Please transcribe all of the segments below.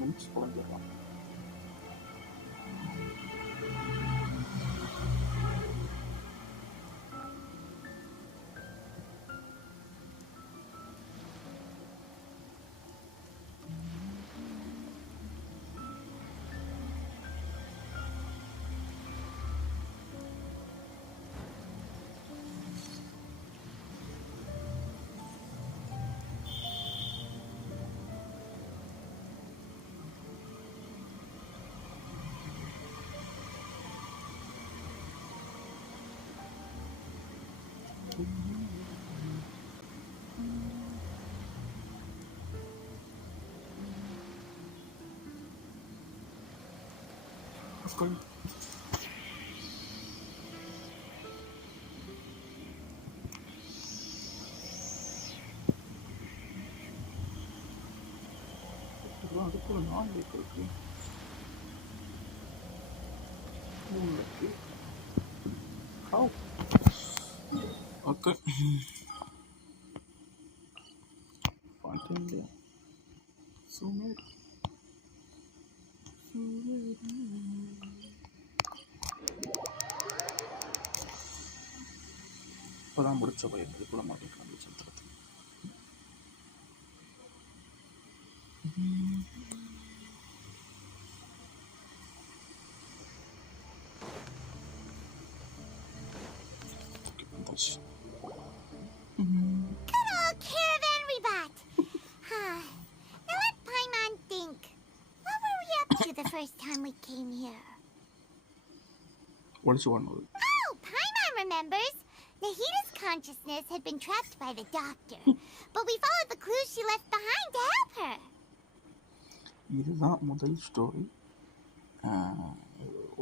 Minutes குறைஞ்சிடலாம். Going. அதுக்குள்ள நான் இருக்கு. How? Okay. Fontaine. So mad. இப்போதான் முடிச்ச பையன் இதுக்குள்ள மாட்டேன் காமிச்சு. Good old caravan rebot. Now let Paimon think. What were we up to the first time we came here? What does you want to know? Oh, Paimon remembers. Nahita's consciousness had been trapped by the doctor, but we followed the clues she left behind to help her. இதுதான் முதல் story.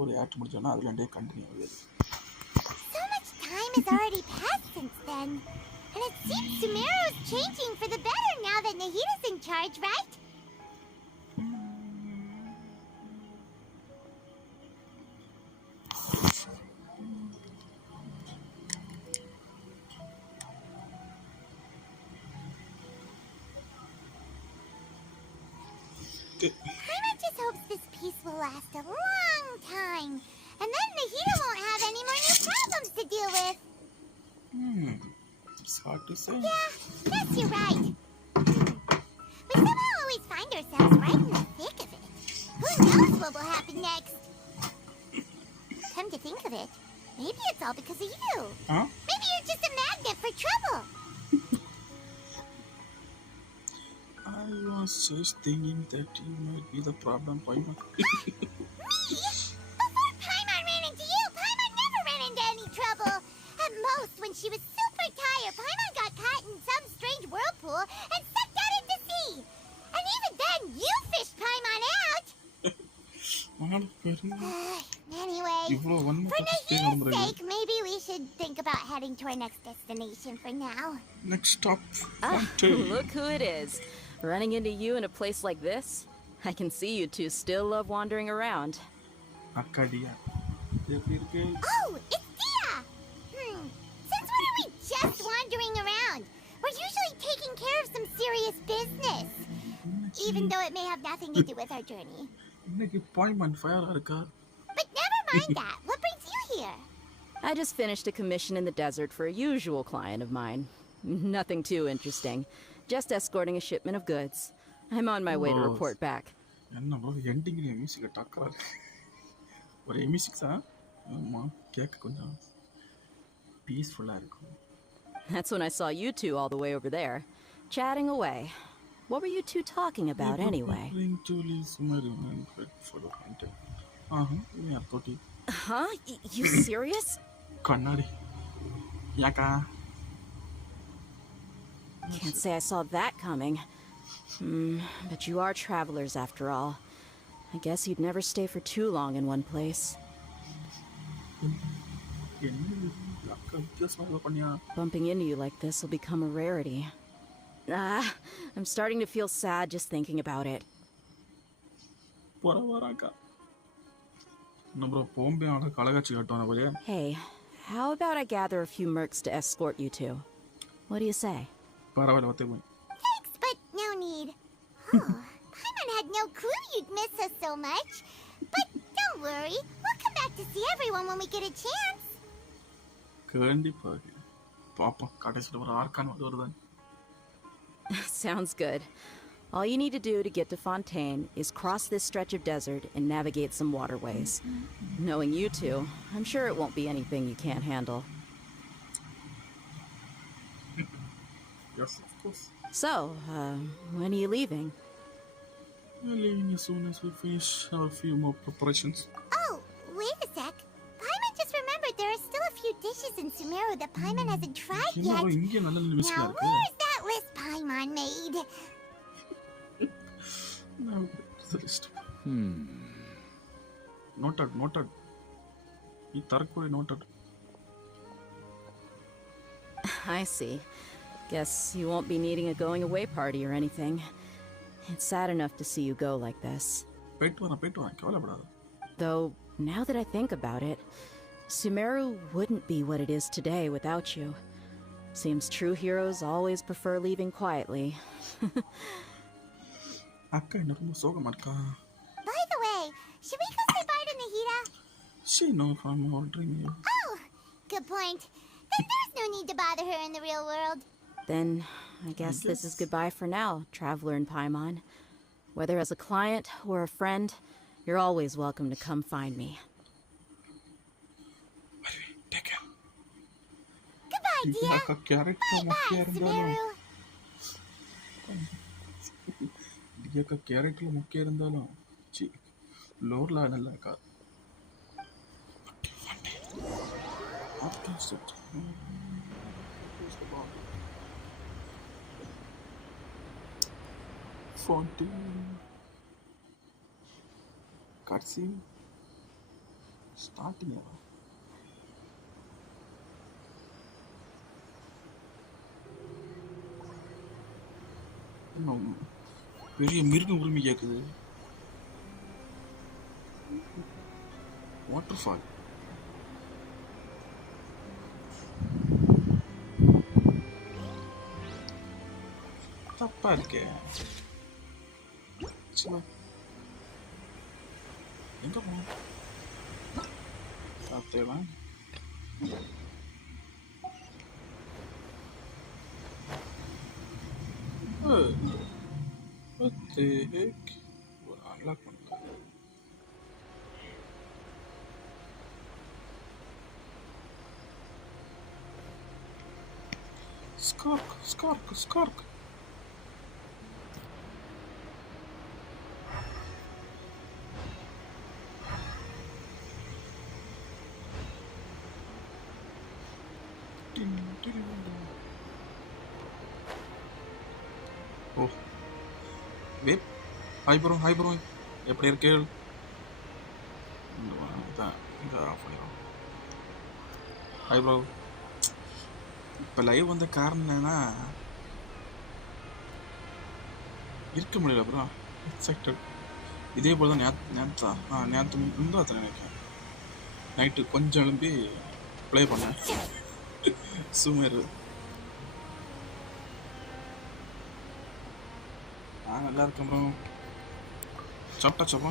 ஒரு act முடிச்சோன்னா அதுலேருந்தே continue ஆகுது. So much time has already passed since then, and it seems Sumeru's changing for the better now that Nahita's in charge, right? Paimon just hopes this peace will last a long time, and then Nahita won't have any more new problems to deal with. It's hard to say. Yeah, guess you're right. We somehow always find ourselves right in the thick of it. Who knows what will happen next? Come to think of it, maybe it's all because of you. Huh? Maybe you're just a magnet for trouble. I was just thinking that you might be the problem, Paimon. Me? Before Paimon ran into you, Paimon never ran into any trouble. At most, when she was super tired, Paimon got caught in some strange whirlpool and sucked out into sea. And even then, you fished Paimon out. Anyway, for Nahita's sake, maybe we should think about heading to our next destination for now. Next stop, Fontaine. Look who it is. Running into you in a place like this? I can see you two still love wandering around. Akadia. Oh, it's Dia! Since when are we just wandering around? We're usually taking care of some serious business. Even though it may have nothing to do with our journey. But never mind that. What brings you here? I just finished a commission in the desert for a usual client of mine. Nothing too interesting. Just escorting a shipment of goods. I'm on my way to report back. That's when I saw you two all the way over there, chatting away. What were you two talking about anyway? Huh? You serious? Can't say I saw that coming. But you are travelers after all. I guess you'd never stay for too long in one place. Bumping into you like this will become a rarity. I'm starting to feel sad just thinking about it. Hey, how about I gather a few mercs to escort you two? What do you say? Thanks, but no need. Oh, Paimon had no clue would miss us so much. But don't worry, we'll come back to see everyone when we get a chance. கண்டிப்பாக பாப்போம் கடைசியில் ஒரு argon வந்து வருதான். Sounds good. All you need to do to get to Fontaine is cross this stretch of desert and navigate some waterways. Knowing you two, I'm sure it won't be anything you can't handle. Yes, of course. So, when are you leaving? We're leaving as soon as we finish our few more preparations. Oh, wait a sec. Paimon just remembered there are still a few dishes in Sumeru that Paimon hasn't tried yet. என்னவோ இங்கே நல்ல லிஸ்ட்ல Now, இருக்கு. where's that list Paimon made? Now, the list. Noted. ಈ ತರಕಾರಿ noted. I see. Guess you won't be needing a going away party or anything. It's sad enough to see you go like this. போயிட்டு வரேன் கவலைப்படாத. Though, now that I think about it, Sumeru wouldn't be what it is today without you. Seems true heroes always prefer leaving quietly. அக்கா என்ன ரொம்ப சோகமா இருக்கா. By the way, should we go say bye to Nahida? She knows I'm ordering you. Oh, good point. Then there's no need to bother her in the real world. Then, I guess this is goodbye for now, Traveler and Paimon. Whether as a client or a friend, you're always welcome to come find me. Take care. Goodbye, dear. அக்கா carrot Bye, மொக்கையா இருந்தாலும் Sumeru. அக்கா கேரட்ல மொக்கையா இருந்தாலும் லோர்ல நல்லா இருக்கா. Fontaine. Cutscene. Starting era. இன்னும் பெரிய மிருகம் உரிமை கேட்குது. Water fall. தப்பா இருக்கே. எங்க போனோம்? பார்த்தேன். What the heck? Unlock பண்ணல. Skark. Oh. Wait. Hi bro. எப்படி இருக்கே? இந்த ஆஃப் ஆயிரும். Hi bro. இப்போ லைவ் வந்த காரணம் என்னன்னா இருக்க முடியல ப்ரோ. எக்ஸைட்டட். இதே போல் தான் நேற்று முந்தாத்தான் நினைக்கிறேன். நைட்டு கொஞ்சம் எழும்பி ப்ளே பண்ணேன். சுமேரு. நல்லா இருக்கேன் ப்ரோ. சாப்பிட்டாச்சப்பா?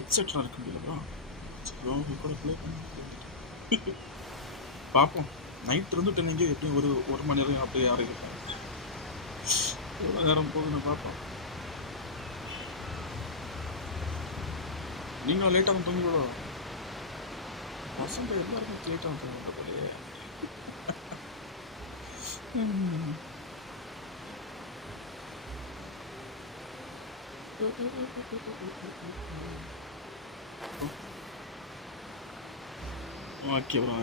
எக்ஸட்ரா இருக்க முடியல ப்ரோ. கூட ப்ளே பண்ண பார்ப்போம். நைட் இருந்துட்டு நீங்கள் எப்படியும் ஒரு மணி நேரம் அப்படியே யாருக்கு எவ்வளோ நேரம் போகுதுன்னு பார்ப்போம். நீங்களும் லேட்டாக தான் தூங்கி விடுவோம். பசங்க எல்லாருக்கும் லேட்டாக தான் தூங்கிட்டு போலையே. ஓகேவா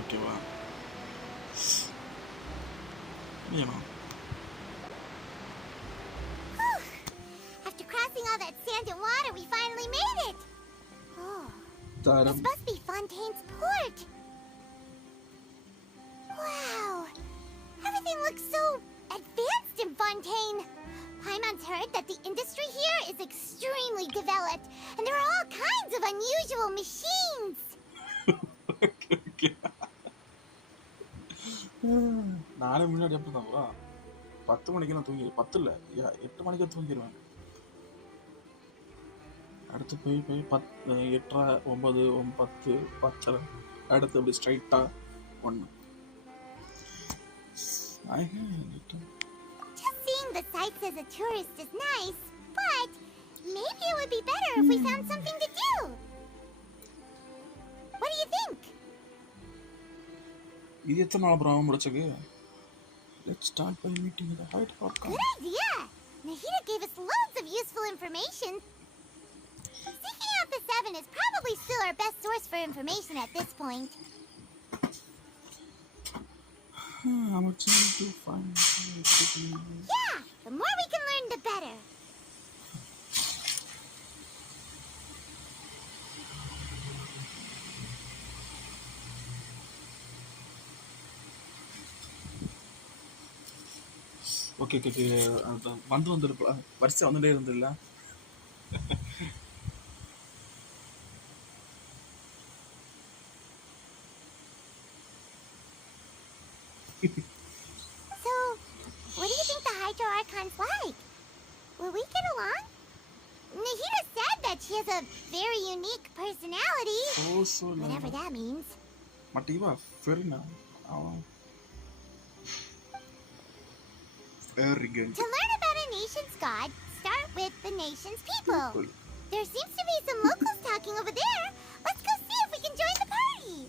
ஏன்னா After crossing all that sand and water, we finally made it. Oh, this must be Fontaine's port. Wow, everything looks so advanced in Fontaine. Paimon's heard that the industry here is extremely developed, and there are all kinds of unusual machines. Okay. நானே முன்னாடி எப்படி தான் bro 10 மணிக்கு நான் தூங்கி 10 இல்லை 8 மணிக்கு தூங்கிடுவேன். அடுத்து போய் 8:30 9 10 10 அடுத்து அப்படி ஸ்ட்ரைட்டாக 1. Just seeing the sights as a tourist is nice, but maybe it would be better if we found something to do. What do you think? இது எத்தனை நாள் ப்ரோ முடிச்சது? Let's start by meeting the height podcast. Good idea! Nahida gave us loads of useful information. Seeking out the 7 is probably still our best source for information at this point. I'm trying to find. Yeah! The more we can learn, the better. Okay வந்துருப்பா வரிசை வந்துட்டே இருந்தில்ல. So, what do you think the Hydro Archon's like? Will we get along? Nahida said that she has a very unique personality. Oh, so whatever that means. Mativa, Ferina. Very good. To learn about a nation's god, start with the nation's people. There seems to be some locals talking over there. Let's go see if we can join the party.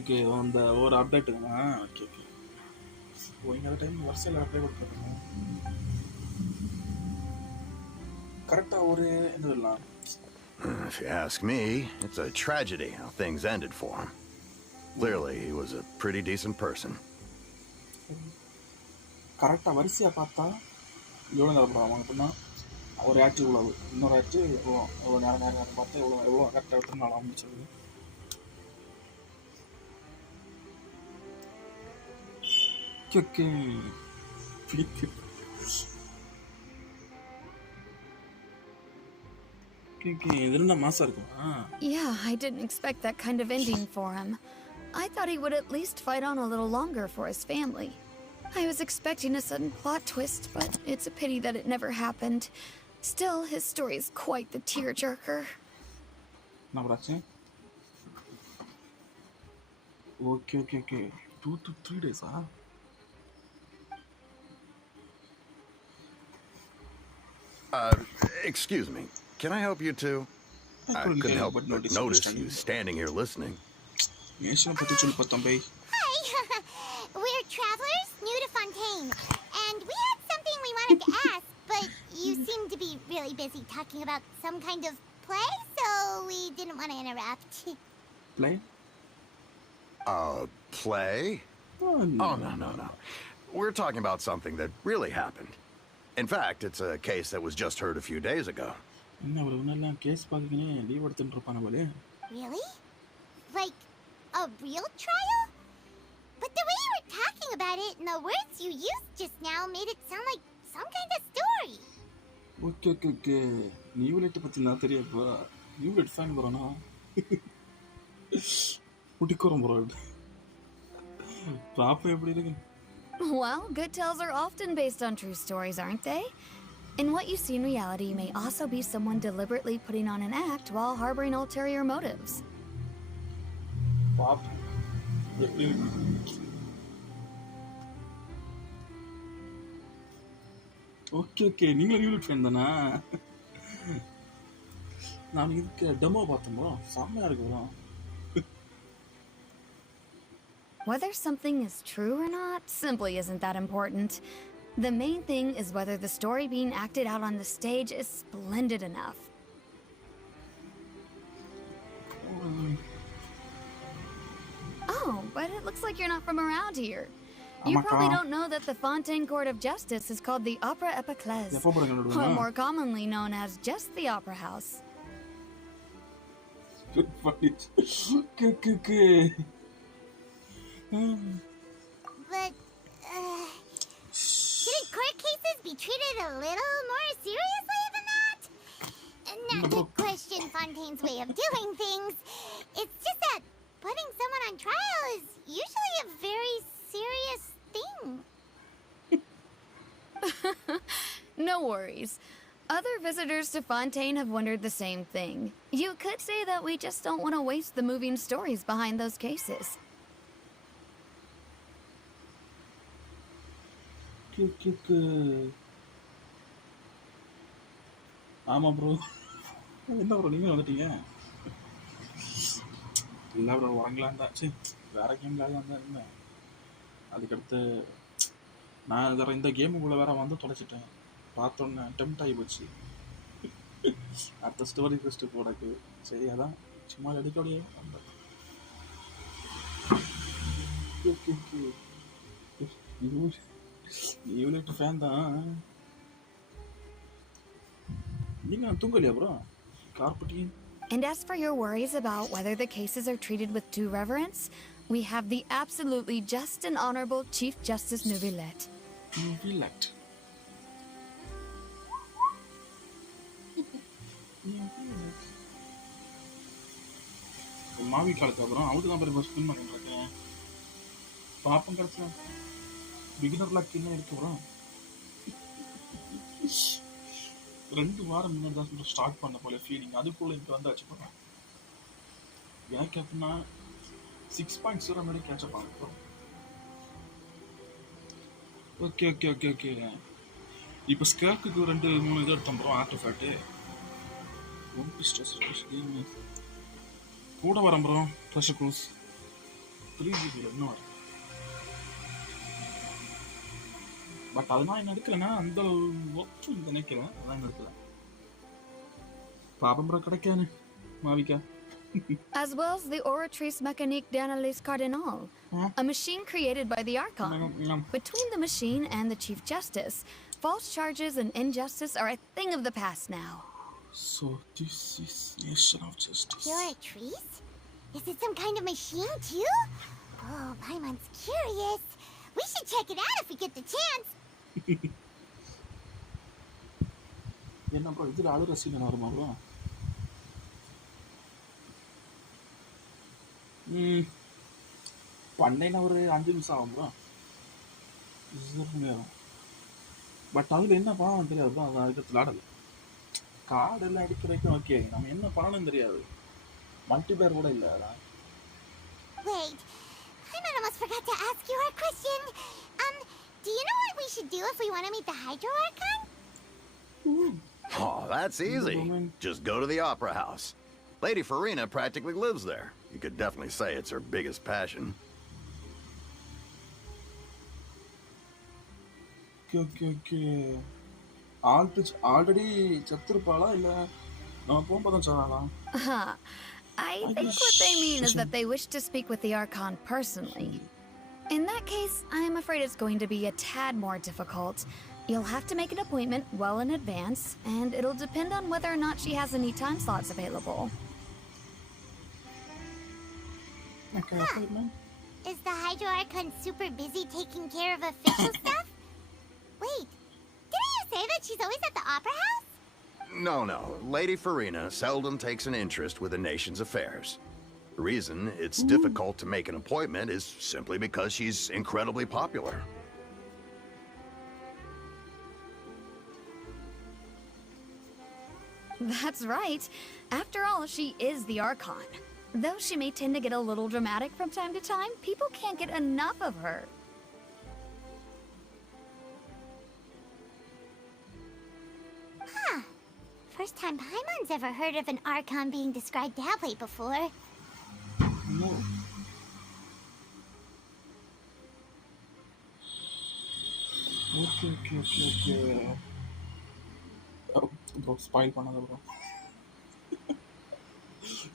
Okay. On the or update. Okay. Going at a time, what's the update? Correct or in the land? If you ask me, it's a tragedy how things ended for him. Clearly, he was a pretty decent person. Correct, வரிசையா பார்த்தா எவ்வளோ நேரம் போகிறாங்க அப்படின்னா ஒரு ஆட்சி இவ்வளவு இன்னொரு ஆட்சி எவ்வளோ நேரம் பார்த்தா எவ்வளோ கரெக்டாக எத்தனை நாள் ஆரம்பிச்சது. இது என்ன மாசம் இருக்குமா? Yeah, I didn't expect that kind of ending for him. I thought he would at least fight on a little longer for his family. I was expecting a sudden plot twist, but it's a pity that it never happened. Still, his story is quite the tearjerker. Okay. 2 to 3 days, huh? Excuse me. Can I help you too? I couldn't help but notice you standing here listening. Hi! We're travelers new to Fontaine, and we had something we wanted to ask, but you seem to be really busy talking about some kind of play, so we didn't want to interrupt. Play? Play? Oh, no. We're talking about something that really happened. In fact, it's a case that was just heard a few days ago. Really? Like a real trial? But the way you were talking about it and the words you used just now made it sound like some kind of story. Okay. Newlet பத்தி நான் தெரியாதுப்பா. Newlet fan bro-na. புடிக்கறோம் bro. பாப்பா எப்படி இருக்கு? Well, good tales are often based on true stories, aren't they? In what you see in reality may also be someone deliberately putting on an act while harboring ulterior motives. பாப்பா எப்படி இருக்கு? Okay நீங்களும் unit fan தானா? நான் இதுக்கு demo பார்த்தேன் bro. செம்மையா இருக்கு bro. Whether something is true or not simply isn't that important. The main thing is whether the story being acted out on the stage is splendid enough. Oh, but it looks like you're not from around here. You probably don't know that the Fontaine Court of Justice is called the Opera Epiclese, or more commonly known as just the Opera House. Good funny. Okay. But, shouldn't court cases be treated a little more seriously than that? not to question Fontaine's way of doing things. It's just that putting someone on trial is usually a very serious thing. No worries. Other visitors to Fontaine have wondered the same thing. You could say that we just don't want to waste the moving stories behind those cases. ஆமா bro. என்ன bro நீங்க வந்துட்டீங்க? இல்லை bro உறங்கலாம் தான். சரி வேற game விளையாடலாம் தான் இருந்தேன். அதுக்கடுத்து நான் வேற இந்த கேமுக்குள்ளே வேற வந்து தொலைச்சிட்டேன். பார்த்தோன்னே டெம்ட் ஆகி போச்சு. அடுத்த ஸ்டோரி ஃபஸ்ட்டு போடக்கு சரி அதான் சும்மா எடுக்கோடையே வந்தேன். யூனிட் ஃபேன் தான். நீங்கள் தூங்கலையா bro? Carpeting. And as for your worries about whether the cases are treated with due reverence, we have the absolutely just and honorable Chief Justice Nuvillet. Nuvillet. மாவி காலத்துக்கு அப்புறம் அவனுக்கு தான் பேர் ஸ்பின் பண்ணிட்டு இருக்கேன். பாப்பம் கிடச்சா பிகினர் லாக் என்ன இருக்கு ப்ரோ? 2 வாரம் முன்னாடி தான் ஸ்டார்ட் பண்ண போல ஃபீலிங். அதுக்குள்ள எனக்கு வந்தாச்சு ப்ரோ. எனக்கு எப்படின்னா 6.0 மாதிரி கேட்சப் ஆகும் bro. Okay okay okay okay. இப்போ ஸ்கேக்குக்கு 2-3 இது எடுத்தோம் ப்ரோ. ஆர்டிஃபேக்ட்டு கூட வரேன் ப்ரோ. ப்ரெஷர் க்ரூஸ் 3 GB இன்னும் வரும். பட் அதெல்லாம் என்ன எடுக்கலன்னா அந்த ஒர்க்கு இந்த நினைக்கிறேன். அதான் எடுக்கல. பாப்பம் bro கிடைக்கானு மாவிக்கா. As well as the Oratrice Mécanique d'Analyse Cardinal, a machine created by the Archon. Between the machine and the Chief Justice, false charges and injustice are a thing of the past now. So this is Nation of Justice. Oratrice? Is it some kind of machine too? Oh, Paimon's curious. We should check it out if we get the chance. என்ன bro இதில் அழுகிற scene வருமா bro? பண்ணைனா ஒரு 5 நிமிஷம் ஆகும் bro. But அதில் என்ன பண்ணணும் தெரியாது ப்ரோ. அது அதுக்கு விளாடல. கார்டெல்லாம் அடிக்க வரைக்கும் ஓகே. நம்ம என்ன பண்ணணும் தெரியாது. மல்டிபிளேயர் கூட இல்லை அதான். Wait, I almost forgot to ask you a question. Do you know what we should do if we want to meet the Hydro Archon? Oh, that's easy. Just go to the Opera House. Lady Farina practically lives there. You could definitely say it's her biggest passion. Okay. Already செத்துருப்பாளா இல்லை நம்ம போகும்போது தான் சாரா? I think what they mean is that they wish to speak with the Archon personally. In that case, I'm afraid it's going to be a tad more difficult. You'll have to make an appointment well in advance, and it'll depend on whether or not she has any time slots available. Okay, appointment. Is the Hydro Archon super busy taking care of official stuff? Wait, didn't you say that she's always at the Opera House? No. Lady Farina seldom takes an interest with the nation's affairs. The reason it's difficult to make an appointment is simply because she's incredibly popular. That's right. After all, she is the Archon. Though she may tend to get a little dramatic from time to time, people can't get enough of her. Huh. First time Paimon's ever heard of an Archon being described that way before. No. Okay. Bro, spoil பண்ணாத bro.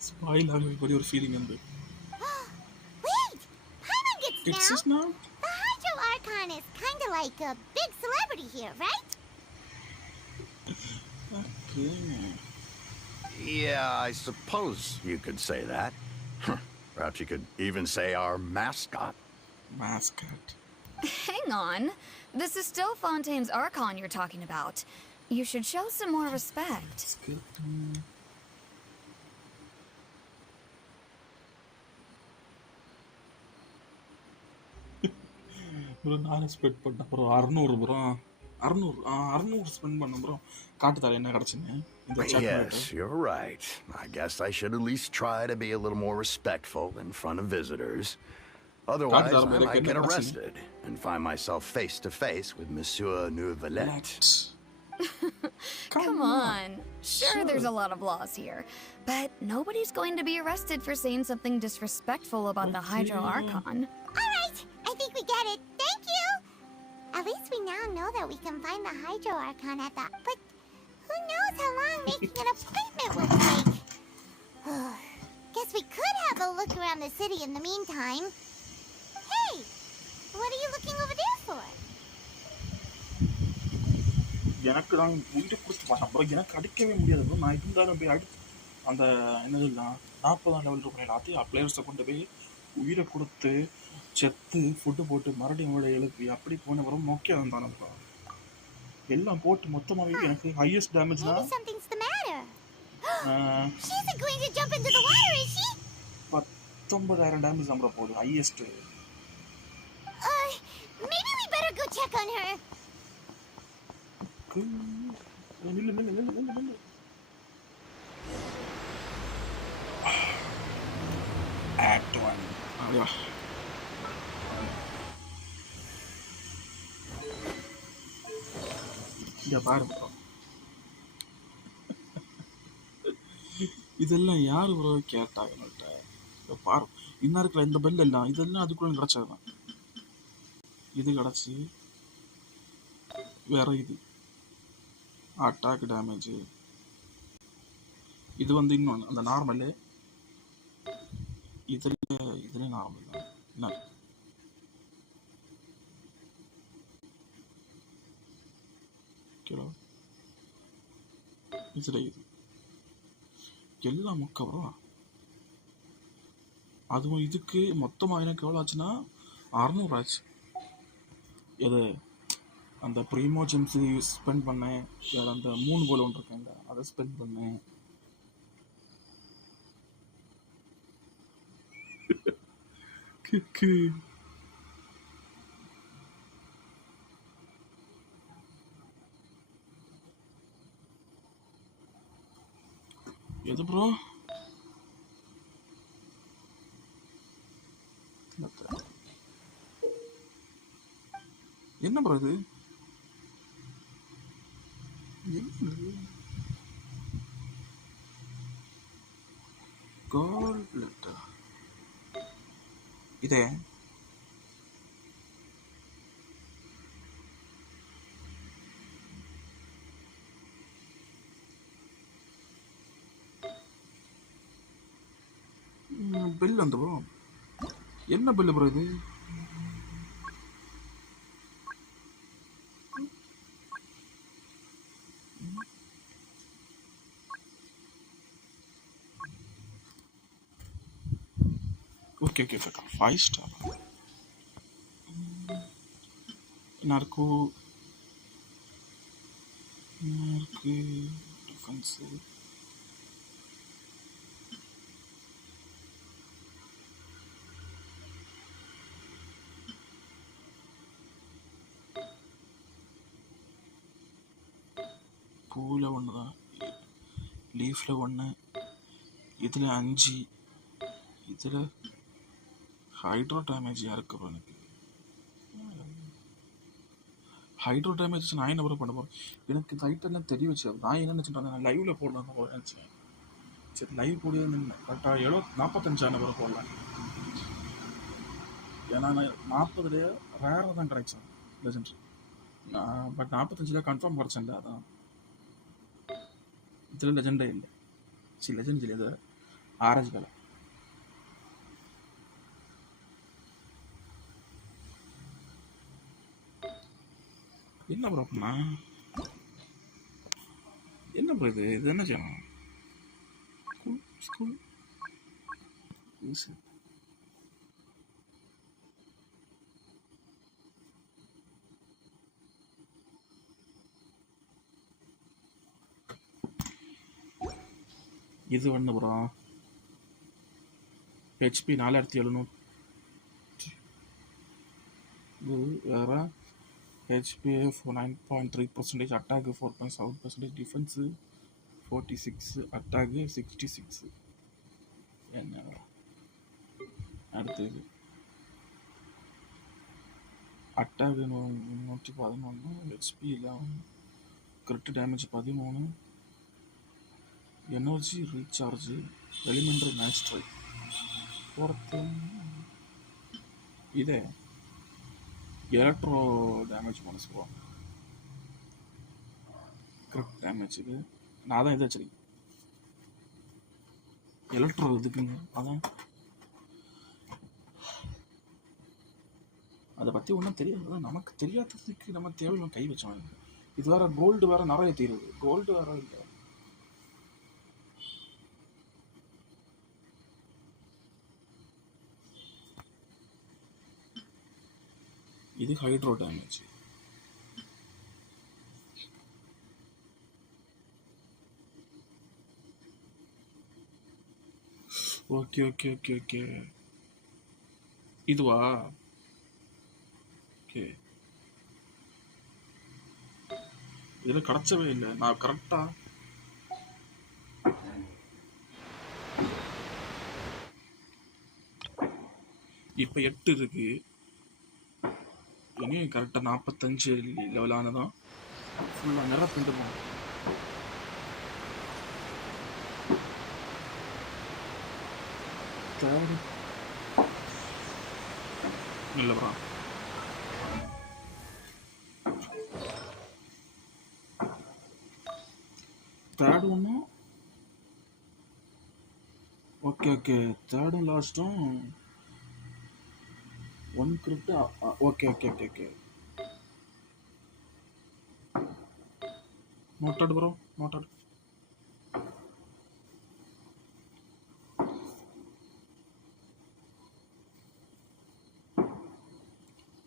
Spoil ஆகக்கூடிய ஒரு feeling வந்து. Wait! Paimon gets It's now? The Hydro Archon is kinda like a big celebrity here, right? Okay. Yeah, I suppose you could say that. Perhaps you could even say our mascot. Mascot. Hang on. This is still Fontaine's Archon you're talking about. You should show some more respect. Bro நான் spend பண்ண bro 600 bro 600 spend பண்ண bro காட்டு தர என்ன கிடச்சுன்னு இந்த Yes, you're right. I guess I should at least try to be a little more respectful in front of visitors. Otherwise, I might get arrested and find myself face to face with Monsieur Nouvelette. Come on. Sure, there's a lot of laws here, but nobody's going to be arrested for saying something disrespectful about the Hydro Archon. Alright, I think we get it. Thank you! At least we now know that we can find the Hydro Archon at the... But who knows how long making an appointment will take? Guess we could have a look around the city in the meantime. Hey! What are you looking over there for? எனக்கு தான் உயிரை கொடுத்து பார்த்தேன் bro எனக்கு அடிக்கவே முடியாது bro நான் இருந்தாலும் போய் அந்த என்னது இல்லை 40ஆம் லெவல் இருக்கிற எல்லாத்தையும் பிளேயர்ஸை கொண்டு போய் உயிரை கொடுத்து செத்து ஃபுட்டு போட்டு மறுபடியும் உங்களை எழுப்பி அப்படி போன வரும் மொக்கையாக இருந்தானே ப்ரோ எல்லாம் போட்டு மொத்தமாகவே எனக்கு highest டேமேஜ்னா Maybe something's the matter. She isn't going to jump into the water, is she? 19,000 damage தான் ப்ரோ போகுது highest. Maybe we better go check on her. நில்லு Act 1 அப்படியா இங்க பாரு ப்ரோ இதெல்லாம் யாரு ப்ரோ கேட்டா என்கிட்ட பாரு இன்னும் இருக்கிற இந்த பெல் எல்லாம் இதெல்லாம் அதுக்குள்ள கிடச்சதுதான் இது கிடச்சி வேற இது அட்டாக் டேமேஜ் இது வந்து இன்னொன்று அந்த நார்மலு இதுல நார்மல் தான் என்ன கிலோ இதுல இது எல்லாம் முக்கவரம் அதுவும் இதுக்கு மொத்தமாக எனக்கு எவ்வளோ ஆச்சுன்னா 600 ஆச்சு எது அந்த ப்ரீமோ ஜெம்ஸ் ஸ்பெண்ட் பண்ணேன் அந்த 3 கோல் ஒன்று இருக்கேங்க அதை ஸ்பெண்ட் பண்ணேன் எது ப்ரோ என்ன ப்ரோ இது கோல் லெட்டர் இதே பில் வந்து ப்ரோ என்ன பில்லு ப்ரோ இது okay okay 5 star narco defence pool 1 தான் லீஃப்ல 1 இதுல 5 இதுல ஹைட்ரோ டேமேஜ் யாருக்கு ப்ரோ எனக்கு ஹைட்ரோ டேமேஜ் நான் என்ன ப்ரோ பண்ண போகிறேன் எனக்கு இந்த ஐட்டம்லாம் தெரிய வச்சு நான் என்ன நினச்சிட்டேன் நான் லைவில் போடலாம் தான் நினச்சேன் சரி லைவ் போடியே நின்னேன் கரெக்டாக 45 ப்ரோ போடலாம் ஏன்னா நான் 40லேயே ரேராக தான் கிடைச்சேன் லெஜெண்ட்ரி பட் 45 கன்ஃபார்ம் கிடைச்சேன்ல அதான் இதில் லெஜெண்டே இல்லை சரி லெஜெண்ட் இல்லை இது ஆரஞ்சு கலை என்ன ப்ரோ பண்ணா என்ன ப்ரோ இது என்ன செய்யணும் ஸ்கூல் இது ஒன்று ப்ரோ. ஹெச்பி 4700. இது வேறு ஹெச்பி 9.3%, அட்டாக்கு 4.7%, டிஃபென்ஸு 46, அட்டாக்கு 66. என்ன அடுத்தது attack 111, HP 11, grid damage 13, energy recharge, elementary mastery 4. இதே electro damage bonus bro. Grid damage இது நான் தான் இதை வச்சிருக்கேன். எலக்ட்ரோ இதுக்குங்க அதான் அதை பற்றி ஒன்றும் தெரியாது. நமக்கு தெரியாததுக்கு நம்ம தேவையில்லாம் கை வச்சோம். இது வேற கோல்டு வேற நிறைய தீருது. கோல்டு வேற இல்லை. இது hydro damage. Okay okay okay okay இதுவா? ஓகே இதில் கிடச்சவே இல்லை. நான் கரெக்டாக இப்போ 8 இருக்கு. இனி கரெக்டாக 45 லெவல் ஆனதான் ஃபுல்லாக நிறப்பிண்டு போகும். தேர்டு இல்லை ப்ரோ. தேர்டு ஒன்றும் ஓகே ஓகே. தேர்டும் லாஸ்ட்டும் 1 கிரிப்ட். Okay okay okay okay. Noted bro, noted.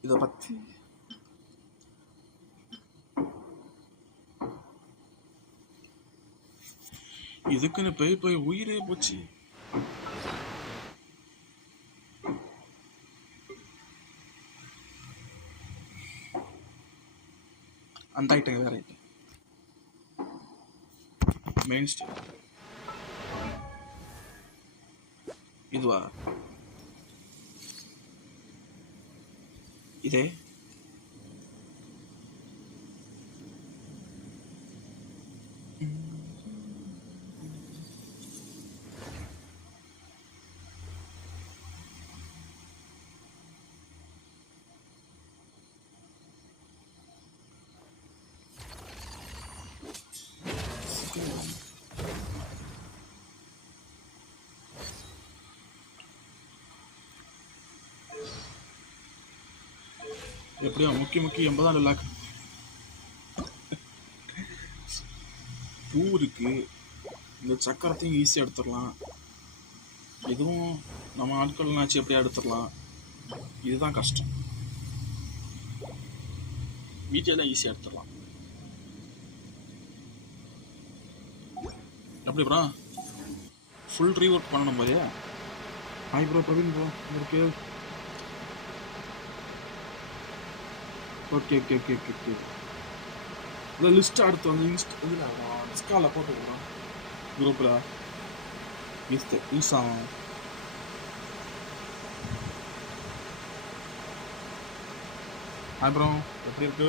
இதை பற்றி இதுக்குன்னு போய் உயிரே போச்சு. அந்த ஐட்டம் வேற ஐட்டம் மெயின் ஸ்டேட். இதுவா? இதே எப்படியோ முக்கி 80 லாக். பூ இருக்கு. இந்த சக்கரத்தையும் ஈஸியாக எடுத்துடலாம். இதுவும் நம்ம ஆட்கள்னாச்சு எப்படியா எடுத்துடலாம். இதுதான் கஷ்டம். வீட்டிலாம் ஈஸியாக எடுத்துடலாம். எப்படி ப்ரோ ஃபுல் ரீஒர்க் பண்ணணும் போதே. ஹாய் ப்ரோ, பிரவீன் ப்ரோ இருக்கு. Okay okay okay okay okay. இந்த லிஸ்ட் அடுத்து வந்து இதில் இன்ஸ்டாவில் போட்டு போகிறோம் குரூப்பில். யூஸ் ஆகும். ஹாய் ப்ரோ, எப்படி இருக்கு?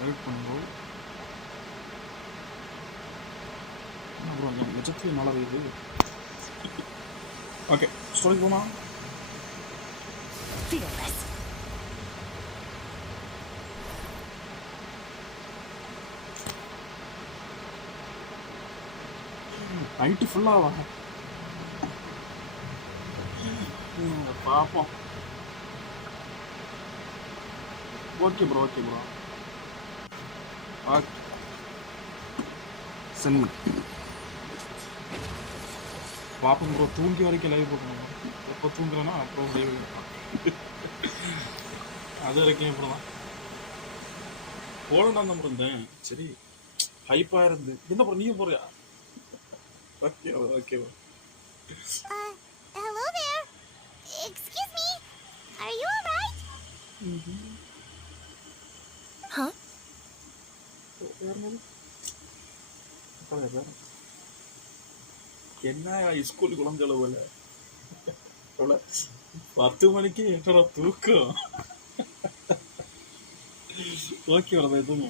வெயிட் பண்ணுவோம். என்ன ப்ரோ நிஜத்துலேயே மழை பெய்யுது. ஓகே ஸ்டோரிக்கு போமா? நைட்டு ஃபுல்லாவா? பார்ப்போம். Okay bro, okay bro. Okay சென்ட் பார்ப்போம் ப்ரோ. தூங்கி வரைக்கும் லைவ் போட்டணும். எப்போ தூங்குறேன்னா அப்புறம் லைவ் அது வரைக்கும் இப்படி தான். போகணும் தான் இருந்தேன். சரி ஹைப்பா இருந்து என்ன ப்ரோ நீயும் போறியா? Okay okay. Hello there. Excuse me. Are you alright? Huh? என்ன ஸ்கூல் குழந்தை போல 10 மணிக்கு என்னடா தூக்கம். ஓகே வரதா தூங்க.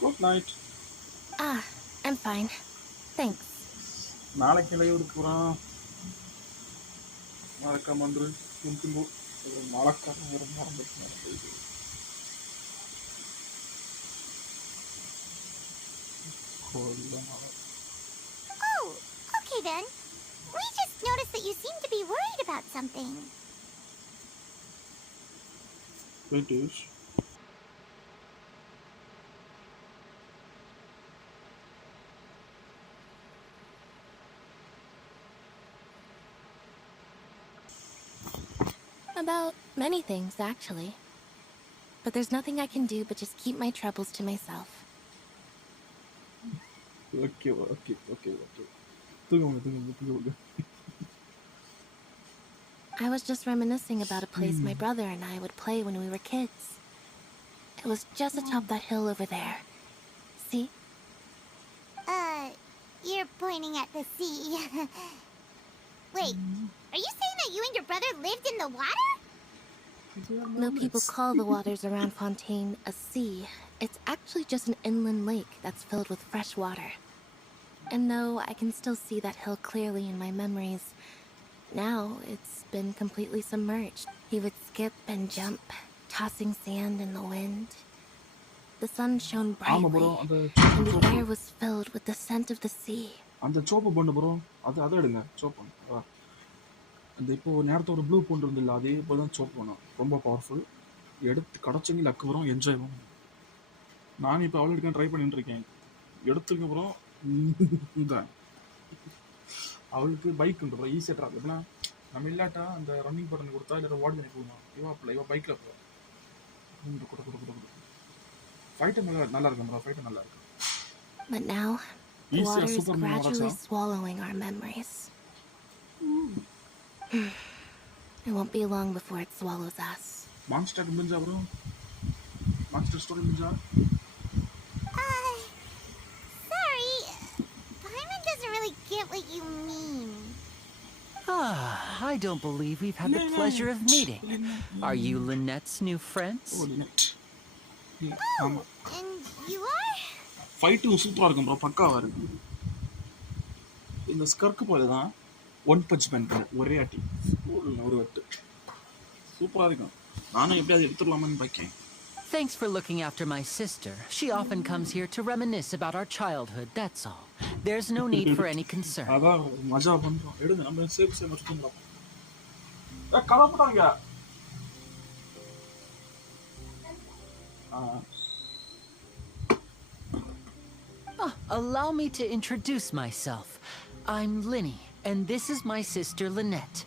Good night. I'm fine. Thanks. நாளைக்கு லைவ் இருக்கிறோம். மறக்காம வந்து கும்பிட்டு மறக்காம ஒரு மறந்துட்டு Oh, okay then. We just noticed that you seem to be worried about something. It is. About many things, actually. But there's nothing I can do but just keep my troubles to myself. Okay. தூங்க. I was just reminiscing about a place my brother and I would play when we were kids. It was just atop that hill over there. See? You're pointing at the sea. Wait, are you saying that you and your brother lived in the water? No people call the waters around Fontaine a sea. It's actually just an inland lake that's filled with fresh water. And though I can still see that hill clearly in my memories, now it's been completely submerged. He would skip and jump, tossing sand in the wind. The sun shone brightly, and the air was filled with the scent of the sea. அந்த soap பொண்ணு bro அதை எடுங்க soap. அந்த இப்போ நேரத்தை ஒரு blue பொண்ணு இருந்தில்ல அதே போல் தான் சோப்பு வேணும். ரொம்ப பவர்ஃபுல். எடுத்து கிடச்சிங்க லக்கு வரும் என்ஜாய் பண்ணும். நான் இப்போ அவ்வளோ எடுக்க ட்ரை பண்ணிட்டு இருக்கேன். எடுத்துக்க அப்புறம் இந்த அவளுக்கு பைக் உண்டு ப்ரோ ஈஸியாக ட்ராக். எப்படின்னா நம்ம இல்லாட்டா அந்த ரன்னிங் பட்டன் கொடுத்தா இல்லை வார்டு பண்ணி போகணும். இவா பைக்கில் போ கொடு. ஃபைட்டு நல்லா இருக்கும் ப்ரோ. ஃபைட்டு நல்லா இருக்கும். But now, the water is gradually swallowing our memories. It won't be long before it swallows us. Monster முடிஞ்சா ப்ரோ? மான்ஸ்டர் ஸ்டோரி முடிஞ்சா? Sorry. Paimon doesn't really get what you mean. I don't believe we've had the pleasure of meeting. Are you Lynette's new friends? Oh, Lynette. Oh, and you are? ஃபைட்டும் சூப்பராக இருக்கும் bro. பக்காவாக இருக்கு. இந்த ஸ்கர்க்கு போல தான் one punch man ஒரே அட்டி ஒரு வெட்டு சூப்பராக இருக்கும். நானும் எப்படியாவது எடுத்துடலாமான்னு பார்க்கேன். Thanks for looking after my sister. She often comes here to reminisce about our childhood, that's all. There's no need for any concern. அதான் மஜா பண்ணுறோம். எடுங்க நம்ம சேஃப் சுத்தம் கலப்பட்டாங்க. Allow me to introduce myself. I'm Linny, and this is my sister Lynette.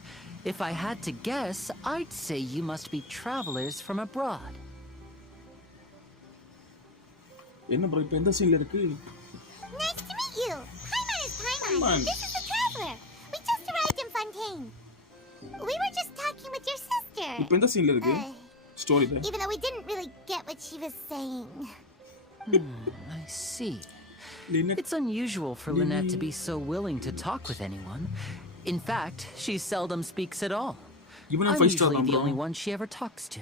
If I had to guess, I'd say you must be travelers from abroad. என்ன bro இப்போ எந்த சீன்ல இருக்கு? Nice to meet you. Paimon is Paimon. This is the traveler. We just arrived in Fontaine. We were just talking with your sister. இப்போ எந்த சீன்ல இருக்கு? Story தான். Even though we didn't really get what she was saying. I see. Lynette. It's unusual for Lynette to be so willing to talk with anyone. In fact, she seldom speaks at all. I'm usually the only one she ever talks to.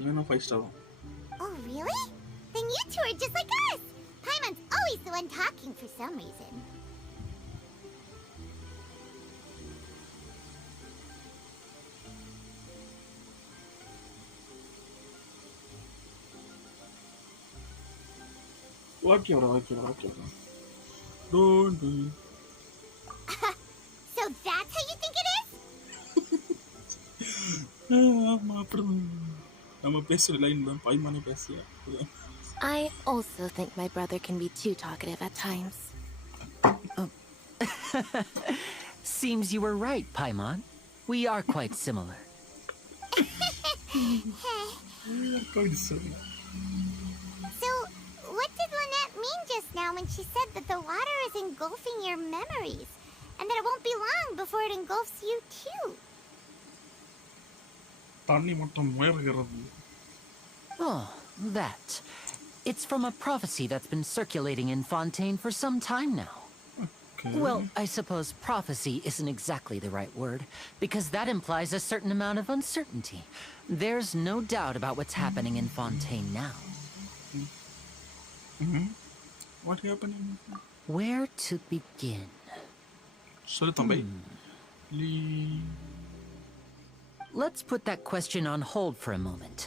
Even 5 star. Oh, really? Then you two are just like us. Paimon's always the one talking for some reason. Okay. Don't do. So that's how you think it is? I also think my brother can be too talkative at times. Seems you were right, Paimon. We are quite similar. So, what did Lynette mean just now when she said that the water is engulfing your memories? And that it won't be long before it engulfs you too? Oh, that. It's from a prophecy that's been circulating in Fontaine for some time now. Okay. Well, I suppose prophecy isn't exactly the right word, because that implies a certain amount of uncertainty. There's no doubt about what's happening in Fontaine now. What happening? Where to begin? Sorry, Tambai. Let's put that question on hold for a moment.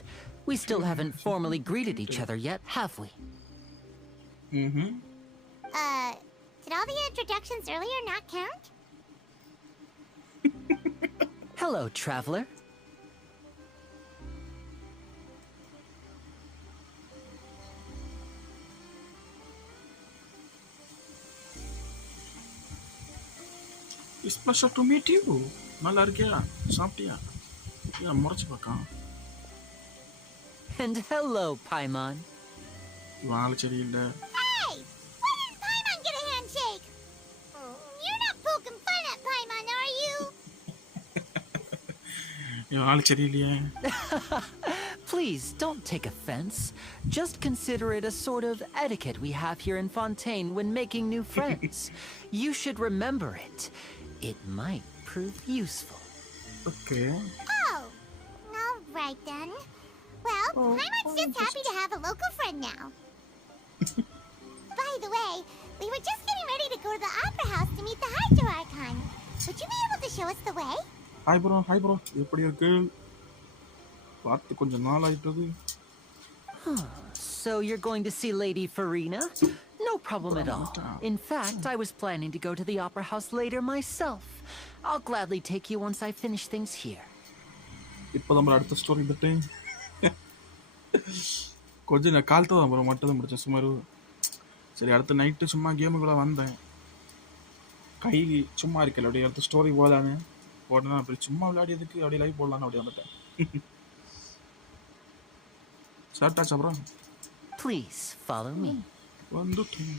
We still haven't formally greeted each other yet, have we? Did all the introductions earlier not count? Hello, traveler. It's a pleasure to meet you. நல்லா இருக்கியா? சாப்பிட்டியா? ஏன் முறைச்சு பார்க்கான்? And hello, Paimon. இவன் ஆளு சரியில்லை. Hey! Why didn't Paimon get a handshake? You're not poking fun at Paimon, are you? இவன் ஆளு சரியில்லையே. Please, don't take offense. Just consider it a sort of etiquette we have here in Fontaine when making new friends. You should remember it. It might prove useful. Okay. Oh, all right then. Well, Paimon's just happy to have a local friend now. By the way, we were just getting ready to go to the opera house to meet the Hydro Archon. Would you be able to show us the way? Hi bro. எப்படி இருக்கு? பார்த்து கொஞ்ச நாள் ஆயிட்டது. So you're going to see Lady Farina? No problem at all. In fact, I was planning to go to the opera house later myself. I'll gladly take you once I finish things here. இப்போ நம்ம அடுத்த story வந்துட்டு கொஞ்சம் நான் காலத்தை தான் bro மட்டும் முடிச்சேன் சுமார். சரி அடுத்த நைட்டு சும்மா கேமுக்குள்ள வந்தேன். கை சும்மா இருக்கல அப்படியே அடுத்த ஸ்டோரி போகலான்னு போட்டேன்னா அப்படி சும்மா விளையாடியதுக்கு அப்படியே லைவ் போடலான்னு அப்படியே வந்துட்டேன். சாப்பிட்டாச்சா ப்ரோ? Please follow me. வந்துட்டேன்.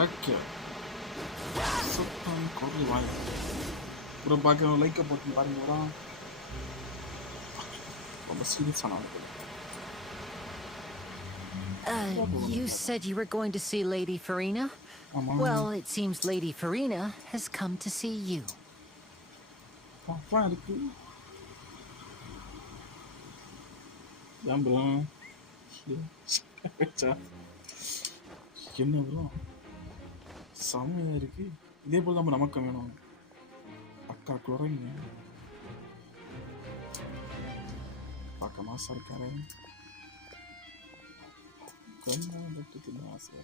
ஓகே சூப்பர் கோடி வாய் ப்ரோ பாக்க லைக் போட்டு பாருங்க ப்ரோ. ரொம்ப சீரியஸான ஆளு. You said you were going to see Lady Farina? Well, it seems Lady Farina has come to see you. அப்பா இருக்கு. ஏன் ப்ரோ? என்ன ப்ரோ செம்மையா இருக்கு. இதே போல் நம்ம நமக்கு வேணும். அக்கா குறைங்க பார்க்க மாசம் இருக்காரு. கொஞ்சம் ஆசை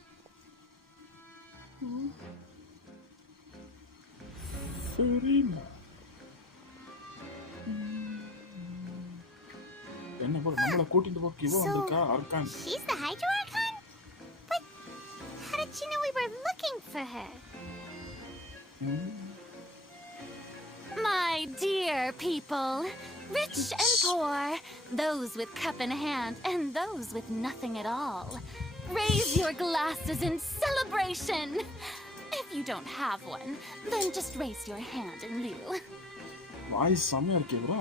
என்ன போல நம்மள கூட்டிட்டு போக இவ வந்திருக்கா அர்கான். She's the Hydro Archon? But how did she know we were looking for her? My dear people, rich and poor, those with cup in hand and those with nothing at all, raise your glasses in celebration. If you don't have one, then just raise your hand in lieu. வாய் செம்மையா இருக்கு bro.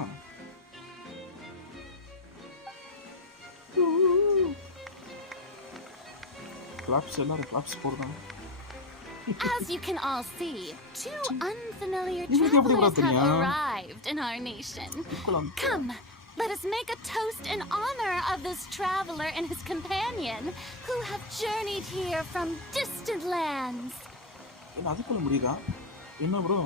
Claps எல்லாரும் claps போடுறாங்க. As you can all see, two unfamiliar travelers have arrived in our nation. Come, let us make a toast in honor of this traveler and his companion who have journeyed here from distant lands. என்ன அதுக்குள்ள முடியுதா? என்ன bro?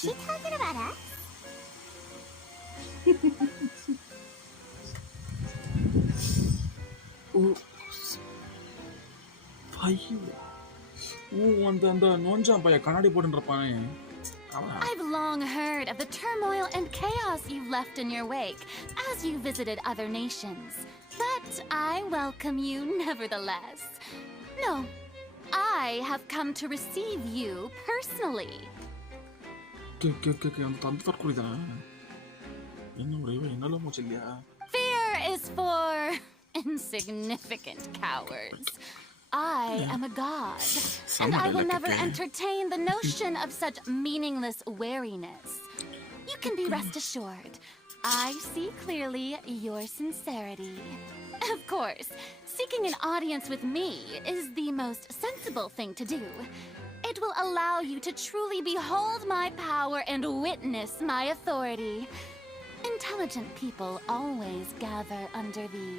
She talking about us? அந்த அந்த நோஞ்சா பைய கண்ணாடி போட்டுருப்பானே I've long heard of the turmoil and chaos you've left in your wake as you visited other nations. But I welcome you nevertheless. No, I have come to receive you personally. Fear is for insignificant cowards. I am a god, and I will never entertain the notion of such meaningless wariness. You can be rest assured, I see clearly your sincerity. Of course, seeking an audience with me is the most sensible thing to do. It will allow you to truly behold my power and witness my authority. Intelligent people always gather under the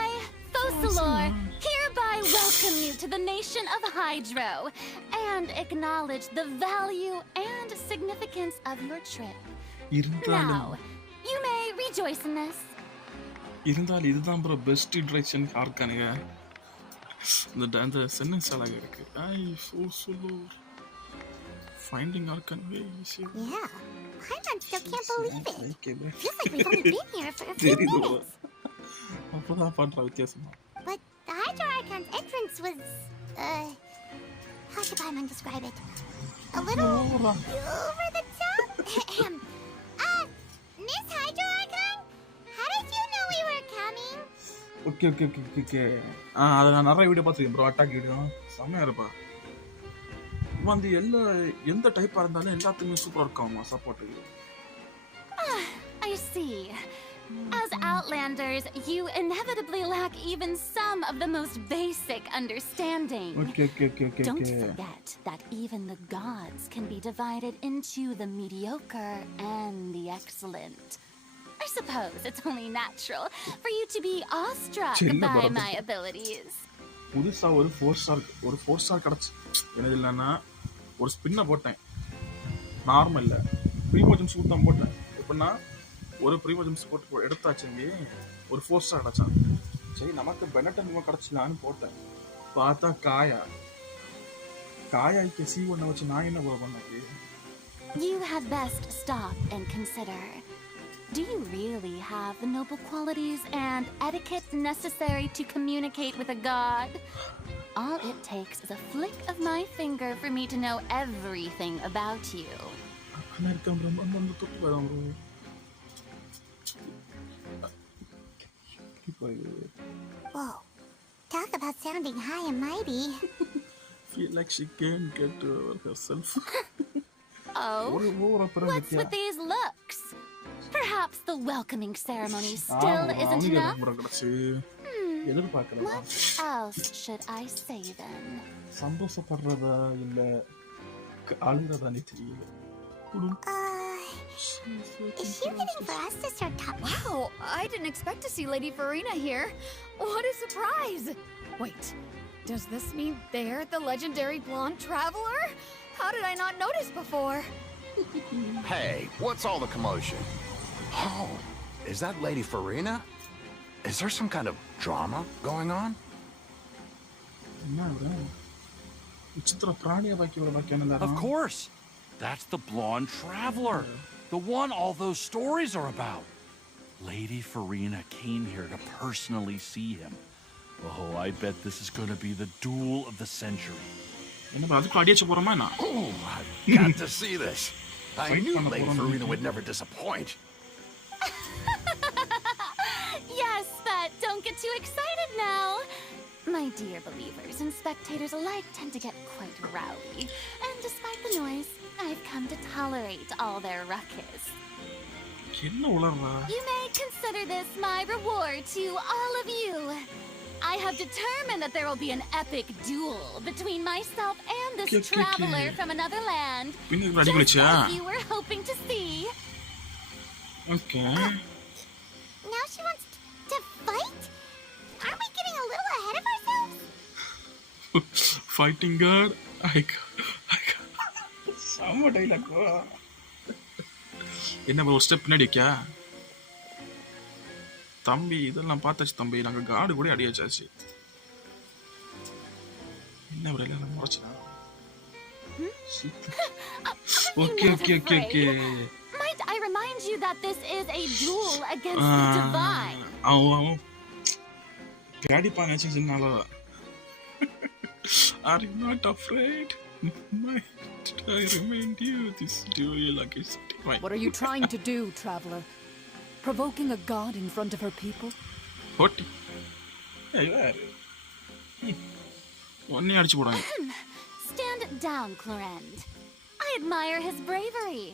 I, Fosalor, hereby welcome you to the nation of Hydro and acknowledge the value and significance of your trip. Now, you may rejoice in this. இதுதான் bro best introduction ஆர்க்கானுங்க அந்த sentence அழகா இருக்கு ஐ Fosalor finding Arkan way easier. Yeah, Paimon still can't believe it. Feels like we've only been here for a few minutes. But the Hydro Archon's entrance was, how should Paimon describe it? A little over the top? Miss Hydro Archon? How did you know we were coming? Okay. அதை நான் நிறைய video பார்த்துருக்கேன் bro attack video செம்மையா இருப்பா வந்து எந்த டைப்பா இருந்தாலும் எல்லாத்துக்குமே சூப்பரா இருக்குமா support I see. As Outlanders, you inevitably lack even some of the most basic understanding. Okay. Don't forget that even the gods can be divided into the mediocre and the excellent. I suppose it's only natural for you to be awestruck by my abilities. புதுசா ஒரு 4 star கிடைச்சு என்னது இல்லைன்னா ஒரு ஸ்பின்னை போட்டேன் நார்மல்ல ப்ரீமோஜம்ஸ் தான் போட்டேன் எப்படின்னா ஒரு ப்ரீமோஜம்ஸ் போட்டு எடுத்தாச்சுங்க ஒரு 4 ஸ்டார் கிடைச்சான் சரி நமக்கு பெனட்டன் கிடைச்சலான்னு போட்டேன் பார்த்தா காயாய்க்கு C1 வச்சு நான் என்ன பண்ணது You had best stop and consider. Do you really have the noble qualities and etiquette necessary to communicate with a god? All it takes is a flick of my finger for me to know everything about you. Whoa, talk about sounding high and mighty. Feel like she can't get herself. Oh, what's with these looks? Perhaps the welcoming ceremony still isn't enough? What else should I say then? சந்தோஷப்படுறதா இல்ல அழுகிறதானே தெரியல Is she waiting for us to start talking? Wow, I didn't expect to see Lady Farina here. What a surprise! Wait, does this mean they're the legendary blonde traveler? How did I not notice before? Hey, what's all the commotion? Oh, is that Lady Farina? Is there some kind of drama going on? Of course! That's the blonde traveler. The one all those stories are about. Lady Farina came here to personally see him. Oh, I bet this is going to be the duel of the century. Oh, I've got to see this. I knew Lady Farina would never disappoint. Yes, but don't get too excited now. My dear believers and spectators alike tend to get quite rowdy, and despite the noise, I've come to tolerate all their ruckus. You may consider this my reward to all of you. I have determined that there will be an epic duel between myself and this traveler from another land, just as you were hoping to see. Okay. Now she wants to fight? Aren't we getting a little ahead of ourselves? Fighting god? I got some dialogue. என்ன bro step பின்னாடி வைக்கா தம்பி இதெல்லாம் பார்த்தாச்சு தம்பி நாங்கள் காடு கூட அடியாச்சாச்சு என்ன ப்ரோ எல்லாம் முறைச்சா Okay. Might I remind you that this is a duel against the divine? அவன் பேடிப்பான் நினைச்சிருந்தாலும் Are you not afraid? Might I remind you this duel against divine? What are you trying to do, traveler? Provoking a god in front of her people? What? Hey, where? One அடிச்சு போடாங்க. Stand down, Clorend. I admire his bravery.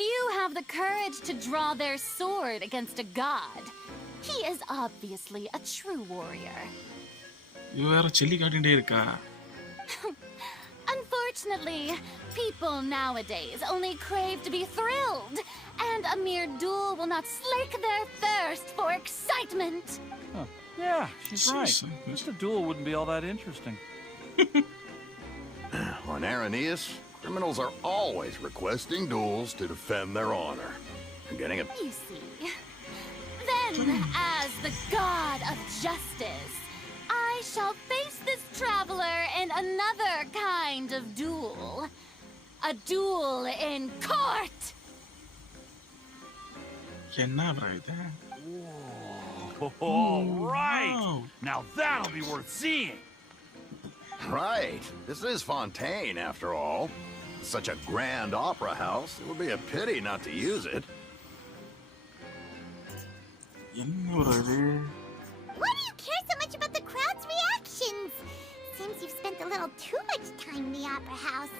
Few have the courage to draw their sword against a god. He is obviously a true warrior. You are chilli காட்டிட்டே இருக்கா? Unfortunately, people nowadays only crave to be thrilled, and a mere duel will not slake their thirst for excitement. Huh. Yeah, she's right. Just a duel wouldn't be all that interesting. On Aranias, criminals are always requesting duels to defend their honor. And getting a... You see. Then, as the god of justice, I shall face this traveler in another kind of duel. A duel in court! என்ன bro இது? All right. Wow. Now that'll be worth seeing. Right. This is Fontaine, after all. Such a grand opera house. It would be a pity not to use it. என்ன bro இது? Why do you care so much about the crowd's reactions? Seems you've spent a little too much time in the opera house.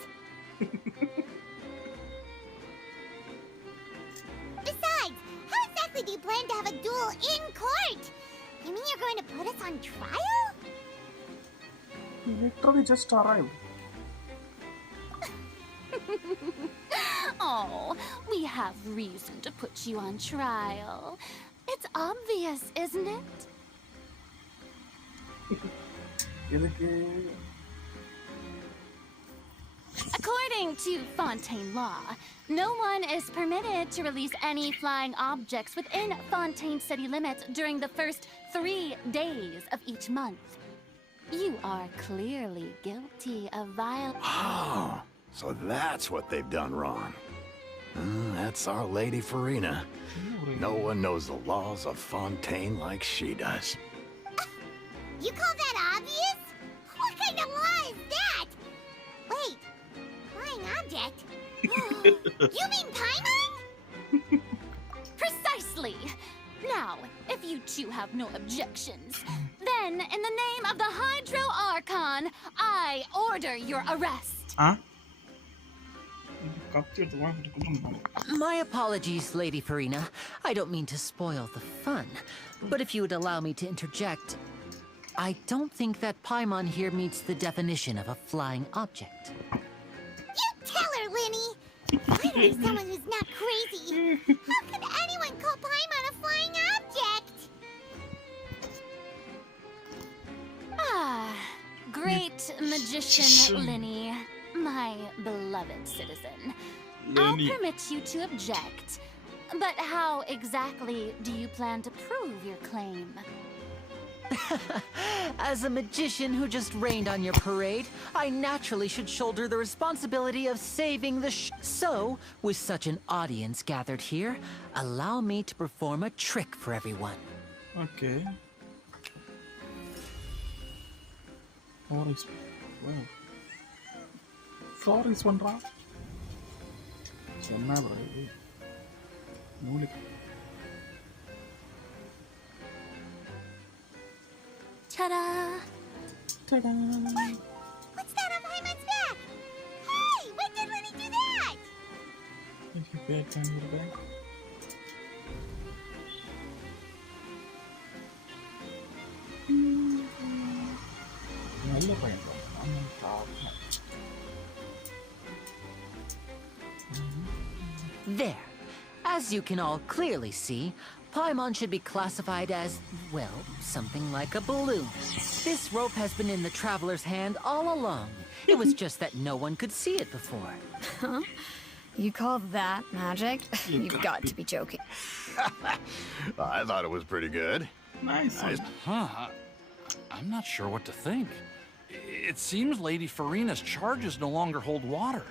Besides, how exactly do you plan to have a duel in court? You mean you're going to put us on trial? He literally just arrived. Oh, we have reason to put you on trial. It's obvious, isn't it? எதுக்கு? According to Fontaine law, no one is permitted to release any flying objects within Fontaine city limits during the first 3 days of each month. You are clearly guilty of violation. Oh, so that's what they've done wrong. That's our Lady Farina. No one knows the laws of Fontaine like she does. You call that obvious? What kind of law is that? Wait, flying object? You mean Paimon? Precisely! Now, if you two have no objections, then in the name of the Hydro Archon, I order your arrest. Huh? கத்தி எடுத்து வாங்கிட்டு குடும்பம். My apologies, Lady Farina. I don't mean to spoil the fun. But if you would allow me to interject, I don't think that Paimon here meets the definition of a flying object. You tell her, Linny! Finally, someone who's not crazy. How could anyone call Paimon a flying object? Ah, great magician Linny, my beloved citizen. I'll Linny. permit you to object. But how exactly do you plan to prove your claim? As a magician who just rained on your parade, I naturally should shoulder the responsibility of saving the So, with such an audience gathered here, allow me to perform a trick for everyone. Okay. Flores. Wow. Flores பண்றா. என்ன bro இது? மூலிகை. Ta-da! Ta-da! What's that on Paimon's back? Hey, when did Linny do that? If you pay attention to that. நல்ல பையன் தான். அவன் பாவம். There. As you can all clearly see, Paimon should be classified as, well, something like a balloon. This rope has been in the traveler's hand all along. It was just that no one could see it before. Huh? You call that magic? You've got to be joking. I thought it was pretty good. Nice. Huh. I'm not sure what to think. It seems Lady Farina's charges no longer hold water.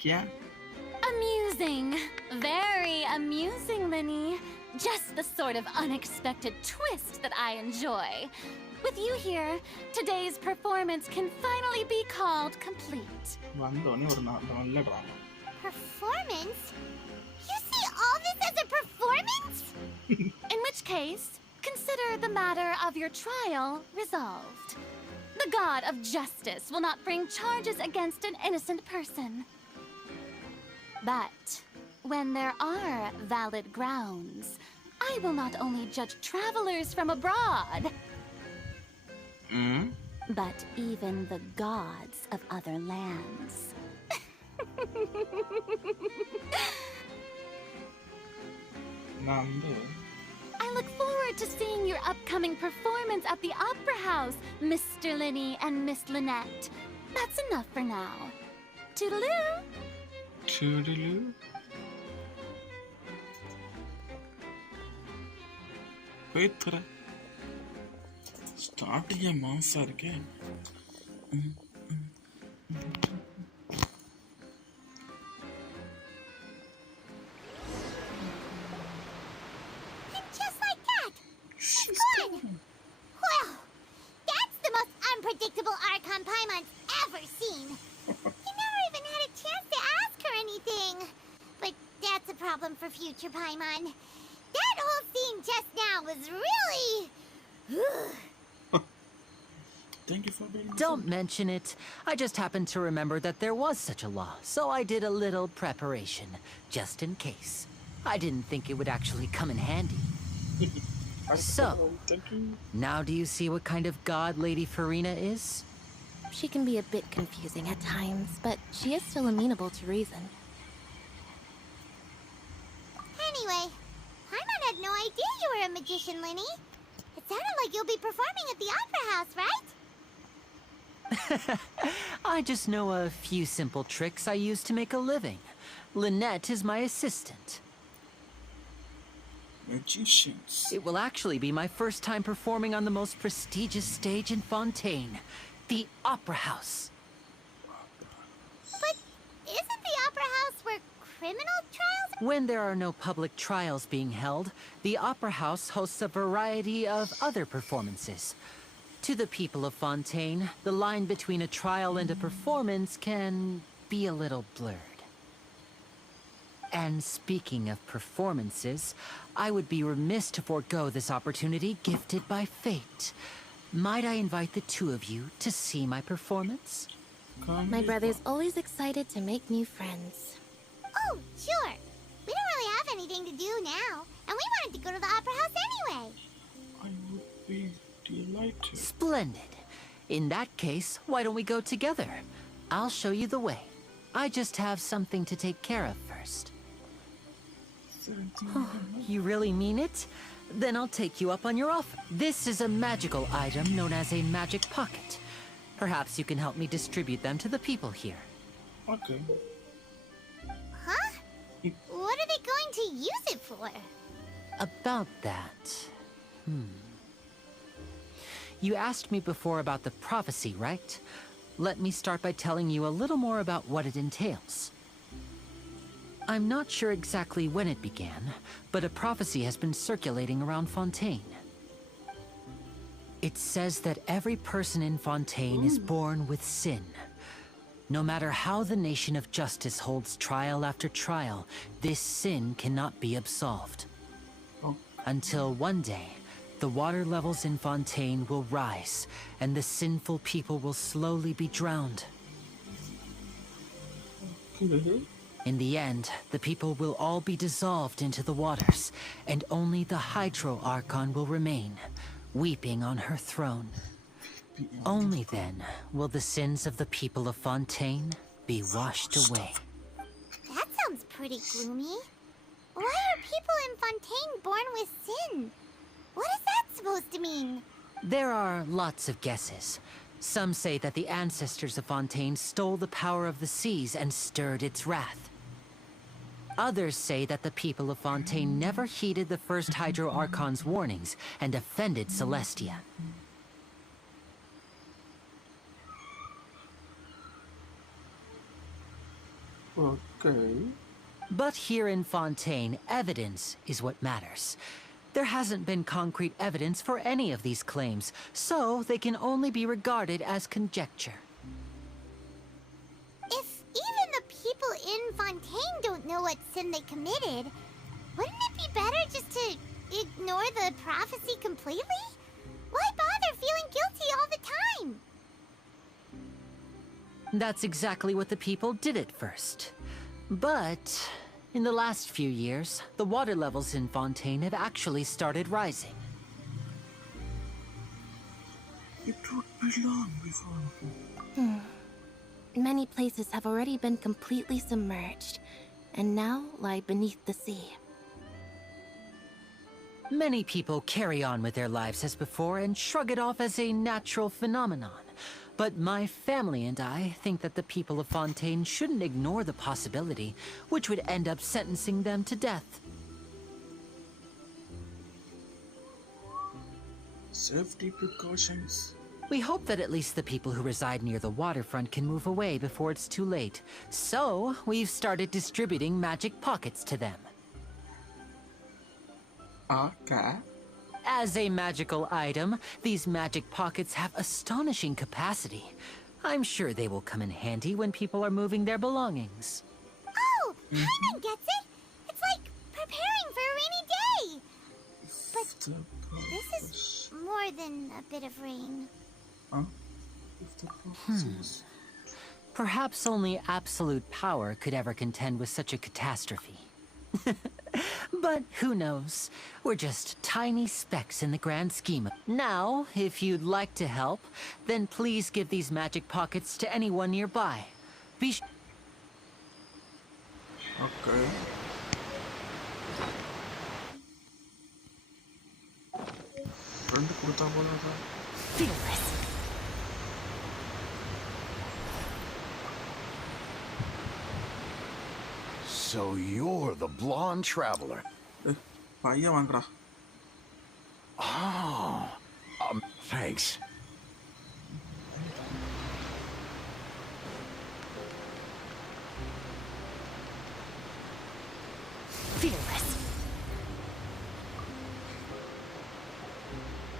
क्या? Amusing. Very amusing, Linny. Just the sort of unexpected twist that I enjoy. With you here, today's performance can finally be called complete. വന്നോനെ ഒരു നല്ല drama. Performance? You see all this as a performance? In which case, consider the matter of your trial resolved. The god of justice will not bring charges against an innocent person. But when there are valid grounds, I will not only judge travelers from abroad, but even the gods of other lands. Nandu. I look forward to seeing your upcoming performance at the Opera House, Mr. Linny and Miss Lynette. That's enough for now. Toodaloo! ചുരുളു. ഇത്ര start ചെയ്യാൻ മാസാ இருக்கே. And just like that, she's gone. Well, that's the most unpredictable Archon Paimon's ever seen. You never even had a chance to ask her anything. But that's a problem for future Paimon. That whole scene just now was really... Thank you for being Don't mention it. I just happened to remember that there was such a law, so I did a little preparation, just in case. I didn't think it would actually come in handy. So, now do you see what kind of god Lady Farina is? She can be a bit confusing at times, but she is still amenable to reason. Anyway, Paimon had no idea you were a magician, Linny. It sounded like you'll be performing at the Opera House, right? I just know a few simple tricks I use to make a living. Lynette is my assistant. magicians. It will actually be my first time performing on the most prestigious stage in Fontaine, the Opera House. But isn't the Opera House where criminal trials are? When there are no public trials being held, the Opera House hosts a variety of other performances. To the people of Fontaine, the line between a trial and a performance can be a little blurred. And speaking of performances, I would be remiss to forego this opportunity gifted by fate. Might I invite the two of you to see my performance? My brother's always excited to make new friends. Oh, sure. We don't really have anything to do now, and we wanted to go to the Opera House anyway. I would be delighted. Splendid. In that case, why don't we go together? I'll show you the way. I just have something to take care of first. You really mean it? Then I'll take you up on your offer. This is a magical item known as a magic pocket. Perhaps you can help me distribute them to the people here. Okay. Huh? What are they going to use it for? About that. You asked me before about the prophecy, right? Let me start by telling you a little more about what it entails. I'm not sure exactly when it began, but a prophecy has been circulating around Fontaine. It says that every person in Fontaine is born with sin. No matter how the nation of justice holds trial after trial, this sin cannot be absolved. Until one day, the water levels in Fontaine will rise, and the sinful people will slowly be drowned. In the end, the people will all be dissolved into the waters, and only the Hydro Archon will remain, weeping on her throne. Only then will the sins of the people of Fontaine be washed away. That sounds pretty gloomy. Why are people in Fontaine born with sin? What is that supposed to mean? There are lots of guesses. Some say that the ancestors of Fontaine stole the power of the seas and stirred its wrath. Others say that the people of Fontaine never heeded the first Hydro Archon's warnings and offended Celestia. Okay. But here in Fontaine, evidence is what matters. There hasn't been concrete evidence for any of these claims, so they can only be regarded as conjecture. If even the people in Fontaine don't know what sin they committed, wouldn't it be better just to ignore the prophecy completely? Why bother feeling guilty all the time? That's exactly what the people did at first. But in the last few years, the water levels in Fontaine have actually started rising. It would be long before. Many places have already been completely submerged, and now lie beneath the sea. Many people carry on with their lives as before and shrug it off as a natural phenomenon. But my family and I think that the people of Fontaine shouldn't ignore the possibility, which would end up sentencing them to death. Safety precautions. We hope that at least the people who reside near the waterfront can move away before it's too late. So, we've started distributing magic pockets to them. Okay. As a magical item, these magic pockets have astonishing capacity. I'm sure they will come in handy when people are moving their belongings. Oh, Paimon gets it! It's like preparing for a rainy day! But this is more than a bit of rain. Huh? If the prophecies. Perhaps only absolute power could ever contend with such a catastrophe. But who knows? We're just tiny specks in the grand scheme. Now, if you'd like to help, then please give these magic pockets to anyone nearby. Okay. Friend kurta bola tha. Fearless. So you're the blonde traveler. Paiya vaangda. Oh, thanks. Fearless.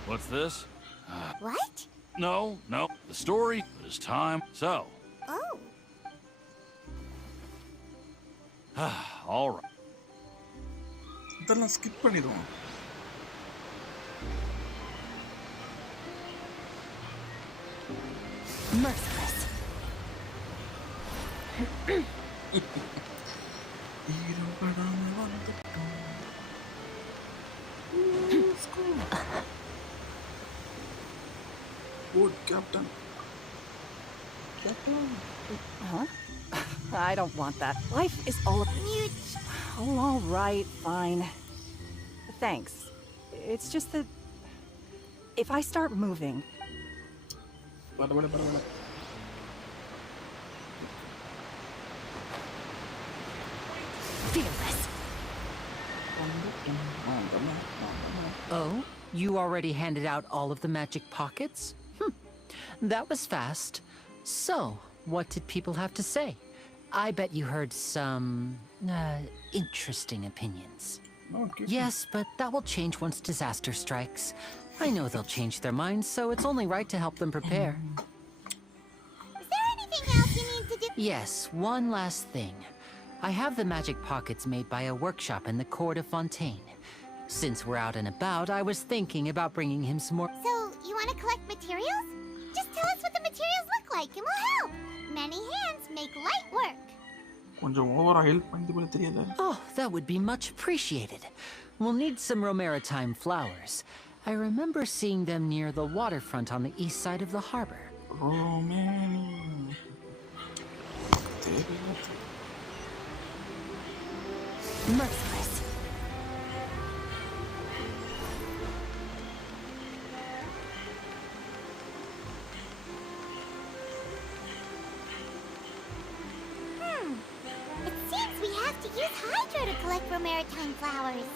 What's this? What? No, the story is time. So, Oh. all right. இதெல்லாம் skip பண்ணிடுவோம். Merciless. ஈரப்படாம வந்துட்டோம். Good captain. Huh? I don't want that. Life is all of... Oh, all right, fine. Thanks. It's just that... if I start moving... Bada. Fearless. Oh? You already handed out all of the magic pockets? That was fast. So, what did people have to say? I bet you heard some... interesting opinions. Okay. Yes, but that will change once disaster strikes. I know they'll change their minds, so it's only right to help them prepare. Is there anything else you need to do? Yes, one last thing. I have the magic pockets made by a workshop in the court of Fontaine. Since we're out and about, I was thinking about bringing him some more... So, you want to collect materials? Just tell us what the materials look like and we'll help. Many hands make light work. கொஞ்சம் ஓவரா help பண்ணிட்டு போல தெரியல. Oh, that would be much appreciated. We'll need some romaritime flowers. I remember seeing them near the waterfront on the east side of the harbor. Romanian. Merciless. It seems we have to to use Hydra to collect for maritime flowers.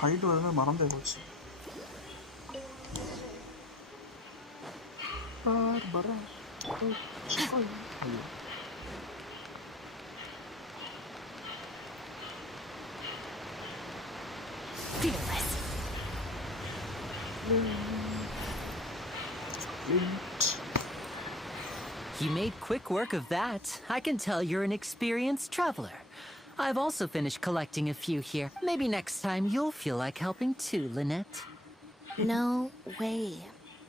Hydra மறந்தே போச்சு. Barbara. Fearless. You made quick work of that. I can tell you're an experienced traveler. I've also finished collecting a few here. Maybe next time you'll feel like helping too, Lynette. No way.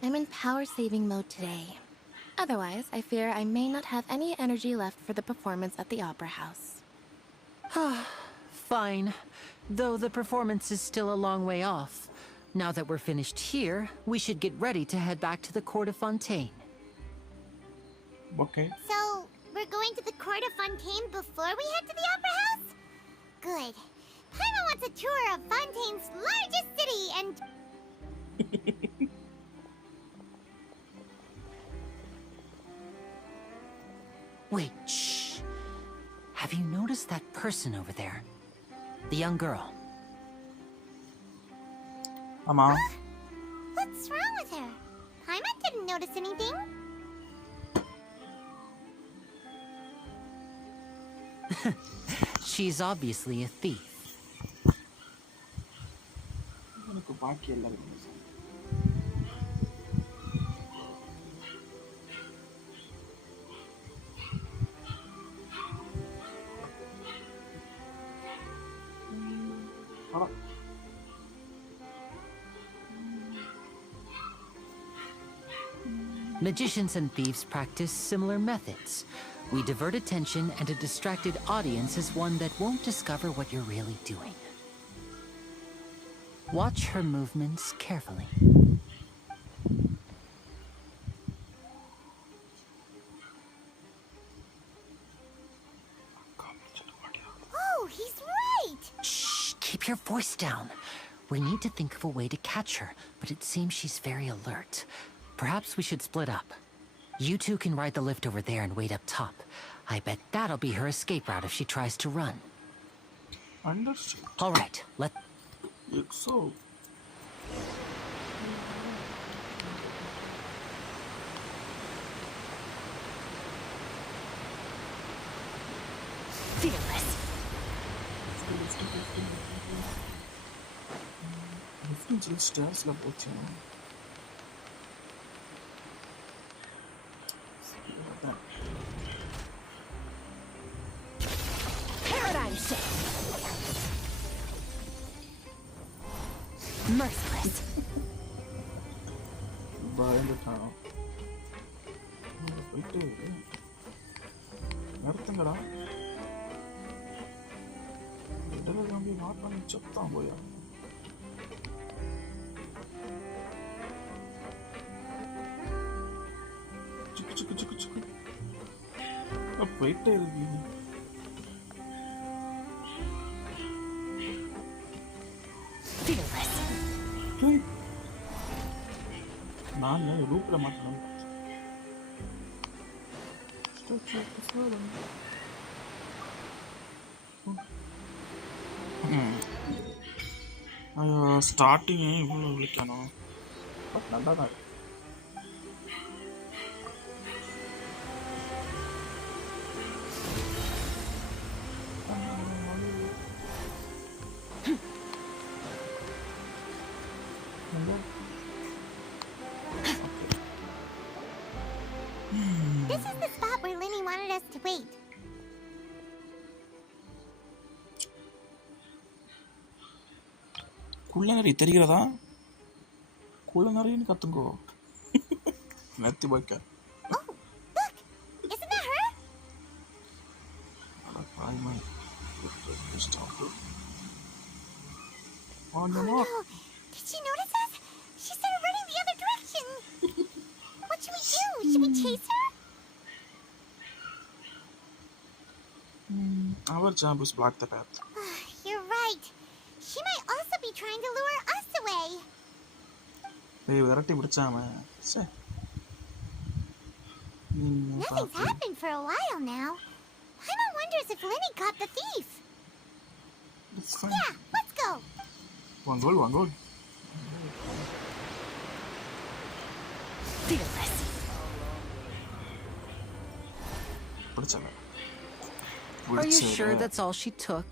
I'm in power-saving mode today. Otherwise, I fear I may not have any energy left for the performance at the Opera House. Fine. Though the performance is still a long way off. Now that we're finished here, we should get ready to head back to the court of Fontaine. Okay. So, we're going to the court of Fontaine before we head to the Opera House? Good. Paimon wants a tour of Fontaine's largest city and... Wait, shh. Have you noticed that person over there? The young girl. Ama. What's wrong with her? Paimon didn't notice anything. She's obviously a thief. எனக்கு பாக்கி எல்லாம் இருக்கு. Magicians and thieves practice similar methods. We divert attention, and a distracted audience is one that won't discover what you're really doing. Watch her movements carefully. Oh, he's right! Shh! Keep your voice down. We need to think of a way to catch her, but it seems she's very alert. Perhaps we should split up. You two can ride the lift over there and wait up top. I bet that'll be her escape route if she tries to run. Understood. All right, So. Fearless. Stairsல போச்சு. Paradigm shift. Merciless. பயந்துட்டான். போயிட்டு நிறுத்துங்கடா. இடல நம்பி not பண்ணி செத்தான் போயா. சிக்கு போயிட்டே இருக்கு. Fearless. நான் ரூப்ல மாட்டேன். ஸ்டார்டிங் இவ்வளோ விളിக்கணும். பட் நல்லா தான் இருக்கு. This is the spot where Linny wanted us to wait. குள்ளநரி தெரிகிறதா? குள்ளநரின்னு கத்துங்கோ. நெத்தி வைக்க. Oh, look! Isn't that her? Oh no! Did she notice us? She started running the other direction. What should we do? Should we chase her? Our jump was blocked the path. You're right. She might விரட்டி பிடிச்சாம சே Nothing's happened for a while now. Paimon wonders if Lenny caught the thief. It's fine. Yeah, let's go. One goal. Fearless. பிடிச்சாங்க Are you sure that's all she took?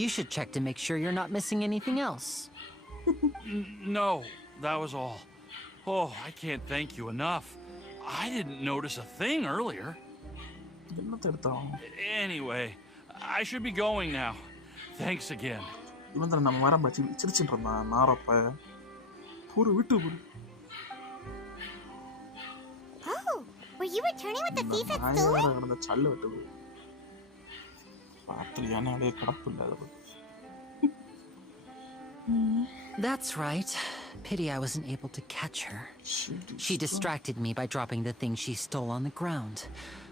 You should check to make sure you're not missing anything else. No, that was all. Oh, I can't thank you enough. I didn't notice a thing earlier. என்னத்த எடுத்தோம் Anyway, I should be going now. Thanks again. இவன் தான் நம்ம மரம் பச்சி சிரிச்சிட்டு இருந்தான் நாரப்ப poor விட்டு poor Oh, were you returning with the thief at stolen? கடந்த சல்ல விட்டு பூரு பாத்திரியானாலே கடப்பு இல்லாத That's right. Pity I wasn't able to catch her. She distracted me by dropping the thing she stole on the ground.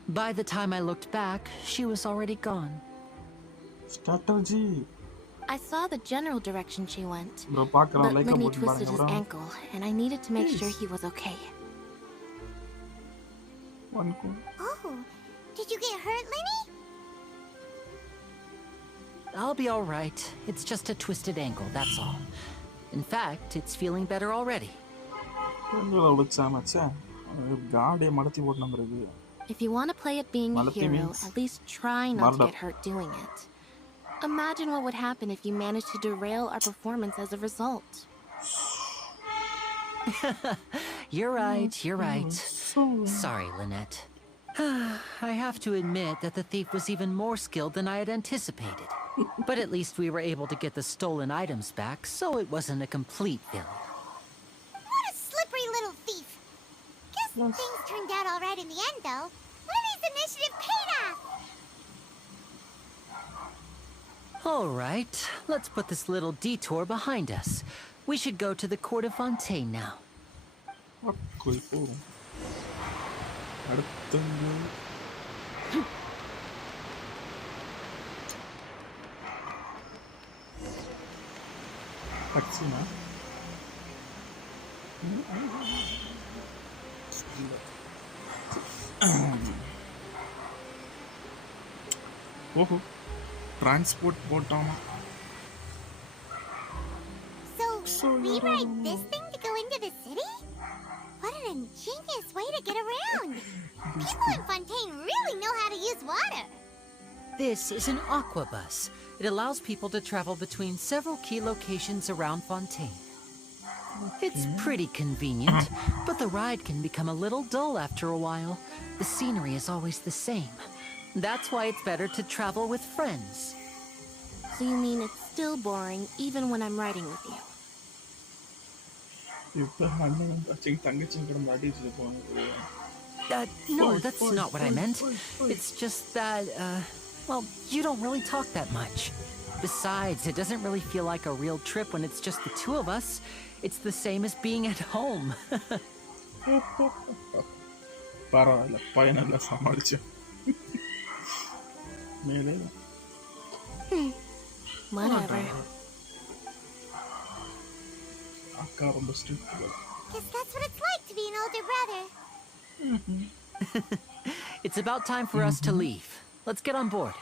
By the time I looked back, she was already gone. Strategy. I saw the general direction she went, Bro, but Lenny twisted his ankle, and I needed to make sure he was okay. Oh, did you get hurt, Lenny? I'll be all right. It's just a twisted ankle, that's all. In fact, it's feeling better already. If you want to play at being a hero, at least try not to get hurt doing it. Imagine what would happen if you managed to derail our performance as a result. You're right. Sorry, Lynette. I have to admit that the thief was even more skilled than I had anticipated. But at least we were able to get the stolen items back, so it wasn't a complete failure. What a slippery little thief. Guess things turned out all right in the end, though. Lenny's initiative paid off. All right, let's put this little detour behind us. We should go to the court of Fontaine now. Transport போட்டோம் So we ride this thing to go into the city? What an ingenious way to get around. People in Fontaine really know how to use water. This is an aqua bus. It allows people to travel between several key locations around Fontaine. It's pretty convenient, but the ride can become a little dull after a while. The scenery is always the same. That's why it's better to travel with friends. So you mean it's still boring even when I'm riding with you? No, that's not what I meant. It's just that, well, you don't really talk that much. Besides, it doesn't really feel like a real trip when it's just the two of us. It's the same as being at home. பரவாயில்ல பையனல்ல சமாளிச்சேன் மேலே Whatever. அக்கா ரொம்ப strict Guess that's what it's like to be an older brother. It's about time for us to leave. Let's get on board.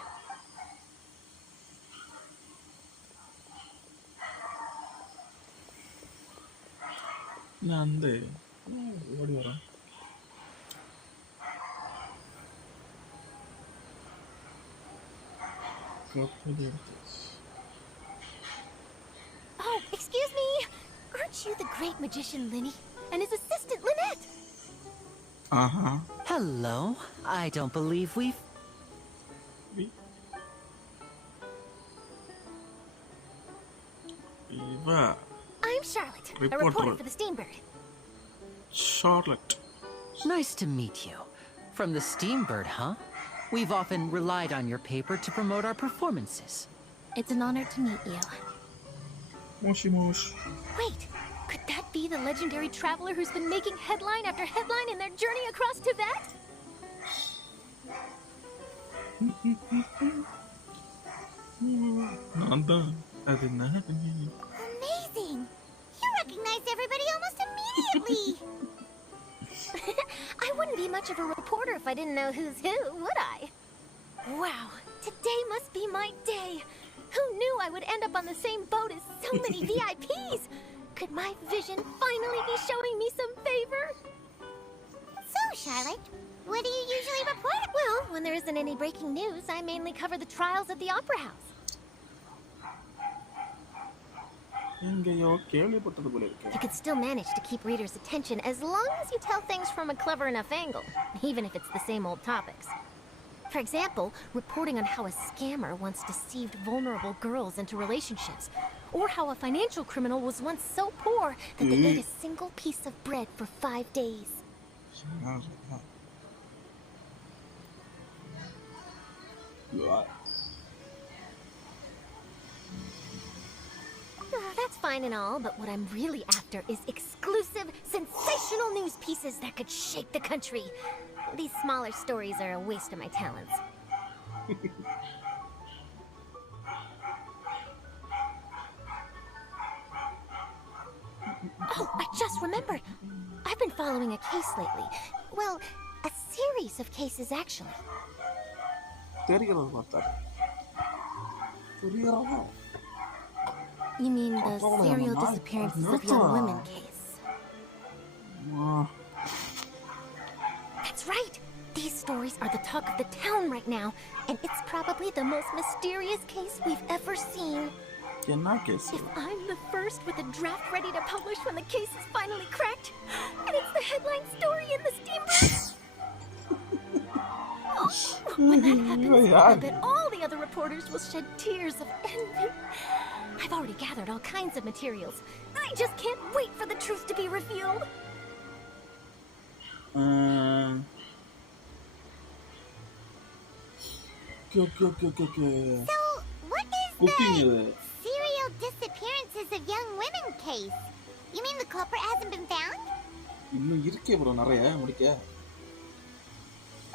நான் வந்து ஓடி வரேன் Oh, excuse me. Aren't you the great magician Lenny and his assistant Lynette? Uh-huh. Hello. I don't believe we've... Eva. I'm Charlotte, a reporter for the Steambird. Charlotte. Nice to meet you. From the Steambird, huh? We've often relied on your paper to promote our performances. It's an honor to meet you. Moshi mosh. Wait, could that be the legendary traveler who's been making headline after headline in their journey across Tibet? நான் தான் அது நான் Amazing! You recognized everybody almost immediately! immediately. I wouldn't be much of a reporter if I didn't know who's who, would I? Wow, today must be my day. Who knew I would end up on the same boat as so many VIPs? Could my vision finally be showing me some favor? So, Charlotte, what do you usually report? Well, when there isn't any breaking news, I mainly cover the trials at the Opera House. எங்கேயோ கேள்விப்பட்டது போல இருக்கு. You could still manage to keep readers' attention as long as you tell things from a clever enough angle, even if it's the same old topics. For example, reporting on how a scammer once deceived vulnerable girls into relationships, or how a financial criminal was once so poor that they ate a single piece of bread for 5 days. That's fine and all, but what I'm really after is exclusive, sensational news pieces that could shake the country. These smaller stories are a waste of my talents. Oh, I just remembered. I've been following a case lately. Well, a series of cases, actually. You mean the serial disappearances of young women case? That's right! These stories are the talk of the town right now, and it's probably the most mysterious case we've ever seen. If I'm the first with a draft ready to publish when the case is finally cracked, and it's the headline story in the Steamboat... When that happens, I bet all the other reporters will shed tears of envy. I've already gathered all kinds of materials. I just can't wait for the truth to be revealed. So, what is the serial disappearances of young women case? You mean the culprit hasn't been found?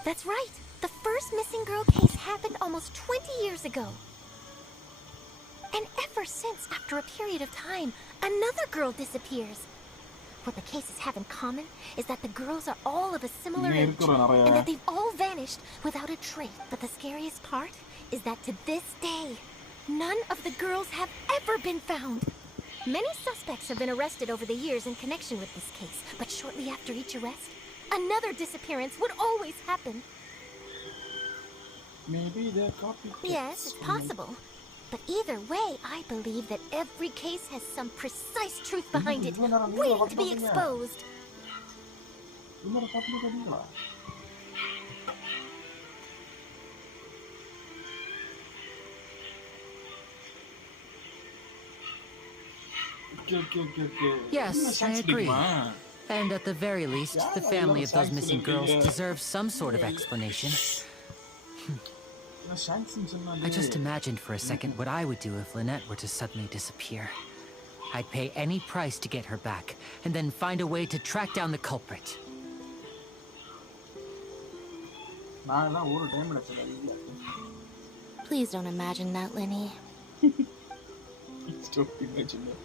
That's right. The first missing girl case happened almost 20 years ago. And ever since, after a period of time, another girl disappears. What the cases have in common is that the girls are all of a similar age, and that they've all vanished without a trace. But the scariest part is that to this day, none of the girls have ever been found. Many suspects have been arrested over the years in connection with this case, but shortly after each arrest, another disappearance would always happen. Maybe they're copycats. Yes, it's possible. But either way, I believe that every case has some precise truth behind it, waiting to be exposed. Yes, I agree. And at the very least, the family of those missing girls deserves some sort of explanation. I just imagined for a second what I would do if Lynette were to suddenly disappear. I'd pay any price to get her back, and then find a way to track down the culprit. Please don't imagine that, Lenny. Don't imagine that.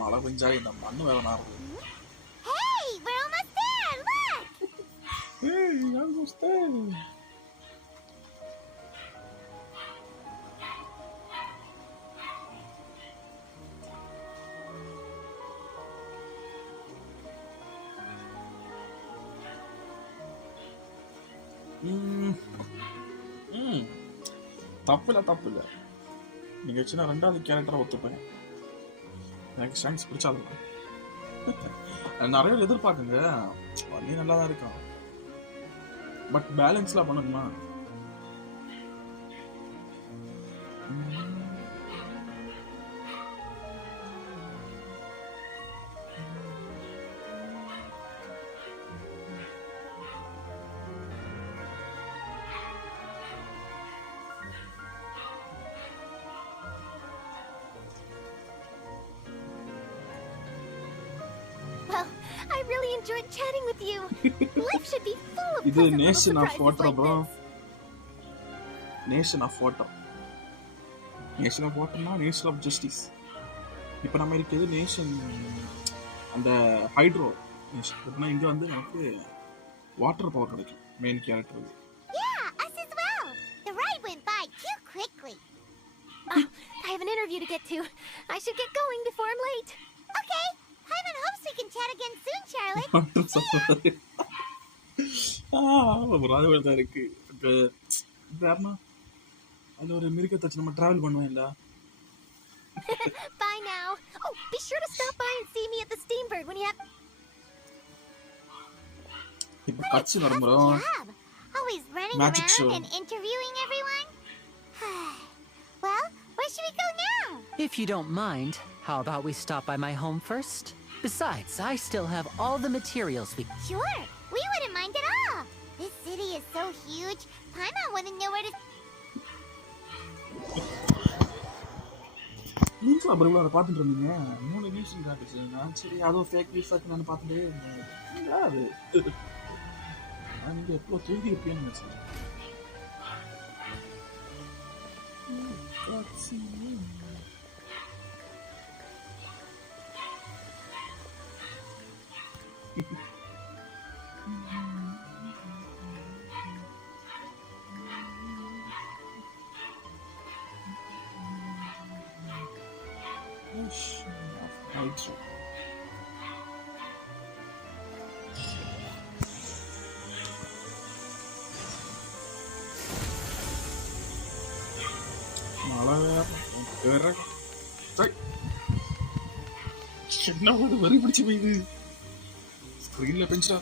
மழை பெஞ்சா இந்த மண்ணு வேற நாறுது. Hey, we're almost there. Look. Hey, almost there. தப்பில்ல நீங்க வச்சுனா ரெண்டாவது கேரக்டரை ஒத்துப்பேன். எனக்கு சாங்ஸ் பிடிச்சாலும் நிறைய எதிர்பார்க்குங்க, வழி நல்லா தான் இருக்கும், பட் பேலன்ஸ்லாம் பண்ணணுமா? Well, really enjoyed chatting with you. Life should be full of இது pleasant little nation of surprises water like bro. this. Nation of water. Nation of வாட்டர்னா நேஷன் ஆஃப் ஜஸ்டிஸ். இப்போ நம்ம இருக்கிறது நேஷன் அந்த ஹைட்ரோ நேஷன். அப்படின்னா இங்கே வந்து நமக்கு வாட்டர் பவர் கிடைக்கும் மெயின் கேரக்டருக்கு. Yeah, us as well. The ride went by too quickly. I have an interview to get to. I should get going before I'm late. Okay, Paimon hopes we can chat again soon, Charlotte. Water safari. Rajavel தான் இருக்கு. வேறனா அதில் ஒரு மிருகத்தை வச்சு நம்ம travel பண்ணுவேன்ல. Bye now. Oh, be sure to stop by and see me at the Steambird when you have... இப்போ கட்சி நடந்துரும். Tough job. Always running Magic around show. and interviewing everyone. Well, where should we go now? If you don't mind, how about we stop by my home first? Besides, I still have all the materials we... Sure, we wouldn't mind at all. This city is so huge, Paimon wouldn't know where to... நீங்களும் அப்புறம் அதை பார்த்துட்டு இருந்தீங்க. 3 news காட்டுச்சு. நான் சரி அதோ fake news ஆச்சு நான் பார்த்துட்டே இருந்தேன். அது நீங்கள் எப்போ தூக்கி இருப்பேன்னு நினச்சேன். என்ன ஒரு வரி பிடிச்சி போயிது. ஸ்க்ரீன்ல பெஞ்சா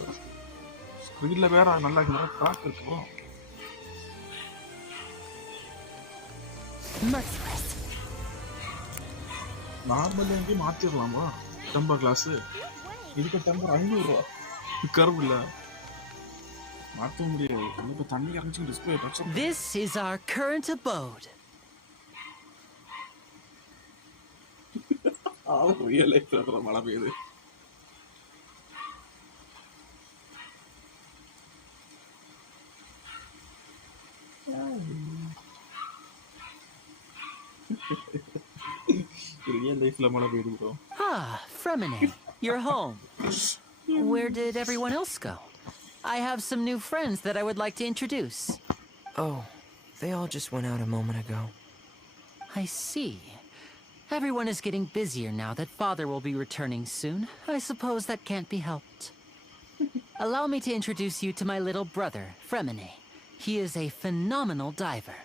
ஸ்க்ரீன்ல வேற நல்லா கிராக் இருக்கும். நார்மலா எங்கேயும் மாத்திரலாமா டெம்பர் கிளாஸ்? இதுக்கு டெம்பர் 500 ரூபா. கர்வ் இல்ல மாத்த முடியாது. இப்போ தண்ணி இறங்கி display touch. This is our current abode. Real லைஃப்ல அப்புறம் மழை பெய்யுது. ரியல் லைஃப்ல மழை பெய்யுது bro. Fremine, you're home. Where did everyone else go? I have some new friends that I would like to introduce. Oh, they all just went out a moment ago. I see. Everyone is getting busier now that Father will be returning soon. I suppose that can't be helped. Allow me to introduce you to my little brother, Fremine. He is a phenomenal diver.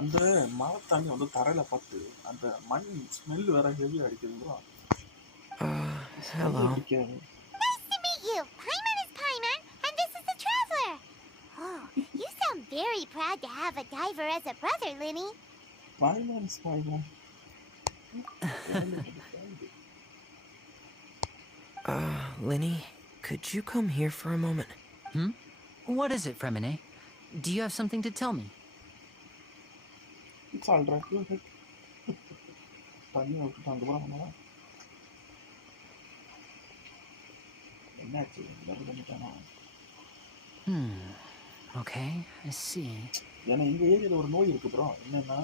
அந்த மழை தண்ணி வந்து தரையில பட்டு அந்த மண் smell வேற heavy அடிக்குது. Hello. Nice to meet you. Paimon is Paimon, and this is the Traveler. Oh, you sound very proud to have a diver as a brother, Linny. Paimon is Paimon. Linny, could you come here for a moment? What is it, Fremine? Do you have something to tell me? It's all right. Go ahead. தண்ணி விட்டுட்டாங்க bro. என்னாச்சு? எல்லாரும் பண்ணிட்டானா? Okay, I see. ஏன்னா இந்த ஏரியாவில் ஒரு நோய் இருக்கு ப்ரோ. என்னன்னா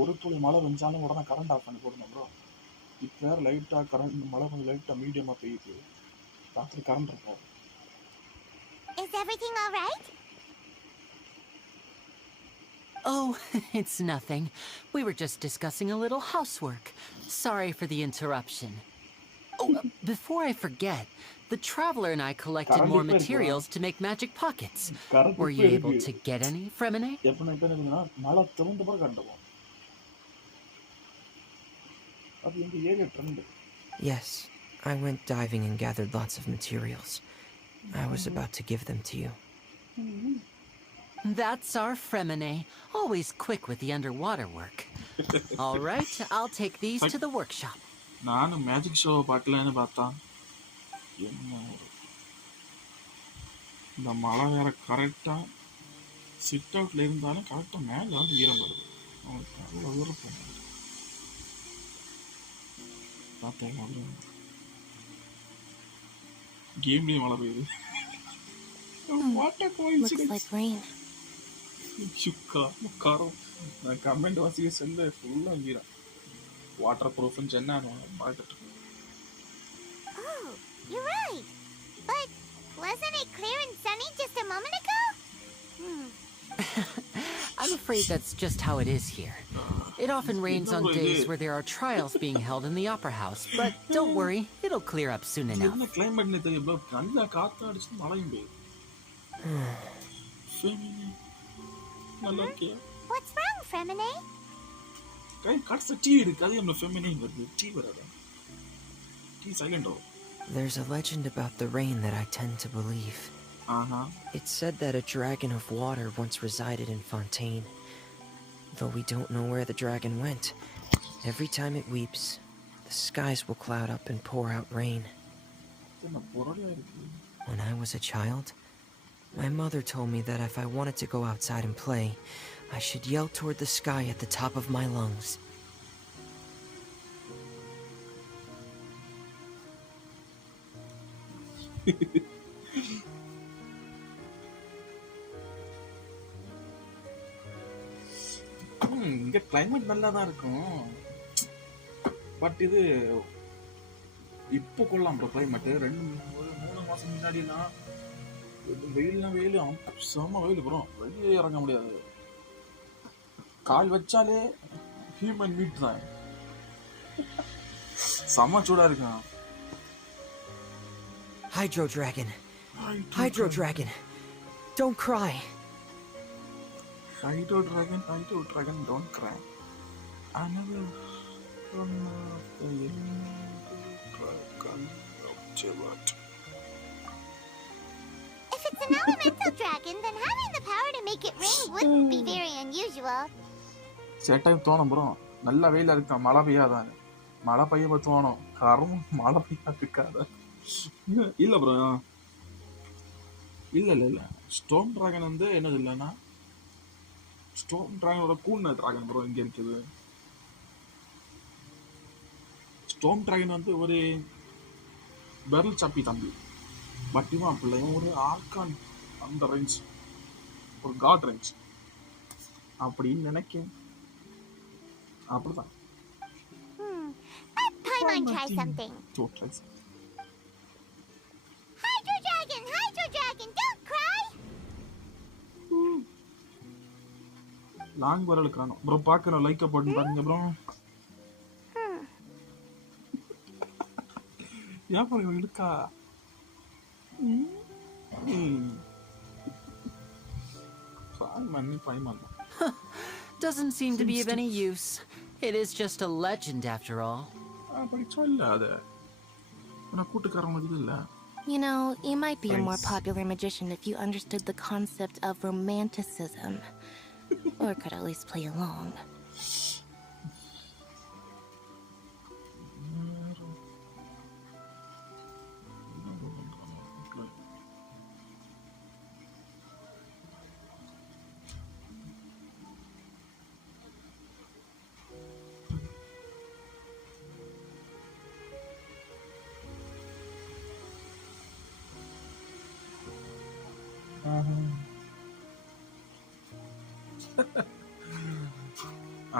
ஒரு துளி மழை பெஞ்சாலும் உடனே கரண்ட் ஆஃப் பண்ணி போடணும் ப்ரோ. இப்போ வேறு லைட்டாக கரண்ட் மழை கொஞ்சம் லைட்டாக மீடியமாக பெய்யுது. ராத்திரி கரண்ட் இருக்காது. Is everything all right? Oh, it's nothing. We were just discussing a little housework. Sorry for the interruption. Oh, before I forget, the Traveler and I collected more materials to make magic pockets. Were you able to get any, Fremine? மழை திறந்த பிறகு current போகும். அது இந்த area trend. Yes, I went diving and gathered lots of materials. I was about to give them to you. That's our Fremine, always quick with the underwater work. All right, I'll take these to the workshop. நானும் magic show பார்க்கலான்னு பார்த்தா என்ன இந்த மழை வேற கரெக்டாக chit அவுட்ல இருந்தாலும் கரெக்டாக மேலே வந்து ஈரம் வருது. அவனுக்கு அவ்வளோ விருப்பம். பார்த்தோம் கேம்லயே மழை பெய்யுது. What a coincidence. Looks like rain. காரம் நான் கமெண்ட் வாசிக்க செல்ல ஃபுல்லா வீரா வாட்டர் ப்ரூஃப் ஜென்னானு பார்த்துட்டு. Oh, you're right. But wasn't it clear and sunny just a moment ago? I'm afraid that's just how it is here. It often rains on days where there are trials being held in the Opera House, but don't worry, it'll clear up soon enough. என்ன climate நேத்து bro நல்ல காத்து அடிச்சு மழையும் பெய்யுது. நல்லா இருக்கே. What's wrong, Fremine? கை cuts tea இருக்கு அது நம்ம ஃபெமினைன் வருது டீ வராதா tea சைலண்டோ. There's a legend about the rain that I tend to believe. It's said that a dragon of water once resided in Fontaine. Though we don't know where the dragon went, every time it weeps, the skies will cloud up and pour out rain. When I was a child, my mother told me that if I wanted to go outside and play, I should yell toward the sky at the top of my lungs. இங்க climate நல்லா தான் இருக்கும். But இது இப்போ கொள்ளலாம் bro climate. 2-3 மாசம் முன்னாடிலாம் வெயில்னா வெயில் செம்ம வெயில் ப்ரோ. வெளியே இறங்க முடியாது. கால் வச்சாலே ஹியூமன் மீட் தான். செம்ம சூடா இருக்கும். Hydro Dragon. Don't cry. Hydro Dragon, don't cry. Another one of the dragon of Jewett. If it's an elemental dragon, then having the power to make it rain wouldn't be very unusual. சில time தோணும் bro நல்ல வெயில இருக்கா மழை பெய்யாதான். மழை பெய்ய தோணும் காரம் மழை பெய்யா இருக்காத. இல்ல ப்ரோ இல்ல ஸ்டோம் டிராகன் வந்து என்னது இல்லைன்னா ஸ்டோம் டிராகனோட கூண்ண டிராகன் ப்ரோ இங்க இருக்குது. ஸ்டோம் டிராகன் வந்து ஒரு பெரல் சப்பி தம்பி. பட் இவன் அப்படி இல்லை, ஒரு ஆர்கான் அந்த ரேஞ்ச், ஒரு காட் ரேஞ்ச் அப்படின்னு நினைக்கேன். அப்படிதான். Paimon, try something. Hydro Dragon, don't cry. Long வரல் காணும் ப்ரோ. பார்க்கணும் லைக் போட்டு பாருங்க ப்ரோ. ஏன் ப்ரோ இழுக்கா? Paimon. Doesn't seem to be of any use. It is just a legend after all. You know, you might be a more popular magician if you understood the concept of romanticism. Or could at least play along.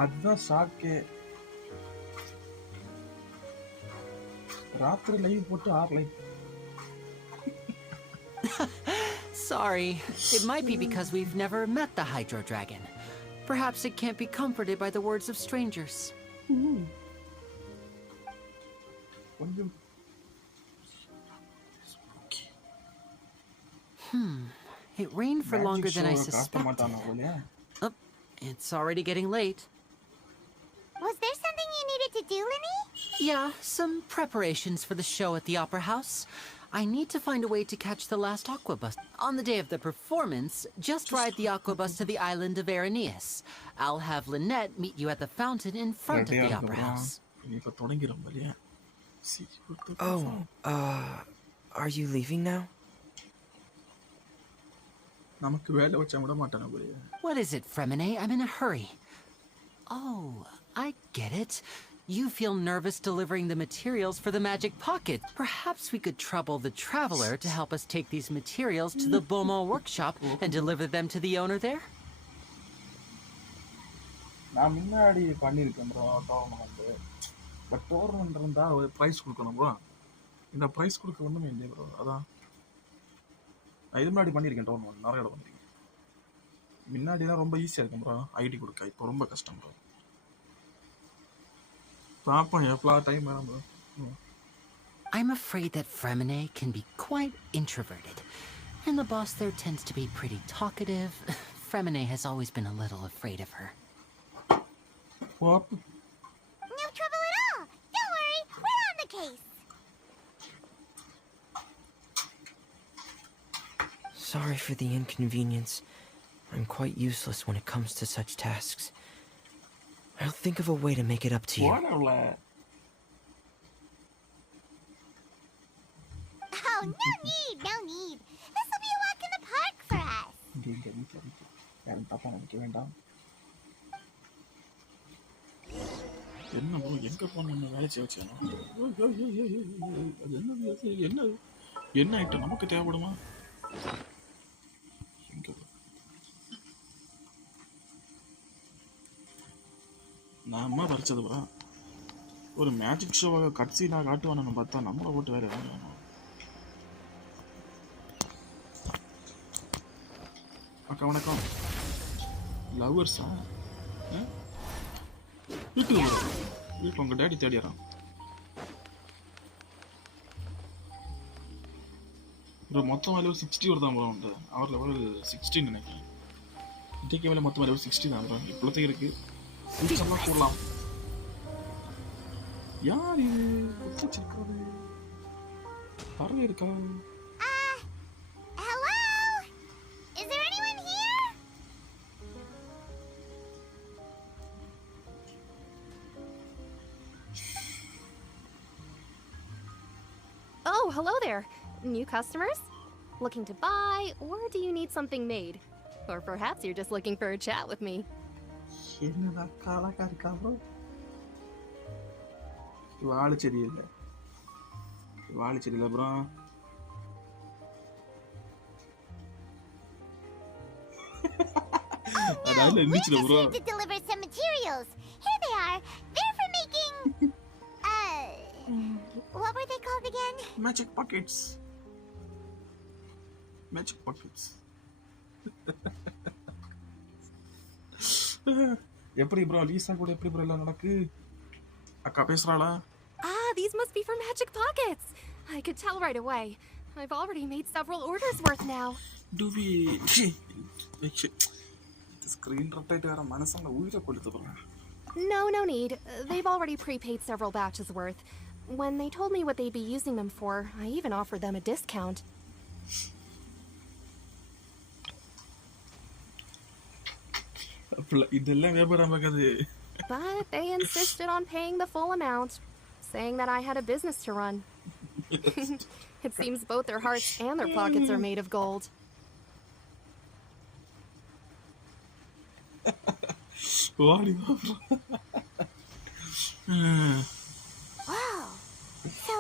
அதுதான் ஷாக்கே. ராத்திரி live போட்டு 6 like. Sorry, it might be because we've never met the Hydro Dragon. Perhaps it can't be comforted by the words of strangers. It rained for longer than I suspected. Oh, it's already getting late. Was there something you needed to do, Linny? Yeah, some preparations for the show at the Opera House. I need to find a way to catch the last aqua bus. On the day of the performance, just ride the aqua bus to the island of Aeneas. I'll have Lynette meet you at the fountain in front of the Opera House. Oh, are you leaving now? What is it, Fremine? I'm in a hurry. Oh, I get it. You feel nervous delivering the materials for the magic pocket. Perhaps we could trouble the traveler to help us take these materials to the Beaumont workshop and deliver them to the owner there? நான் முன்னாடி பண்ணியிருக்கேன் bro tournament. But tournament இருந்தால் ஒரு price கொடுக்கணும் bro. இந்த price கொடுக்க ஒன்றுமே இல்லை ப்ரோ. அதான் நான் இது முன்னாடி பண்ணியிருக்கேன் டோர்னமெண்ட், நிறைய இடம் பண்ணியிருக்கேன். முன்னாடிலாம் ரொம்ப ஈஸியாக இருக்கும் ப்ரோ ஐடி கொடுக்க, இப்போ ரொம்ப கஷ்டம் ப்ரோ. பார்ப்போம் எவ்வளோ டைம் வேணும் bro. I'm afraid that Fremine can be quite introverted, and the boss there tends to be pretty talkative. Fremine has always been a little afraid of her. What? No trouble at all. Don't worry, we're on the case. Sorry for the inconvenience. I'm quite useless when it comes to such tasks. I'll think of a way to make it up to you. What a lad. Oh, no need, no need. This will be a walk in the park for us. என்ன bro எங்கே போன வேலை செய்ய வச்சேன். என்ன என்ன item நமக்கு தேவைப்படுமா? நான் அம்மா பறிச்சது ப்ரோ. ஒரு மேஜிக் ஷோவை கட்சி நான் காட்டுவானு பார்த்தா நம்மளை போட்டு வேற வேணும். அக்கா வணக்கம். லவ்வர்ஸா? வீட்டுக்கு வீட்டில் உங்கள் டேடி தேடிறான். ஒரு மொத்தம் லெவல் 60 வருதான் ப்ரோ உண்டு. அவர் லெவல் 16 நினைக்கிறேன். இன்றைக்கு மேலே மொத்தமாக லெவல் 60 தான் ப்ரோ இப்போதைக்கு இருக்குது. ஃபியூச்சர்லாம் கூடலாம். யார் இது வச்சிருக்கிறது? பறவை இருக்கா? Hello? Is there anyone here? Oh, hello there. New customers? Looking to buy, or do you need something made? Or perhaps you're just looking for a chat with me. என்னடா காலாக்கா இருக்கா ப்ரோ? வாழை செடி இல்லை, வாழை செடி இல்லை bro. No, we just need to deliver some materials. Here they are. They're for making what were they called again? Magic pockets. Magic pockets. எப்படி bro Lisa கூட எப்படி ப்ரோ எல்லாம் நடக்கு? அக்கா பேசுறாளா? Ah, these must be for magic pockets. I could tell right away. I've already made several orders worth now. Do we screen rotate வேற மனசங்க உயிரை கொளுத்து bro. No need. They've already prepaid several batches worth. When they told me what they'd be using them for, I even offered them a discount. இதெல்லாம் வியாபாரம் ஆகாது. But they insisted on paying the full amount, saying that I had a business to run. It seems both their hearts and their pockets are made of gold. Wow. So,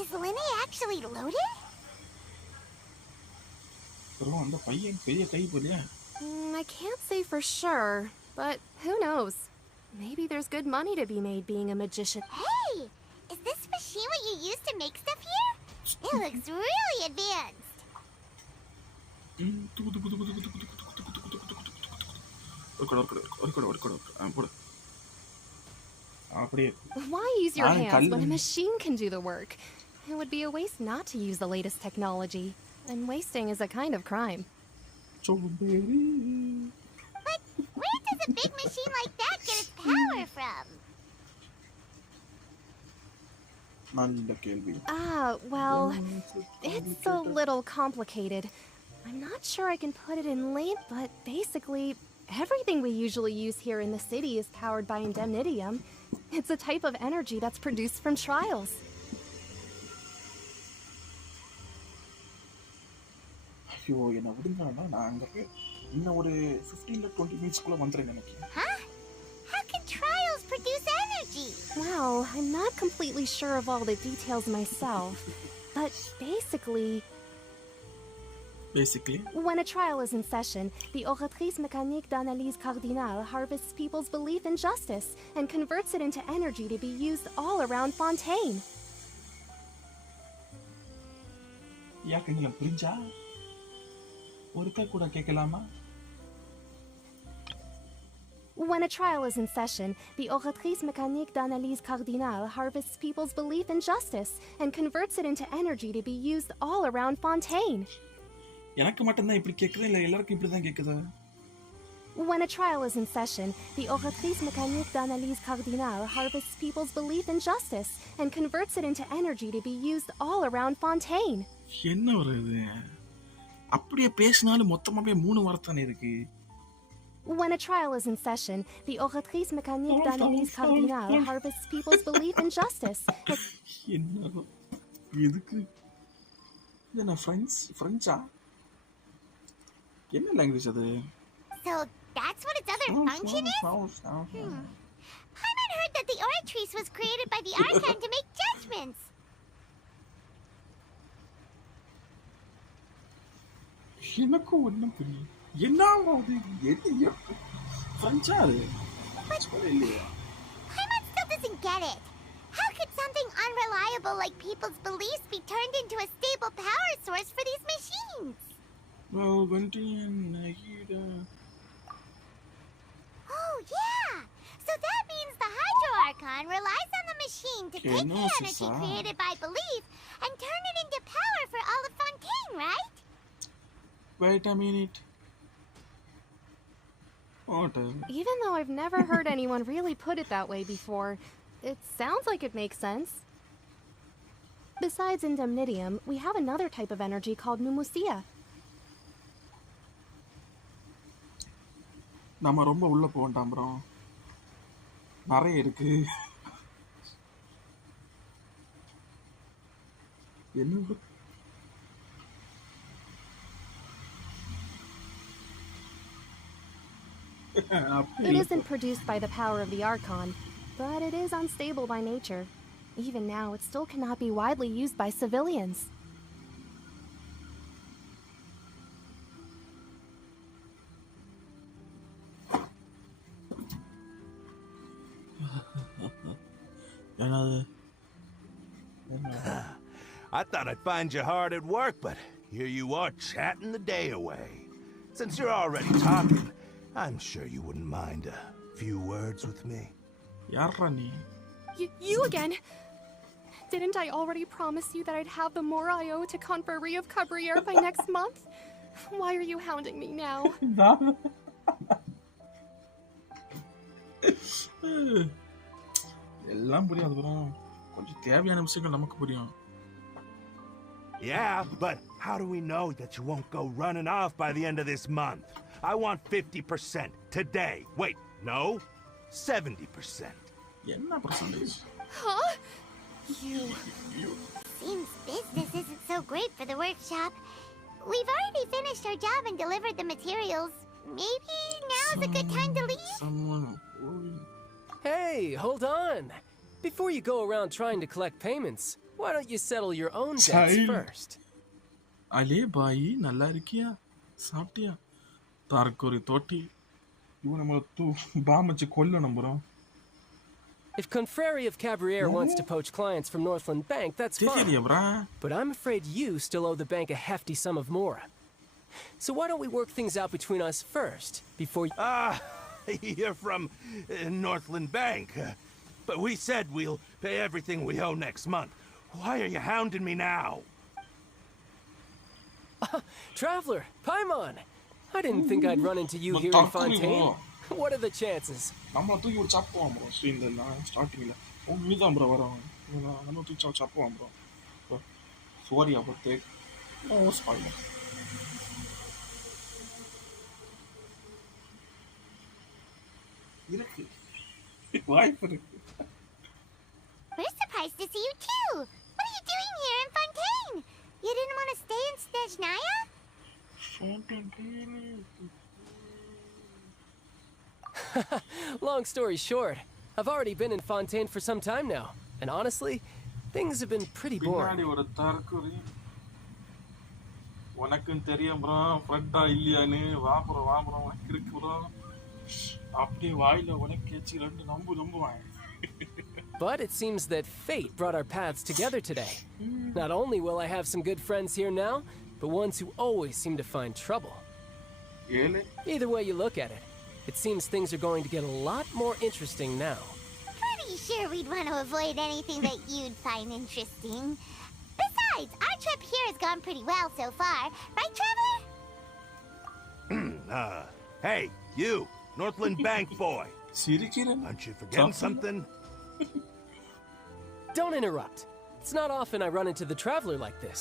is Linny actually loaded? Bro அந்த பையன் பெரிய கை போலியா? I can't say for sure, but who knows? Maybe there's good money to be made being a magician. Hey! Is this machine what you use to make stuff here? It looks really advanced. Why use your hands when a machine can do the work? It would be a waste not to use the latest technology, and wasting is a kind of crime. But where does a big machine like that get its power from? Well, it's a little complicated. I'm not sure I can put it in length, but basically, everything we usually use here in the city is powered by indemnitium. It's a type of energy that's produced from trials. ஐயோ என்ன விடுங்கண்ணா, நான் அங்கே இன்னும் ஒரு 15 to 20 minutes வந்துடுறேன் நினைக்கிறேன். Huh? How can trials produce energy? Wow, I'm not completely sure of all the details myself, but basically, when a trial is in session, the oratrice mécanique d'analyse cardinale harvests people's belief in justice and converts it into energy to be used all around Fontaine. யாக்கெல்லாம் புரிஞ்சா ஒருக்கா கூட கேட்கலாமா? When a trial is in session, the oratrice mécanique d'analyse cardinale harvests people's belief in justice and converts it into energy to be used all around Fontaine. எனக்கு மட்டும் தான் இப்படி கேக்குதா இல்ல எல்லாருக்கும் இப்படி தான் கேக்குதா? When a trial is in session, the oratrice mécanique d'analyse cardinale harvests people's belief in justice and converts it into energy to be used all around Fontaine. என்ன ஒரு இது? அப்படியே பேசினாலும் மொத்தமாவே 3 வார்த்தை இருக்கு. When a trial is in session, the oratrice mécanique d'analyse cardinale harvests people's belief in justice. என்ன எதுக்கு? என்ன French-ஆ? என்ன language அது? So that's what its other function is? Paimon heard that the oratrice was created by the Archon to make judgments. எனக்கு ஒண்ணும் புரியல. என்ன French-ஆ அது? Paimon still doesn't get it. How could something unreliable like people's beliefs be turned into a stable power source for these machines? Well, Fontaine, Oh, yeah! So that means the Hydro Archon relies on the machine to take the energy created by belief and turn it into power for all of Fontaine, right? Wait a minute. Even though I've never heard anyone really put it that way before, it sounds like it makes sense. Besides indemnitium, we have another type of energy called pneumosia. நம்ம ரொம்ப உள்ள போகண்டாம் bro. நிறைய இருக்கு. என்ன It isn't produced by the power of the Archon, but it is unstable by nature. Even now, it still cannot be widely used by civilians. I thought I'd find you hard at work, but here you are chatting the day away. Since you're already talking, I'm sure you wouldn't mind a few words with me. You again? Didn't I already promise you that I'd have the more I owe to Confrérie of Cabriere by next month? Why are you hounding me now? எல்லாம் புரியாது bro. கொஞ்சம் தேவையான விஷயங்கள் நமக்கு புரியும். Yeah, but how do we know that you won't go running off by the end of this month? I want 50% today. Wait, no, 70%. என்ன percentage? Huh? You. Seems business isn't so great for the workshop. We've already finished our job and delivered the materials. Maybe now's a good time to leave? Hey, hold on. Before you go around trying to collect payments, why don't you settle your own debts first? அலே பாய் நல்லா இருக்கியா? சாப்பிட்டியா? தார்கோரி தோட்டி. இவனை நம்ம bomb வச்சு கொல்லணும் bro. If Confrérie of Cabriere wants to poach clients from Northland Bank, that's fine. But I'm afraid you still owe the bank a hefty sum of mora. So why don't we work things out between us first, before you... You're from Northland Bank. But we said we'll pay everything we owe next month. Why are you hounding me now? Traveler, Paimon! I didn't think I'd run into you here in Fontaine. What are the chances? நம்மள தூக்கி ஒரு சாப்புவான் bro ஸ்ட்ரீம்ல ஸ்டார்டிங்ல. நீ தான் bro வரோம். நம்ம தூக்கி சாப்புவான் bro. Sorry about that. No spoiler. இருக்கு. வாய்ப்பு இருக்கு. We're surprised to see you too. What are you doing here in Fontaine? You didn't want to stay in Snezhnaya? Long story short, I've already been in Fontaine for some time now, and honestly, things have been pretty boring. உனக்கும் தெரியும் bro ஃப்ரெண்டா இல்லையானே வா bro உனக்கு இருக்கு bro அப்படியே வாயில உனக்கேச்சி ரெண்டு நம்புவாங்க. But it seems that fate brought our paths together today. Not only will I have some good friends here now, but ones who always seem to find trouble. Either way you look at it, it seems things are going to get a lot more interesting now. Pretty sure we'd want to avoid anything that you'd find interesting. Besides, our trip here has gone pretty well so far. Right, Traveler? Hey, you, Northland Bank boy. Aren't you forgetting something? Don't interrupt. It's not often I run into the Traveler like this.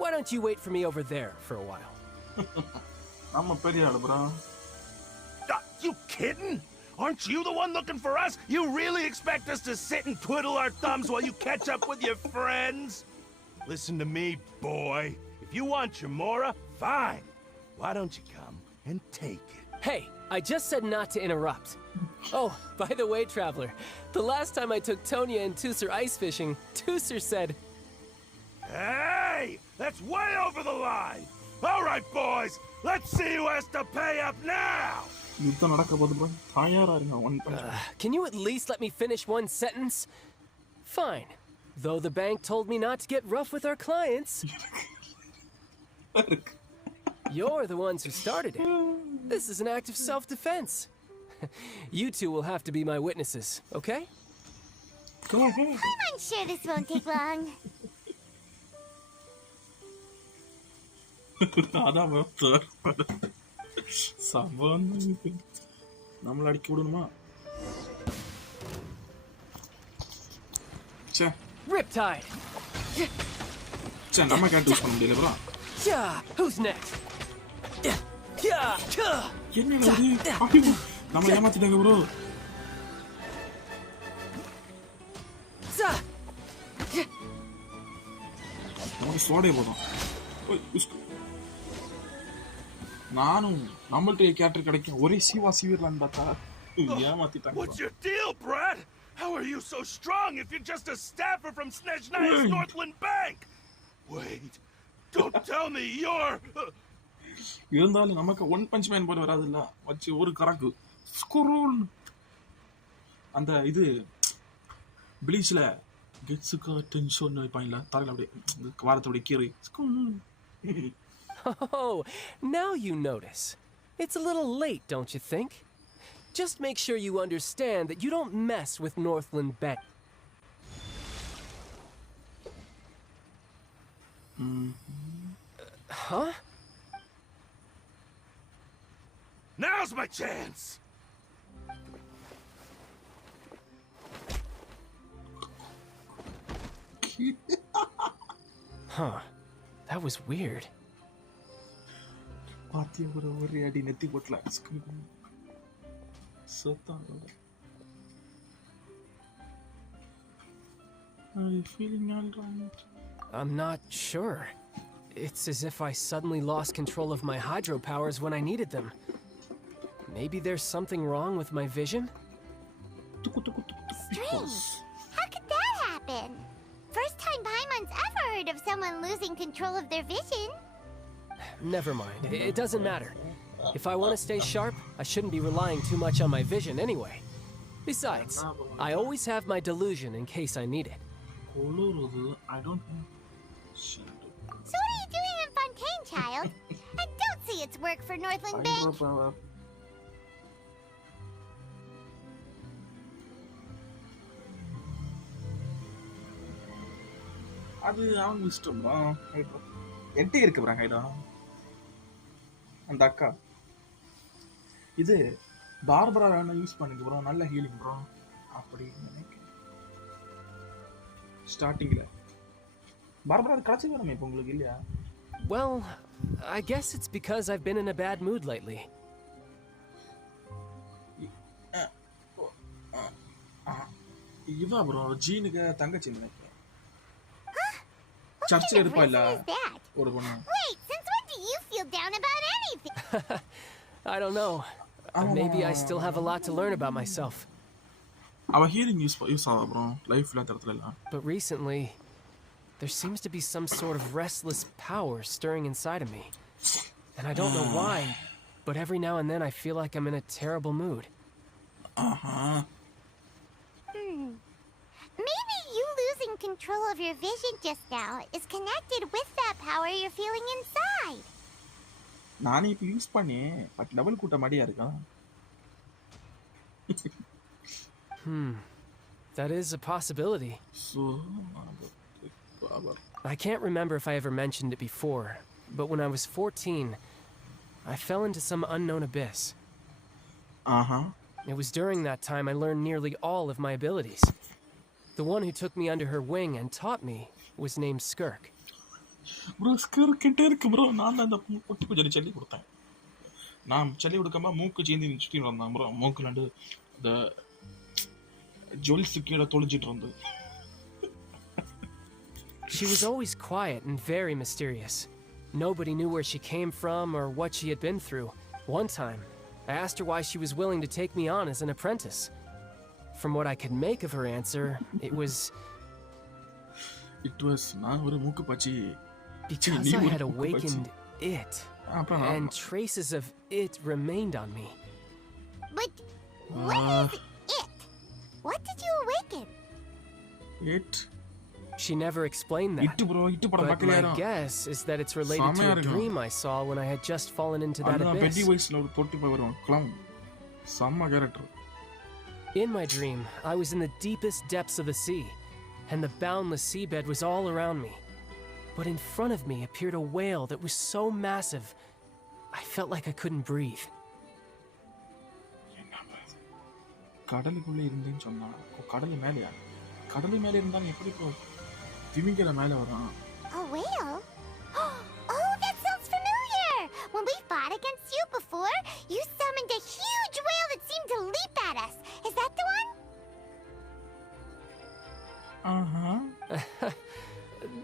Why don't you wait for me over there for a while? I'm a period, bro. You kidding? Aren't you the one looking for us? You really expect us to sit and twiddle our thumbs while you catch up with your friends? Listen to me, boy. If you want your Mora, fine. Why don't you come and take it? Hey, I just said not to interrupt. Oh, by the way, Traveler, the last time I took Tonya and Tooser ice fishing, Tooser said... Hey! That's way over the line! All right, boys, let's see who has to pay up now! Can you at least let me finish one sentence? Fine. Though the bank told me not to get rough with our clients. You're the ones who started it. This is an act of self-defense. You two will have to be my witnesses, okay? Go ahead. I'm sure this won't take long. அதான் நம்மள அடிக்க விடணுமா? Riptide. நம்ம gate use பண்ண முடியல bro. Who's next? என்ன இது? நம்ம ஏமாத்திட்டாங்க bro. நமக்கு ஸ்வாடே போதும். நானும் நம்மள்ட்ட கேரக்டர் கிடைக்கும் ஒரே சீவா சீவிரலான்னு பார்த்தா ஏமாத்திட்டாங்க. What's your deal, Brad? How are you so strong if you're just a staffer from Snezhnaya's Northland Bank? Wait, don't tell me you're... இருந்தாலும் நமக்கு ஒன் பஞ்ச் மேன் போல வராது இல்ல, வச்சு ஒரு கராக்கு ஸ்குரோல். அந்த இது ப்ளீச்ல கெட்ஸுக்கு டென்ஷன் வைப்பாங்களா தலையில அப்படியே வாரத்தோட கீரை. Oh, now you notice. It's a little late, don't you think? Just make sure you understand that you don't mess with Northland Bank. Huh? Now's my chance! Huh. That was weird. பாத்தியா ஒரு அடி நெத்தி போட்டல சத்தம். Are you feeling all right? I'm not sure. It's as if I suddenly lost control of my hydro powers when I needed them. Maybe there's something wrong with my vision? Strange. How could that happen? First time Paimon's ever heard of someone losing control of their vision. Never mind. It doesn't matter. If I want to stay sharp, I shouldn't be relying too much on my vision anyway. Besides, I always have my delusion in case I need it. I don't know. So what are you doing in Fontaine, child? And don't say it's work for Northland Bank. அது அவங்க இஷ்டம் தான். என்கிட்ட இருக்கு ப்ரா ஹைடா அந்த அக்கா. இது பார்பரா வேணா யூஸ் பண்ணுங்க ப்ரோ, நல்ல ஹீலிங் ப்ரோ அப்படி நினைக்கிறேன். ஸ்டார்டிங்ல பார்பரா கிடைச்சது வேணுமே இப்போ உங்களுக்கு இல்லையா? Well, I guess it's because I've been in a bad mood lately. இவா ப்ரோ ஜீனுக்கு தங்கச்சி நினைக்கிறேன். சர்ச்சில் இருப்பா இல்ல ஒரு பொண்ணு. Wait, since when do you feel down about anything? I don't know. Maybe I still have a lot to learn about myself. Our hearing use bro. Life la. But recently, there seems to be some sort of restless power stirring inside of me. And I don't know why, but every now and then I feel like I'm in a terrible mood. Maybe you losing control of your vision just now is connected with that power you're feeling inside. நானே இப்ப use பண்ணேன் but double கூட்ட மாடியா இருக்கா. That is a possibility. So I can't remember if I ever mentioned it before, but when I was 14, I fell into some unknown abyss. It was during that time I learned nearly all of my abilities. The one who took me under her wing and taught me was named Skirk. Bro, Skirk கிட்ட இருக்கு bro. நான் அந்த பொட்டி கொஞ்சம் சொல்லி கொடுத்தேன். நான் சொல்லி கொடுக்காம மூக்கு சீந்தி சுத்தி வந்தான் bro. மூக்கு நடு the ஜொல்ஸ் கீழ தொளிஞ்சிட்டு இருந்தது. She was always quiet and very mysterious. Nobody knew where she came from or what she had been through. One time, I asked her why she was willing to take me on as an apprentice. From what I could make of her answer, it was நான் ஒரு மூக்கு பச்சி. Because I had awakened it, and traces of it remained on me. But what is it? What did you awaken? It? She never explained that. But my guess is that it's related to a dream I saw when I had just fallen into that abyss. In my dream, I was in the deepest depths of the sea, and the boundless seabed was all around me. But in front of me appeared a whale that was so massive, I felt like I couldn't breathe. கடலுக்குள்ள இருந்தேன்னு சொன்னா கடல் மேலயா கடல் மேல இருந்தா எப்படி திமிங்கல மேல வரும் A whale? Oh, that sounds familiar. When we fought against you before, you summoned a huge whale that seemed to leap at us. Is that the one?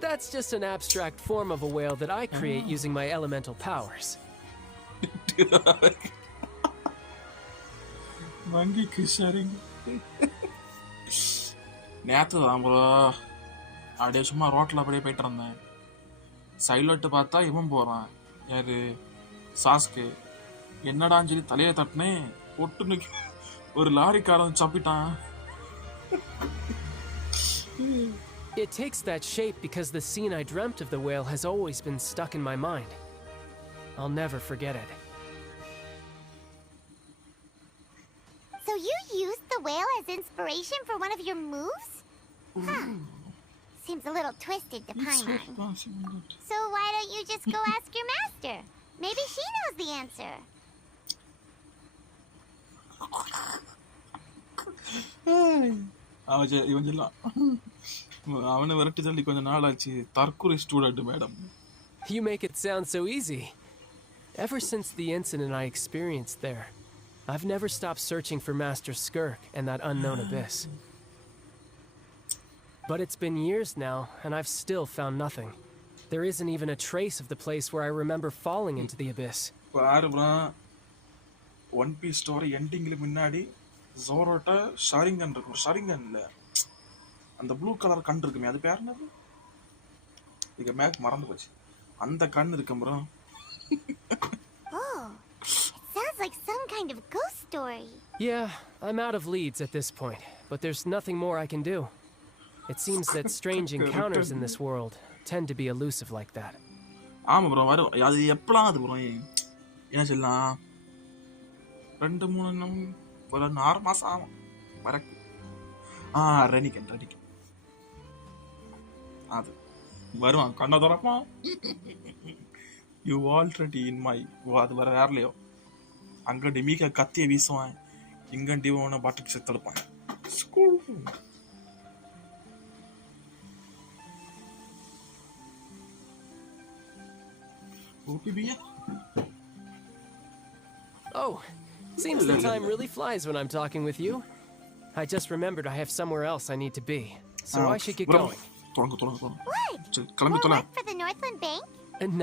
That's just an abstract form of a whale that I create using my elemental powers. Mangi kisharing. நேத்து தான் bro அப்படியே சும்மா ரோட்டில் அப்படியே போயிட்டு இருந்தேன். சைலோட்டு பார்த்தா இவன் போகிறான் யாரு சாஸ்க்கு. என்னடான்னு சொல்லி தலையை தட்டினேன் பொட்டுன்னு ஒரு லாரிக்காரன் சப்பிட்டான். It takes that shape because the scene I dreamt of the whale has always been stuck in my mind. I'll never forget it. So you used the whale as inspiration for one of your moves? Huh. Seems a little twisted to Paimon. So why don't you just go ask your master? Maybe she knows the answer. இவன் சொல்லலாம் அவனை விரட்டி தள்ளி கொஞ்சம் நாள் ஆச்சு. தற்கொலை student madam. You make it sound so easy. Ever since the incident I experienced there, I've never stopped searching for Master Skirk and that unknown abyss. But it's been years now, and I've still found nothing. There isn't even a trace of the place where I remember falling into the abyss. One Piece story ending முன்னாடி ஜோரோட்ட ஷாரிங்கன் இருக்கும். ஷாரிங்கன் இல்ல அந்த blue colour கண் இருக்குமே அது பேர் என்னது? இங்க மேக் மறந்து போச்சு. அந்த கண் இருக்கு bro. Oh, it sounds like some kind of ghost story. Yeah, I'm out of leads at this point, but there's nothing more I can do. It seems that strange encounters in this world tend to be elusive like that. ஆமா bro வரும். அது எப்பலாம் அது bro என்ன சொல்லலாம் 2-3 ஒரு 6 மாசம் ஆகும் வரக்கு. ரெடிக்கன் அது வருவான் கண்ணை திறப்பான். யூ ஆல்ரெடி இன் மை அது வர வேறலையோ அங்க டிமிக்க கத்தியை வீசுவான். இங்க டிவோன பாட்டுக்கு செத்தெடுப்பான். Oh, seems the time really flies when I'm talking with you. I just remembered I have somewhere else I need to be, so I should get going. What? More work for the Northland Bank?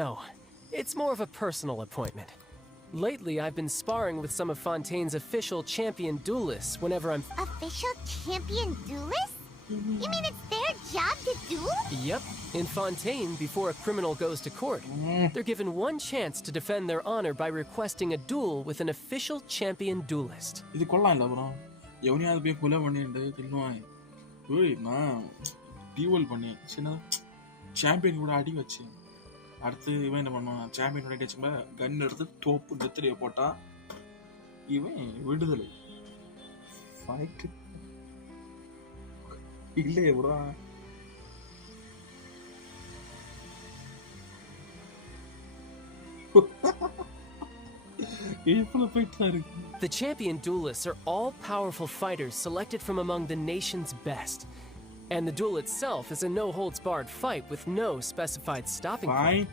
No, it's more of a personal appointment. Lately, I've been sparring with some of Fontaine's official champion duelists whenever I'm... Official champion duelists? You mean it's their job to duel? Yep. In Fontaine, before a criminal goes to court, they're given one chance to defend their honor by requesting a duel with an official champion duelist. இது கொள்ளலாம் இல்ல bro. எவனையாவது போய் கொலை பண்ணிட்டு தின்னுவான். ஏய் நான் dual பண்ணி சின்ன சாம்பியன் கூட அடி வச்சு அடுத்து இவன் என்ன பண்ணுவான் சாம்பியன் கூட அடிச்சுமா கன் எடுத்து தோப்பு நெத்திரியை போட்டா இவன் விடுதலை ஃபைட் இல்லையே bro The champion duelists are all powerful fighters selected from among the nation's best. And the duel itself is a no-holds-barred fight with no specified stopping point.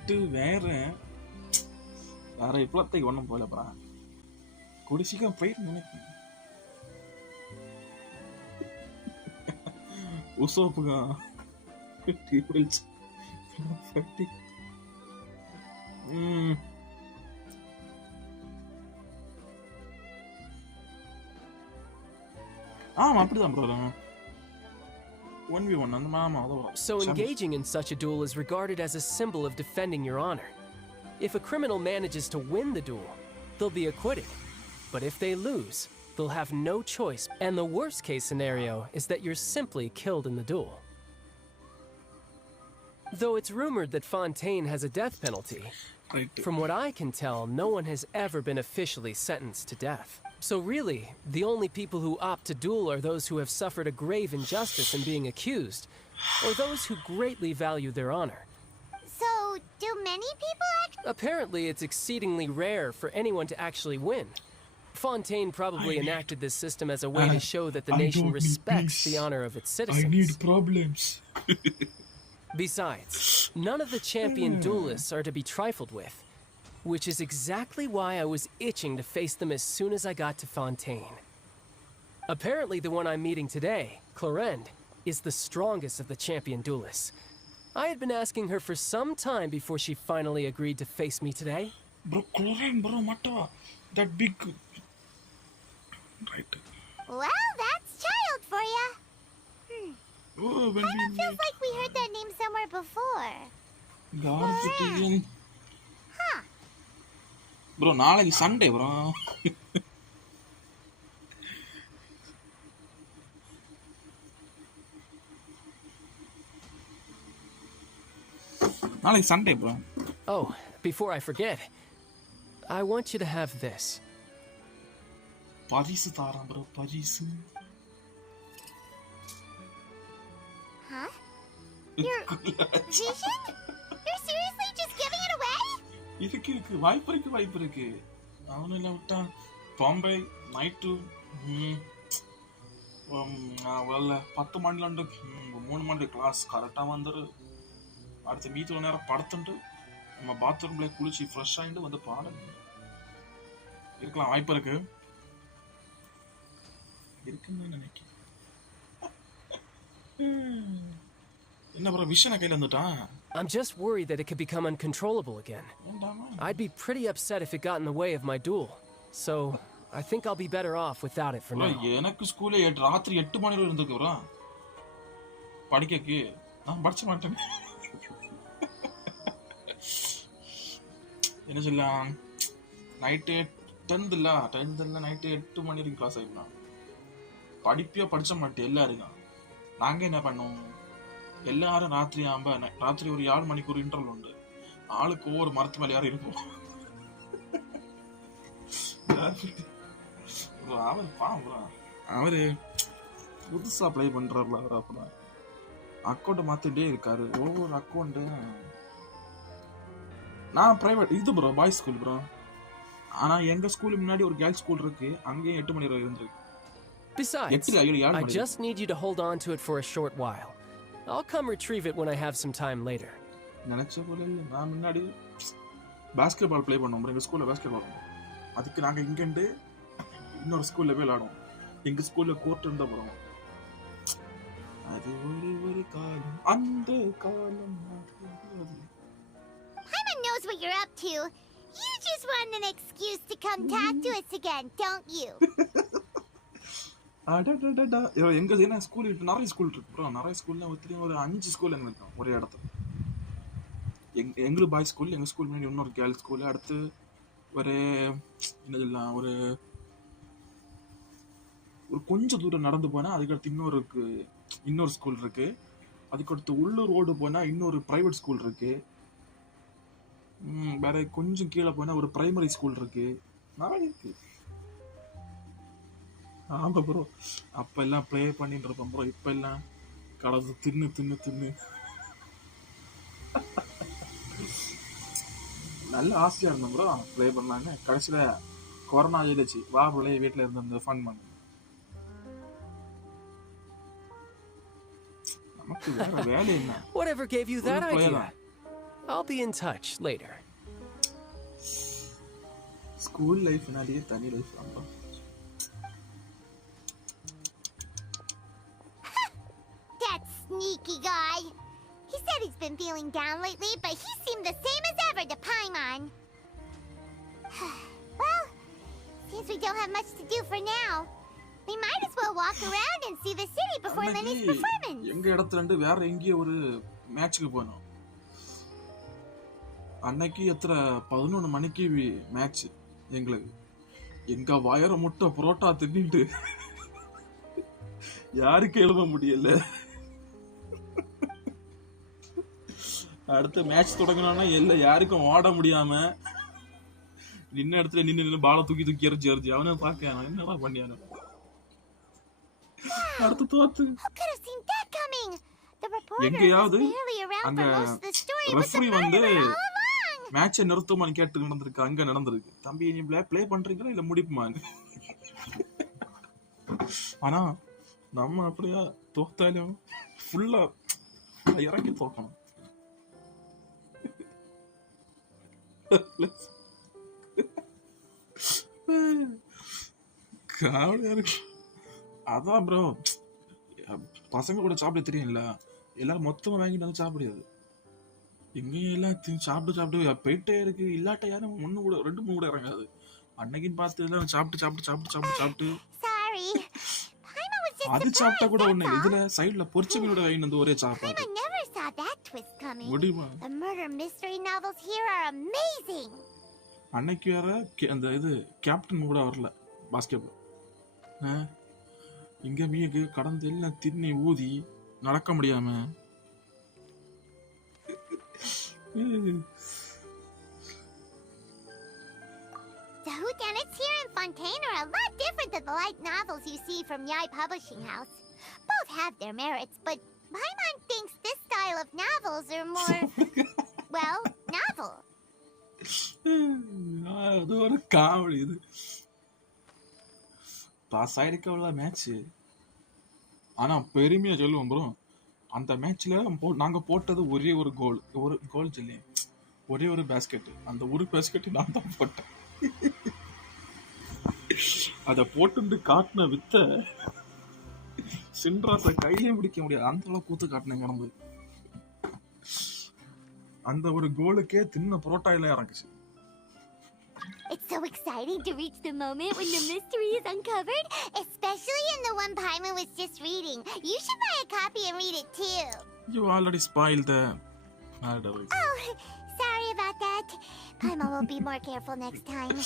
So engaging in such a duel is regarded as a symbol of defending your honor. If a criminal manages to win the duel, they'll be acquitted. But if they lose, they'll have no choice. And the worst case scenario is that you're simply killed in the duel. Though it's rumored that Fontaine has a death penalty, from what I can tell, no one has ever been officially sentenced to death. So really, the only people who opt to duel are those who have suffered a grave injustice in being accused, or those who greatly value their honor. So, do many people Apparently, it's exceedingly rare for anyone to actually win. Fontaine probably enacted this system as a way to show that the nation respects the honor of its citizens. I need problems. Besides, none of the champion duelists are to be trifled with, which is exactly why I was itching to face them as soon as I got to Fontaine. Apparently the one I'm meeting today, Clorinde, is the strongest of the champion duelists. I had been asking her for some time before she finally agreed to face me today. Bro, Clorinde, bro, Mata, that big... Right. Well, that's child for ya. Oh, when Kinda feels like we heard that name somewhere before. Clorinde. Huh. Bro, நாளைக்கு Sunday, bro. நாளைக்கு Sunday, bro. Oh, before I forget, I want you to have this. பரிசு Taram, bro, பரிசு. Huh? You're Vision? You're seriously just giving it away? இதுக்கு வாய்ப்பு இருக்கு அவனு எல்லாம் விட்டான் பாம்பே நைட்டு வரல 10 மணிலாண்டு 3 மணி கிளாஸ் கரெக்டாக வந்துரு அடுத்த மீத்துல நேரம் படுத்துட்டு நம்ம பாத்ரூம்ல குளிச்சு ஃப்ரெஷ் ஆகிட்டு வந்து பாடு இருக்கலாம் வாய்ப்பு இருக்குன்னு நினைக்கிறேன் என்ன ப்ரோ விஷனை கையில் வந்துட்டான் I'm just worried that it could become uncontrollable again. I'd be pretty upset if it got in the way of my duel. So, I think I'll be better off without it for now. எனக்கு ஸ்கூல்ல ராத்திரி 8 மணி வரை இருந்திருக்கு bro. படிக்கக்கு நான் படிச்ச மாட்டேன். என்ன சொல்லலாம் நைட் 10th இல்ல நைட் 8 மணி வரைக்கும் கிளாஸ் ஆயிடுனா. படிச்ச மாட்டேன் எல்லாரும். நாங்க என்ன பண்ணோம் எல்லாரும் ராத்திரி ஒரு 7 மணிக்கு ஒரு இன்டர்வல் உண்டு ஆளுக்கு ஒவ்வொரு மரத்து மேல யாரும் இருப்போம் அவரு புதுசா அப்ளை பண்றாருல அவர் அப்புறம் அக்கௌண்ட் மாத்திட்டே இருக்காரு ஒவ்வொரு அக்கௌண்ட் நான் பிரைவேட் இது ப்ரோ பாய்ஸ் ஸ்கூல் ப்ரோ ஆனா எங்க ஸ்கூலுக்கு முன்னாடி ஒரு கேர்ள்ஸ் ஸ்கூல் இருக்கு அங்கேயும் 8 மணி வரை இருந்திருக்கு Besides, I just need you to hold on to it for a short while. I'll come retrieve it when I have some time later. நினைச்ச போல இல்ல நான் முன்னாடி பாஸ்கெட்பால் ப்ளே பண்ணோம் எங்க ஸ்கூல்ல பாஸ்கெட்பால் அதுக்கு நாங்க இங்கண்டு இன்னொரு ஸ்கூல்ல போய் விளையாடுவோம் எங்க ஸ்கூல்ல கோர்ட் இருந்தா போறோம் அது ஒரு காலம் அந்த காலம் Paimon knows what you're up to. You just want an excuse to come talk to us again, don't you? அடடடடா எங்க என்ன ஸ்கூல் இருக்கு, நிறைய ஸ்கூல் இருக்கு ப்ரோ. நிறைய ஸ்கூல்ல ஒரு 5 ஸ்கூல் எங்க இருக்கும் ஒரே இடத்துல. எங்களுக்கு பாய்ஸ் ஸ்கூல், எங்கள் ஸ்கூல் முன்னாடி இன்னொரு கேர்ள்ஸ் ஸ்கூல், அடுத்து ஒரு என்ன சொல்லலாம் ஒரு கொஞ்சம் தூரம் நடந்து போனால் அதுக்கடுத்து இன்னொரு ஸ்கூல் இருக்குது. அதுக்கடுத்து உள்ளூர் ரோடு போனால் இன்னொரு ப்ரைவேட் ஸ்கூல் இருக்குது. வேற கொஞ்சம் கீழே போனால் ஒரு பிரைமரி ஸ்கூல் இருக்குது. நிறைய இருக்குது. ஆமாம் ப்ரோ, அப்போ எல்லாம் ப்ளே பண்ணிட்டு இருப்போம் ப்ரோ. இப்போ எல்லாம் கடந்து தின்னு நல்ல ஆசையாக இருந்தோம் ப்ரோ ப்ளே பண்ணாங்க. கடைசியில் கொரோனா ஆயிடுச்சு. வா பிள்ளை வீட்டில் இருந்து ஃபன் பண்ணு. நமக்கு வேற வேலை என்ன? Whatever gave you that idea? I'll be in touch later. School life நிறைய தனி life bro. That sneaky guy. He said he's been feeling down lately, but he seemed the same as ever to Paimon. Well, since we don't have much to do for now, we might as well walk around and see the city before Lenny's performance. எங்க இடத்துல இருந்து வேற எங்கேயோ ஒரு மேட்ச்க்கு போனோம். அன்னைக்கு 11 மணிக்கு match. எங்களுக்கு எங்க வயர முட்டை புரோட்டா தின்னிட்டு யாருக்கு எழுத முடியல. அடுத்த மேட்ச் தொடங்கினோம்னா யாருக்கும் ஓட முடியாம நின்ன இடத்துல நின்று பால தூக்கி எறிஞ்சு அவனை பார்க்க என்னடா பண்ணியானு. அடுத்து தோத்து எங்கேயாவது அங்க ரெஃப்ரி வந்து மேட்சை நிறுத்துமான்னு கேட்டு நடந்திருக்கு. அங்க நடந்திருக்கு. தம்பி நீ பிளே பண்றீங்களா இல்ல முடிப்புமான்னு. ஆனா நம்ம அப்படியா தோத்தாலும் ஃபுல்லா இறக்கி தோக்கணும். அதான் ப்ரோ, பசங்க கூட சாப்பிட தெரியும்ல, எல்லாரும் மொத்தமா வாங்கிட்டு வந்து சாப்பிடாது. எங்கேயும் எல்லாம் சாப்பிட்டு போயிட்டே இருக்கு. இல்லாட்ட யாரும் 1 கூட 2 3 கூட இறங்காது. அன்னைக்குன்னு பார்த்து எல்லாம் சாப்பிட்டு அது சாப்பிட்டா கூட ஒண்ணு இதுல சைடுல பொரிச்ச மீனோட வாங்கி வந்து ஒரே சாப்பாடு. முடியுமா? The murder mystery novels here are amazing. அன்னைக்கு வேற அந்த இது கேப்டன் கூட வரல பாஸ்கெட்பால். இங்க மீக்கு கடந்து எல்லாம் திண்ணி ஊதி நடக்க முடியாம. The whodunits here in Fontaine are a lot different than the light novels you see from Yai Publishing House. Both have their merits, but Paimon thinks this style of novels are more, well, novel. அது ஒரு comedy. இது pass ஆயிருக்கவள match. ஆனா பெருமையா சொல்லுவோம் bro, அந்த மேட்ச்ல நாங்க போட்டது ஒரே ஒரு கோல் சொல்லி ஒரே ஒரு பேஸ்கெட். அந்த ஒரு பேஸ்கெட் நான் தான் போட்டேன். அத போட்டு காட்டின வித்த சின்ராச கையிலே பிடிக்க முடியாது. அந்த அளவுக்கு கூத்து காட்டினேன் கிளம்பு. அந்த ஒரு கோலுக்கே தின்ன புரோட்டாயில இறங்குச்சு. It's so exciting to reach the moment when the mystery is uncovered, especially in the one Paimon was just reading. You should buy a copy and read it too. You already spoiled the... Oh, sorry about that. Paimon will be more careful next time.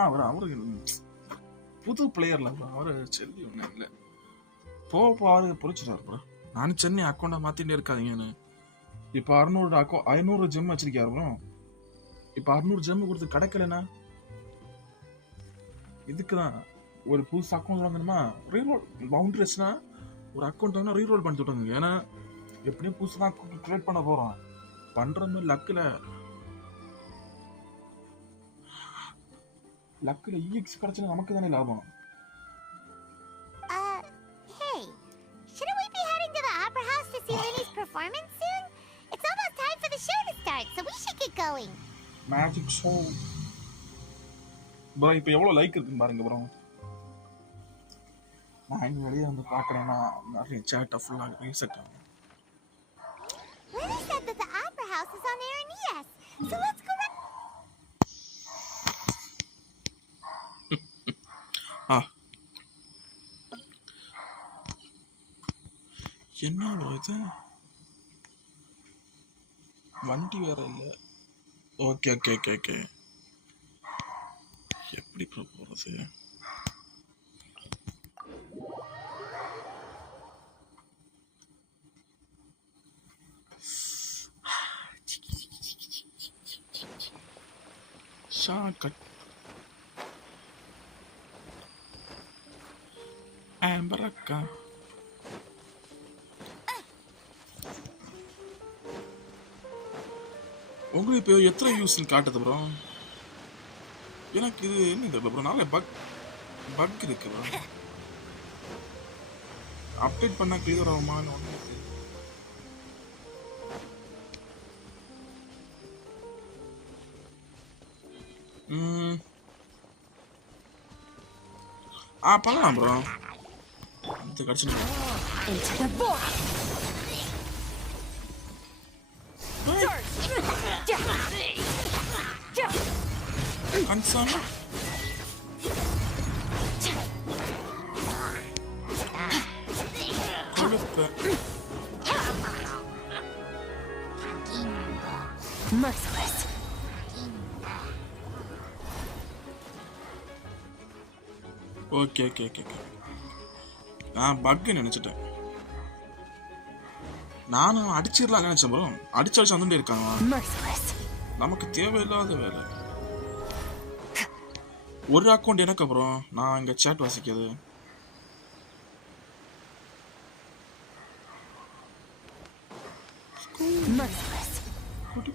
அவரு புது பிளேயர்ல அவரு செல்லி ஒண்ணு இல்ல போவாரு புரிச்சுட்டாரு bro. நானும் சென்னை அக்கௌண்டா மாத்திட்டே இருக்காதீங்கன்னு. இப்ப 500 GeM வச்சிருக்காரு bro. இப்ப 600 ஜெம் கொடுத்து கிடைக்கலனா இதுக்குதான் ஒரு புதுசு அக்கௌண்ட் வாங்கணுமா, ரீரோல் பவுண்டரிஸ்னா ஒரு அக்கௌண்ட் வாங்கினா ரீரோல் பண்ணி விட்டுருங்க. ஏன்னா எப்படியும் புதுசு தான் கிரியேட் பண்ண போறோம். பண்ற மாதிரி லக்கில் EX கிடைச்சா நமக்கு தானே லாபம். Hey, shouldn't we be heading to the opera house to see Lenny's performance soon? It's almost time for the show to start, so we should get going. Magic show. Bro இப்போ எவ்வளோ like இருக்குன்னு பாருங்க bro. நான் இங்கே வெளியே வந்து பார்க்குறேன்னா நிறைய சேட்டை ஃபுல்லாக ரீசெட் ஆகும். houses on there, and yes. So let's go run. என்ன ப்ரோ இது? வண்டி வேற இல்லை. Okay okay okay okay. எப்படி ப்ரோ போகிறது? ஷார்ட்கட். ஆம்பரக்கா. உங்களுக்கு இப்போ எத்தனை யூஸ்ன்னு காட்டுது ப்ரோ? எனக்கு இது என்ன தெரியல ப்ரோ. நாளை பக் இருக்கு ப்ரோ. அப்டேட் பண்ணா கிளியர் ஆகுமான்னு ஒன்று இருக்கு. பண்ணலாம் ப்ரோ. இது கடிச்சிட்டு கன்சானா Merciless. Okay okay okay okay. நான் பக்கு நினைச்சிட்டேன். நானும் அடிச்சிடலாம் நினைச்சேன் ப்ரோ. அடிச்சு வந்துட்டே இருக்காங்க. நமக்கு தேவையில்லாத வேலை. ஒரு அக்கௌண்ட் எனக்கு ப்ரோ. நான் இங்க சேட் வாசிக்கிறது.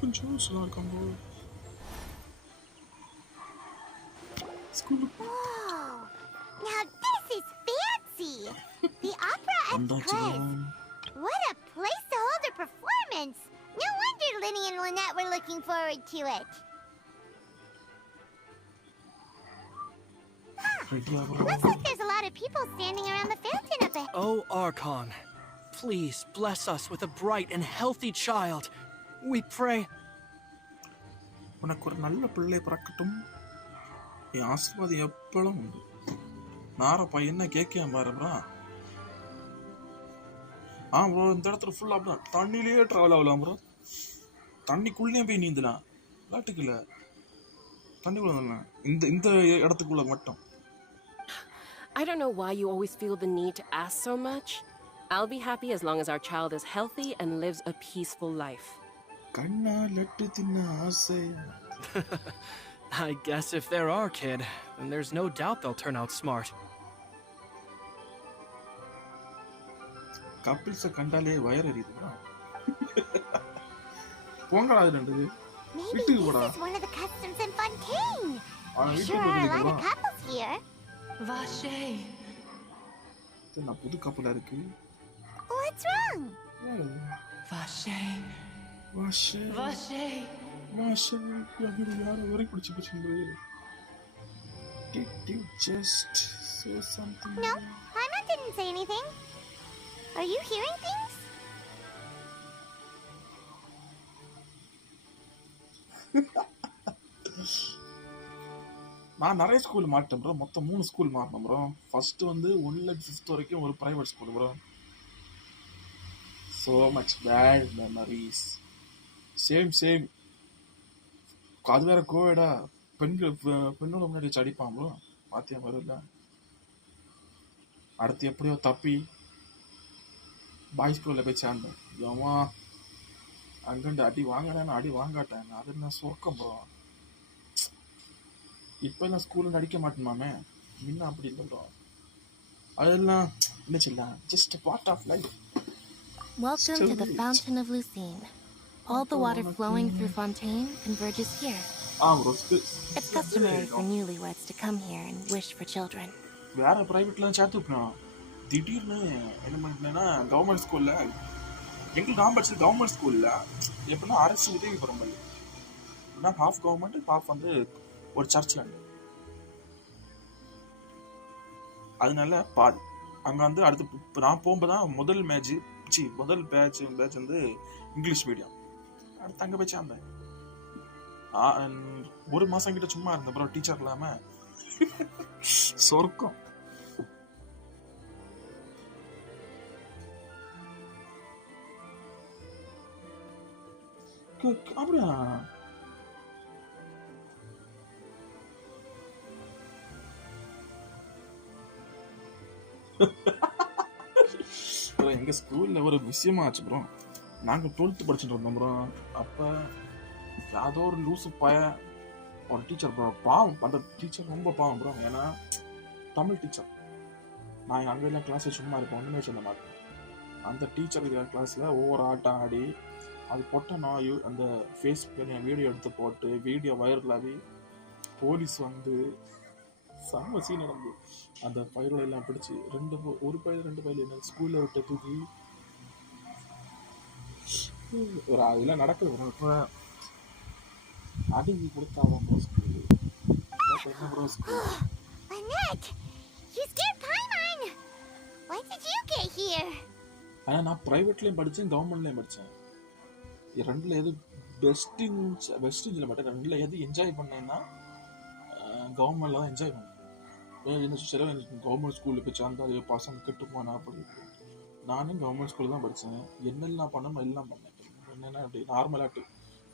கொஞ்சம் சொல்ல இருக்காங்க bro. Now this is fancy! The Opera Express! What a place to hold a performance! No wonder Linny and Lynette were looking forward to it. Looks like there's a lot of people standing around the fountain up ahead. Oh, Archon, please bless us with a bright and healthy child. We pray. உனக்கு ஒரு நல்ல பிள்ளை பிறக்கட்டும். என் ஆசீர்வாதம் எப்பளும் உண்டு. நார பையன் கேட்க பாருப்ரா. Bro இந்த இடத்துல ஃபுல்லா அப்படிதான் தண்ணிலேயே டிராவல் ஆகலாம் ப்ரோ. தண்ணிக்குள்ளேயும் போய் நீந்தலாம். விளாட்டுக்குள்ள தண்ணிக்குள்ள வந்துடலாம். இந்த இடத்துக்குள்ள மட்டும். I don't know why you always feel the need to ask so much. I'll be happy as long as our child is healthy and lives a peaceful life. Kanna Laddu தின்ன ஆசை. I guess if they're our kid, then there's no doubt they'll turn out smart. கப்பிள்ஸ கண்டாலே wire எரியுதுடா. போங்கடா இது ரெண்டு. Maybe this is one of the customs in Fontaine. Sure are a lot of couples here. Vache. என்ன புது கப்பலா இருக்கு? What's wrong? Vache. Vache. Vache. Vache. யார வரை பிடிச்சு போச்சுங்க. Did you just say something? No, Paimon didn't say anything. Are you hearing things? நான் நிறைய school மாட்டேன் ப்ரோ. மொத்தம் 3 ஸ்கூல் மாறினேன் ப்ரோ. ஃபர்ஸ்ட் வந்து 1 to 5th வரைக்கும் ஒரு private school bro. So much bad memories. Same அது வேற கோவிடா. பெண்ணோட முன்னாடி அடிப்பான் ப்ரோ. பாத்தியா வரும்ல. அடுத்து எப்படியோ தப்பி பாய்ஸ் ஸ்கூல்ல போய் சேர்ந்தேன். ஏமா அங்கண்டு அடி வாங்கினேன், அடி வாங்காட்டேன். அது என்ன சொர்க்கம் ப்ரோ. இப்போ நான் ஸ்கூலில் அடிக்க மாட்டேமாமே. முன்ன அப்படி இல்லை ப்ரோ. அதெல்லாம் இல்லைச்சில்ல. Just part of life. Welcome to the Fountain of Lucine. All the water flowing through Fontaine converges here. It's customary for newlyweds to come here and wish for children. வேற பிரைவேட்ல சேர்த்து விட்டோம். திடீர்னு என்ன பண்ணிட்டேன்னா கவர்மெண்ட் ஸ்கூல்ல எங்களுக்கு நான் படிச்சது கவர்மெண்ட் ஸ்கூல்ல எப்படின்னா அரசு உதவி பெறும் மாதிரி. ஏன்னா ஹாஃப் கவர்மெண்ட் ஹாஃப் வந்து ஒரு சர்ச்சில். அதனால பாதி அங்கே வந்து அடுத்து இப்போ நான் போகும்போது தான் முதல் பேட்ச் வந்து இங்கிலீஷ் மீடியம். அடுத்து அங்கே போய் சேர்ந்தேன். ஒரு மாதம் கிட்ட சும்மா இருந்தேன் ப்ரோ, டீச்சர் இல்லாமல். சொர்க்கம். அப்படியா? எங்க ஸ்கூல்ல ஒரு விஷயமா ஆச்சு ப்ரோ. நாங்க 12th படிச்சுட்டு இருந்தோம் ப்ரோ. அப்ப யாதோ ஒரு லூசு பய ஒரு டீச்சர் ப்ரோ, பாவம். அந்த டீச்சர் ரொம்ப பாவம் ப்ரோ. ஏன்னா தமிழ் டீச்சர். நான் அங்கே எல்லாம் கிளாஸ் சும்மா இருப்போம், ஒன்றுமே சொல்ல மாட்டேன். அந்த டீச்சர் இருக்கிற கிளாஸ்ல ஒவ்வொரு ஆட்டம் ஆடி அது பொட்ட நாய் அந்த ஃபேஸ்புக்கில் என் வீடியோ எடுத்து போட்டு வீடியோ வைரல் ஆகி போலீஸ் வந்து செம்ம சீன் நடந்து அந்த பயிரோட எல்லாம் பிடிச்சி ஒரு பயிர் 2 பயிர் என்ன ஸ்கூலில் விட்டு தூக்கி ஒரு இதெல்லாம் நடக்குது ப்ரோ. இப்போ அடிங்கி கொடுத்தாதான் ப்ரோ ஸ்கூலு. என்ன ப்ரோ ஸ்கூல்? ஆனால் நான் ப்ரைவேட்லேயும் படித்தேன், கவர்மெண்ட்லேயும் படித்தேன். ரெண்டில் எது பெஸ்ட்டுன்னு மாட்டேன். ரெண்டில் எது என்ஜாய் பண்ணேன்னா கவர்மெண்ட்டில் தான் என்ஜாய் பண்ணேன். என்ன சில கவர்மெண்ட் ஸ்கூலில் போய் சேர்ந்தா அது பசங்க கெட்டு போனா அப்படி. நானும் கவர்மெண்ட் ஸ்கூலில் தான் படித்தேன். என்னெல்லாம் பண்ணணும் எல்லாம் பண்ணேன். என்னென்னா அப்படி நார்மலாட்டு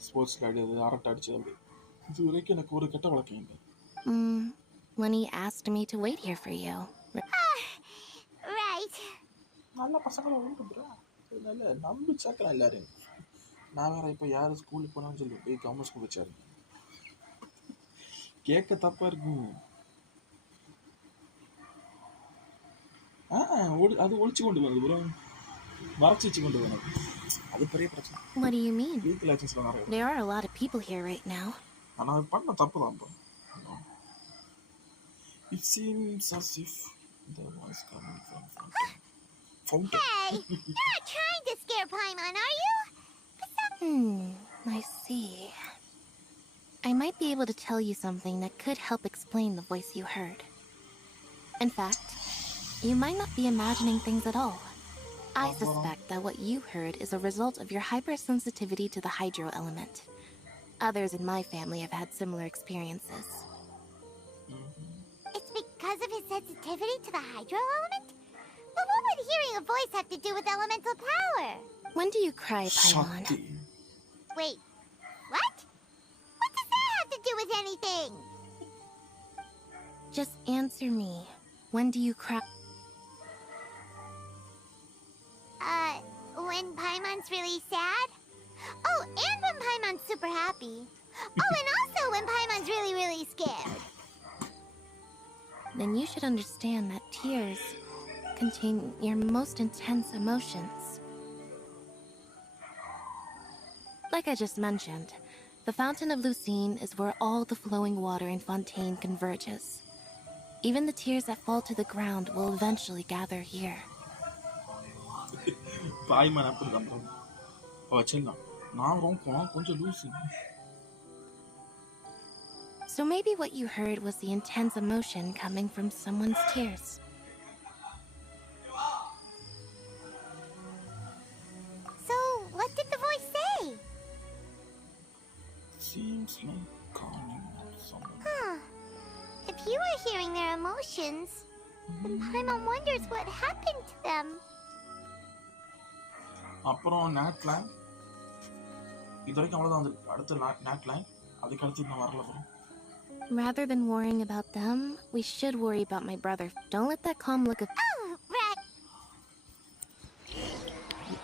ஸ்போர்ட்ஸில் ஆடியது, அரட்டை அடிச்சது அப்படி. இது வரைக்கும் எனக்கு ஒரு கெட்ட வழக்கம் இல்லை. Lenny asked me to wait here for you. Right. நல்ல பசங்களை உண்டு ப்ரோ. அதனால நம்பி சேர்க்கலாம் எல்லாரும். நான் வேற இப்போ யார் ஸ்கூலுக்கு போனாலும் சொல்லி போய் கவர்மெண்ட் ஸ்கூல் வச்சாரு. கேட்க தப்பா இருக்கும். அது ஒழிச்சு கொண்டு வருது ப்ரோ, மறைச்சு வச்சு கொண்டு வரணும். அது பெரிய பிரச்சனை. What do you mean? நிறைய. There are a lot of people here right now. ஆனால் அது பண்ண தப்பு தான் bro. It seems as if the voice coming from Fontaine. Hey, you're not trying to scare Paimon, are you? I see. I might be able to tell you something that could help explain the voice you heard. In fact, you might not be imagining things at all. I suspect that what you heard is a result of your hypersensitivity to the hydro element. Others in my family have had similar experiences. It's because of his sensitivity to the hydro element? But what would hearing a voice have to do with elemental power? When do you cry, Paimon? Wait, what? What does that have to do with anything? Just answer me. When do you cry? When Paimon's really sad? Oh, and when Paimon's super happy. Oh, and also when Paimon's really, really scared. Then you should understand that tears contain your most intense emotions. Like I just mentioned, the Fountain of Lucine is where all the flowing water in Fontaine converges. Even the tears that fall to the ground will eventually gather here. பாய்மன் அப்படிதான் bro. வச்சிடலாம். நான் ரொம்ப கொஞ்சம் லூசு. So maybe what you heard was the intense emotion coming from someone's tears. So, what did the voice say? Seems like calling out someone. Huh. If you were hearing their emotions, then Paimon wonders what happened to them. அப்புறம் NAT line இது வரைக்கும் அவ்வளோதான். அடுத்து NAT line, அதுக்கு அடுத்து இன்னும் வரல bro. Rather than worrying about them, we should worry about my brother. Don't let that calm look of... Oh, right.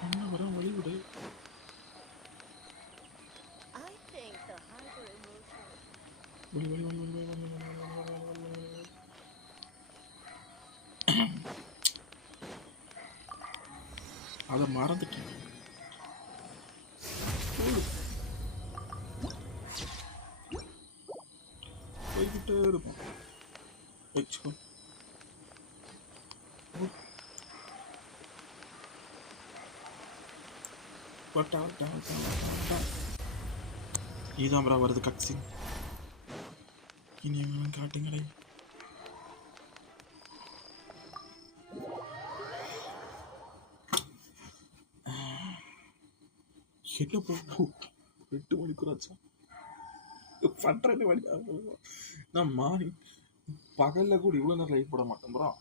என்ன வர வழி விடு. I think the hyper emotional. அதை மறந்துட்டேன். போய்கிட்டே இருப்போம். வச்சுக்கோ. இதான் ப்ரா வருது கக்சின். இனி காட்டுங்களே. என்ன போ 8 மணிக்கு ராஜா பண்றேன்னு வழி நான் மாறி பகல்ல கூட இவ்வளவு நேரம் லைட் போட மாட்டேன் bro.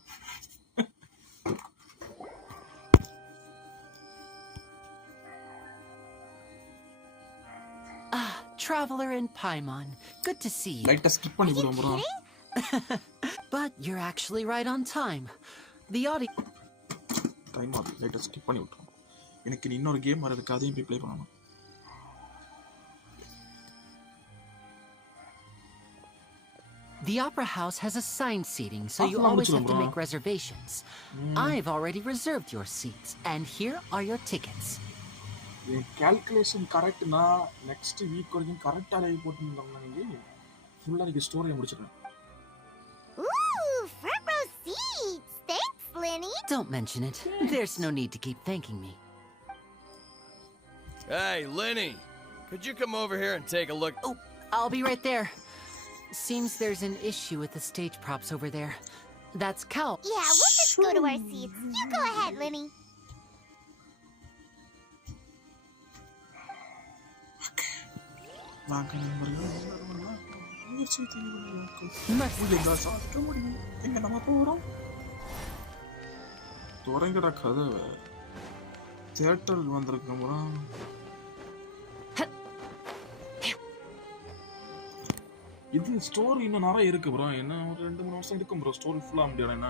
Traveler and Paimon, good to see you. Light skip பண்ணி விடுறோம் bro. But you're actually right on time. The audio time ஆகுது. லைட் ஸ்கிப் பண்ணி விட்டுறோம். எனக்கு இன்னொரு கேம் வர இருக்கு, அதையும் போய் ப்ளே பண்ணணும். The Opera House has assigned seating, so you always have to make reservations. I've already reserved your seats, and here are your tickets. Calculation correct na next week varakum correct ah live pottundanga full ah story mudichiren. Ooh, front row seats. Thanks, Lenny. Don't mention it. There's no need to keep thanking me. Hey, Lenny. Could you come over here and take a look? Oh, I'll be right there. Seems there's an issue with the stage props over there. That's Cal. Yeah, we'll just go to our seats. You go ahead, Lenny. எங்க நம்ம போறோம்? தொடங்கடா கதவை. Theatre வந்திருக்கோம் bro. இது story இன்னும் நிறைய இருக்கு bro. என்ன ஒரு 2-3 வருஷம் எடுக்கும் ப்ரோ ஸ்டோரி ஃபுல்லா முடியல. என்ன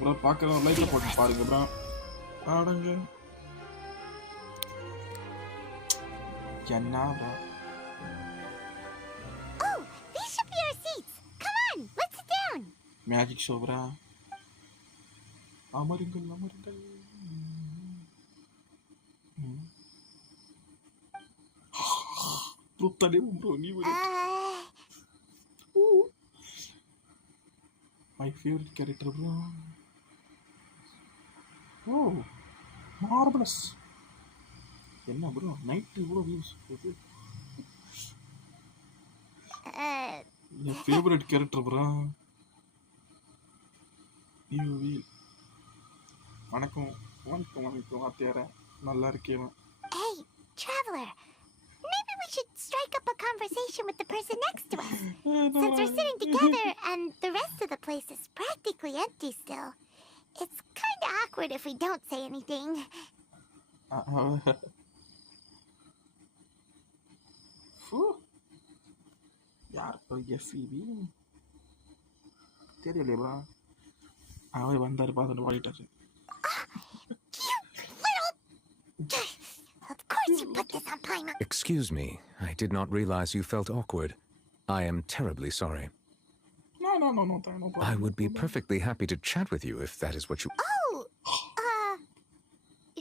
ப்ரோ பார்க்கற லைக்ல போட்டு பாருங்க ப்ரோ. ஆடுங்க. என்ன bro? Oh, these should be our seats. Come on, let's sit down. Magic show bro. அமருங்கள். ப்ரோ தலே ப்ரோ நீ ஒரு my favorite character bro. Oh, marvelous. என்ன ப்ரோ நைட் இவ்வளோ வியூஸ் போகுது. என் ஃபேவரட் கேரக்டர் ப்ரோ. வணக்கம் அத்தியார நல்லா இருக்கேன். Hey, traveler. Maybe we should strike up a conversation with the person next to us. Since we're sitting together and the rest of the place is practically empty still. It's kind of awkward if we don't say anything. யார் எஃபிபி தெரியல bro. அவர் வந்தாரு பார்த்துட்டு ஓடிட்டாரு. Of course you put this on Paimon. Excuse me, I did not realize you felt awkward. I am terribly sorry. No problem. I would be perfectly happy to chat with you if that is what you... Oh!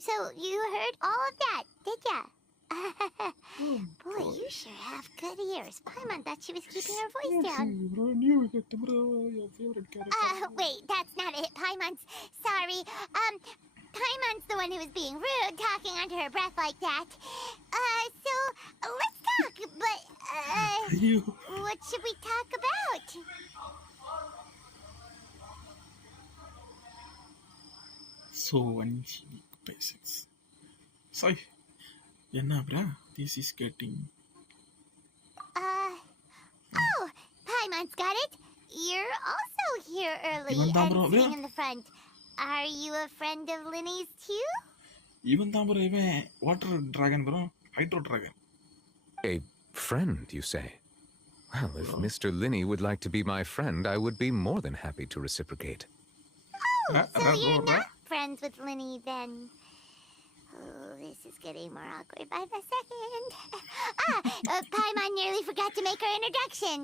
So you heard all of that, did ya? Boy, you sure have good ears. Paimon thought she was keeping her voice down. Wait, that's not it. Paimon's sorry. Paimon's the one who was being rude, talking under her breath like that. So let's talk, but what should we talk about? So basics. Sorry. Yenna bra, this is getting. Oh, Paimon's got it. You're also here early and sitting in the front. Are you a friend of Linny's too? Even though even water dragon bro, hydro dragon. A friend, you say? Well, if Mr. Linny would like to be my friend, I would be more than happy to reciprocate. Oh, so you're not friends with Linny then? Oh, this is getting more awkward by the second. Paimon nearly forgot to make her introduction.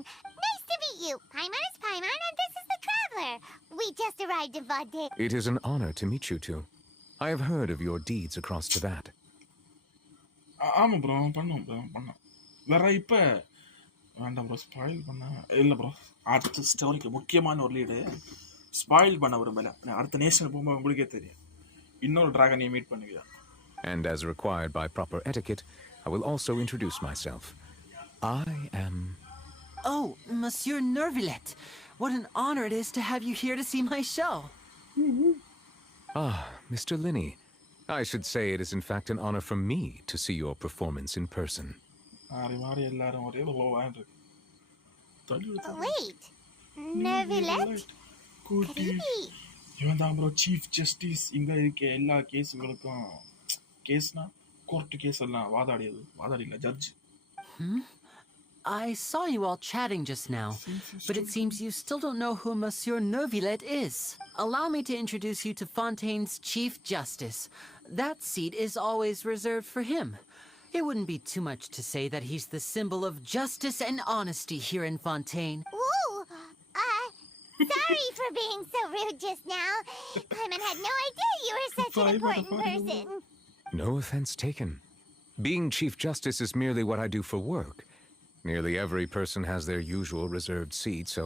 Nice to meet you. Paimon is Paimon and this is the Traveler. We just arrived in Fontaine. It is an honor to meet you two. I have heard of your deeds across Tibet. ஆமாம் bro பண்ணோம் வேற இப்போ வேண்டாம் bro spoil பண்ண இல்லை bro. அடுத்த ஸ்டோரிக்கு முக்கியமான ஒரு லீடு ஸ்பாயில் பண்ண விரும்பல. அடுத்த நேஷன் போகும்போது உங்களுக்கே தெரியும் இன்னொரு டிராகனை மீட் பண்ணுவியா. And as required by proper etiquette, I will also introduce myself. I am... Oh, Monsieur Nervillet. What an honor it is to have you here to see my show. Ah, Mr. Linny. I should say it is in fact an honor for me to see your performance in person. Wait, Neuvillette? Could he be? இவன் தான் bro chief justice இங்க இருக்க எல்லா கேஸுங்களுக்கும் கேஸ்னா court case எல்லாம் வாதாடில judge. I saw you all chatting just now, but it seems you still don't know who Monsieur Neuvillette is. Allow me to introduce you to Fontaine's Chief Justice. That seat is always reserved for him. It wouldn't be too much to say that he's the symbol of justice and honesty here in Fontaine. Whoa! Sorry for being so rude just now. Paimon had no idea you were such an important person. No offense taken. Being Chief Justice is merely what I do for work. Nearly every person has their usual reserved seat, so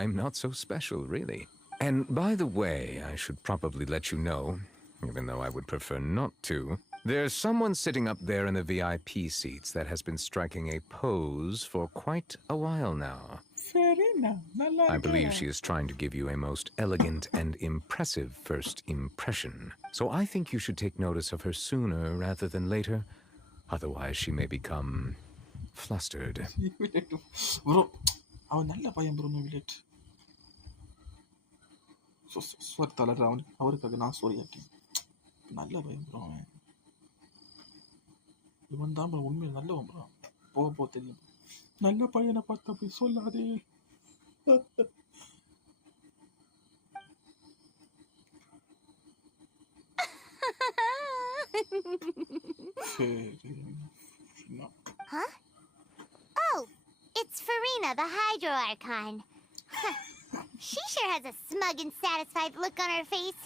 I'm not so special, really. And by the way, I should probably let you know, even though I would prefer not to, there's someone sitting up there in the VIP seats that has been striking a pose for quite a while now. I believe she is trying to give you a most elegant and impressive first impression. So I think you should take notice of her sooner rather than later. Otherwise, she may become flustered. Bro, அவன் நல்ல பையன் bro நோவிலெட். Sorry தலர் அவருக்காக நான் sorry ஆக்கேன். நல்ல பையன் bro அவன். இவன் தான் ப்ரோ உண்மையில் நல்லவன் ப்ரோ. போக தெரியும். நல்ல பையனை பார்த்து அப்படி சொல்லாதே. Huh? Oh, it's Farina, the Hydro Archon. She sure has a smug and satisfied look on her face.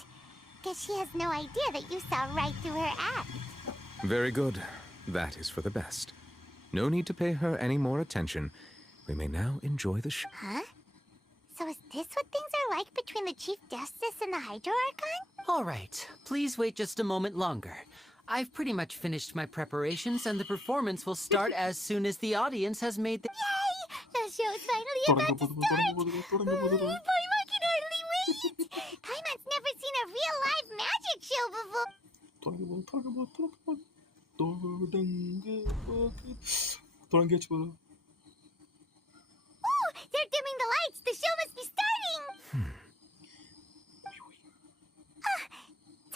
Guess she has no idea that you saw right through her act. Very good. That is for the best. No need to pay her any more attention. We may now enjoy the show. Huh? So is this what things are like between the Chief Justice and the Hydro Archon? All right, please wait just a moment longer. I've pretty much finished my preparations and the performance will start as soon as the audience has made the... Yay! The show's finally about to start! Paimon can hardly wait! Paimon's never seen a real live magic show before! Oh, they're dimming the lights! The show must be starting!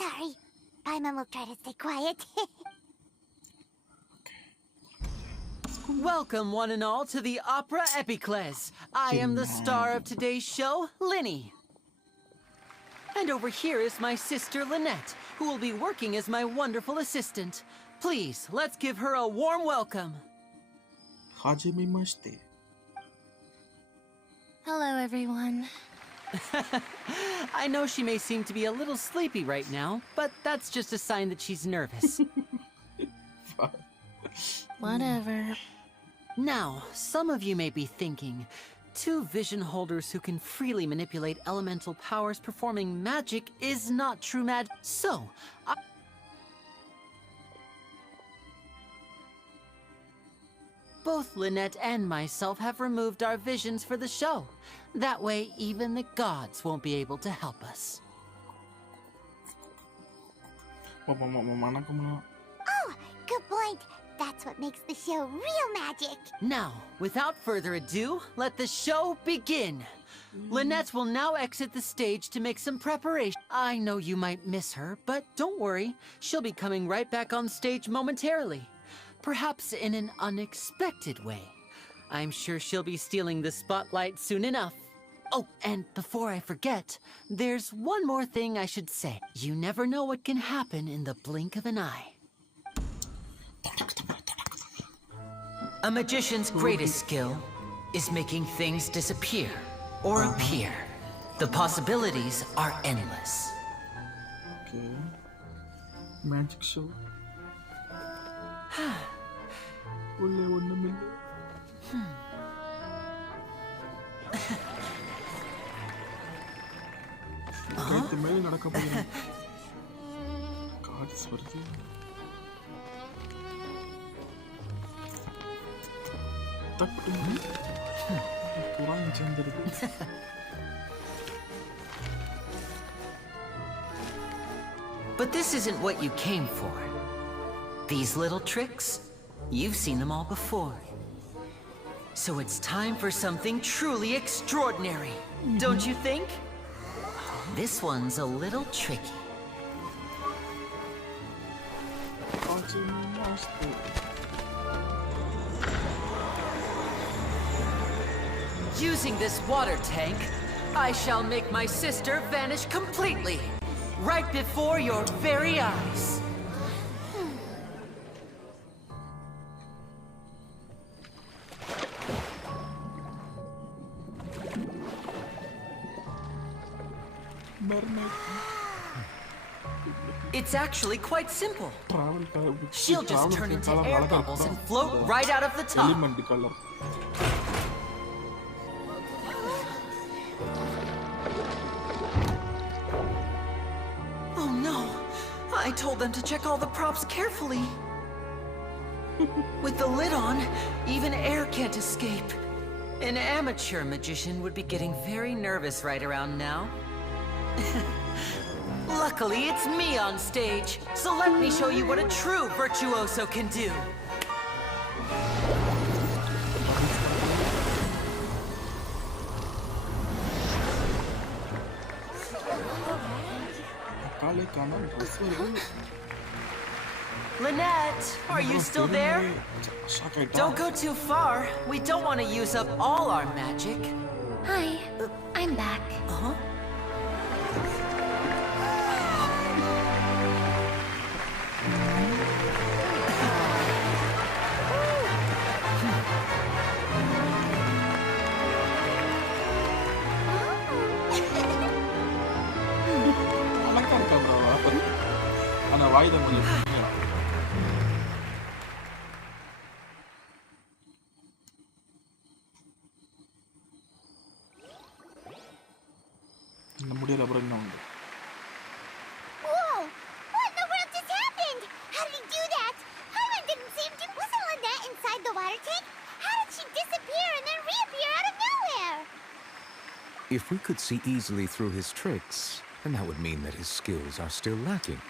Sorry. Paimon will try to stay quiet. Welcome, one and all, to the Opera Epiclese. I am the star of today's show, Linny. And over here is my sister, Lynette, who will be working as my wonderful assistant. Please, let's give her a warm welcome. Hello, everyone. I know she may seem to be a little sleepy right now, but that's just a sign that she's nervous. Whatever. Now, some of you may be thinking, two vision holders who can freely manipulate elemental powers performing magic is not true magic. So, both Lynette and myself have removed our visions for the show. That way, even the gods won't be able to help us. Oh, good point. That's what makes the show real magic. Now, without further ado, let the show begin. Lynette will now exit the stage to make some preparation. I know you might miss her, but don't worry. She'll be coming right back on stage momentarily. Perhaps in an unexpected way. I'm sure she'll be stealing the spotlight soon enough. Oh, and before I forget, there's one more thing I should say. You never know what can happen in the blink of an eye. A magician's greatest skill is making things disappear or appear. The possibilities are endless. Okay. Magic show. கைத்து மேலே நடக்க போகிறேன். Cards வருது. தட்டு புறாயும் சேர்ந்துருக்கு. But this isn't what you came for. These little tricks, you've seen them all before. So it's time for something truly extraordinary, don't you think? This one's a little tricky. Using this water tank, I shall make my sister vanish completely, right before your very eyes. It's actually quite simple. She'll just turn into air bubbles and float right out of the top. Oh no! I told them to check all the props carefully. With the lid on, even air can't escape. An amateur magician would be getting very nervous right around now. Luckily, it's me on stage, so let me show you what a true virtuoso can do. Lynette, are you still there? Don't go too far. We don't want to use up all our magic. Hi, I'm back. Uh-huh. Whoa! What in the world just happened? How did he do that? Paimon didn't seem to... Wasn't Lynette inside the water tank? How did she disappear and then reappear out of nowhere? If we could see easily through his tricks, then that would mean that his skills are still lacking.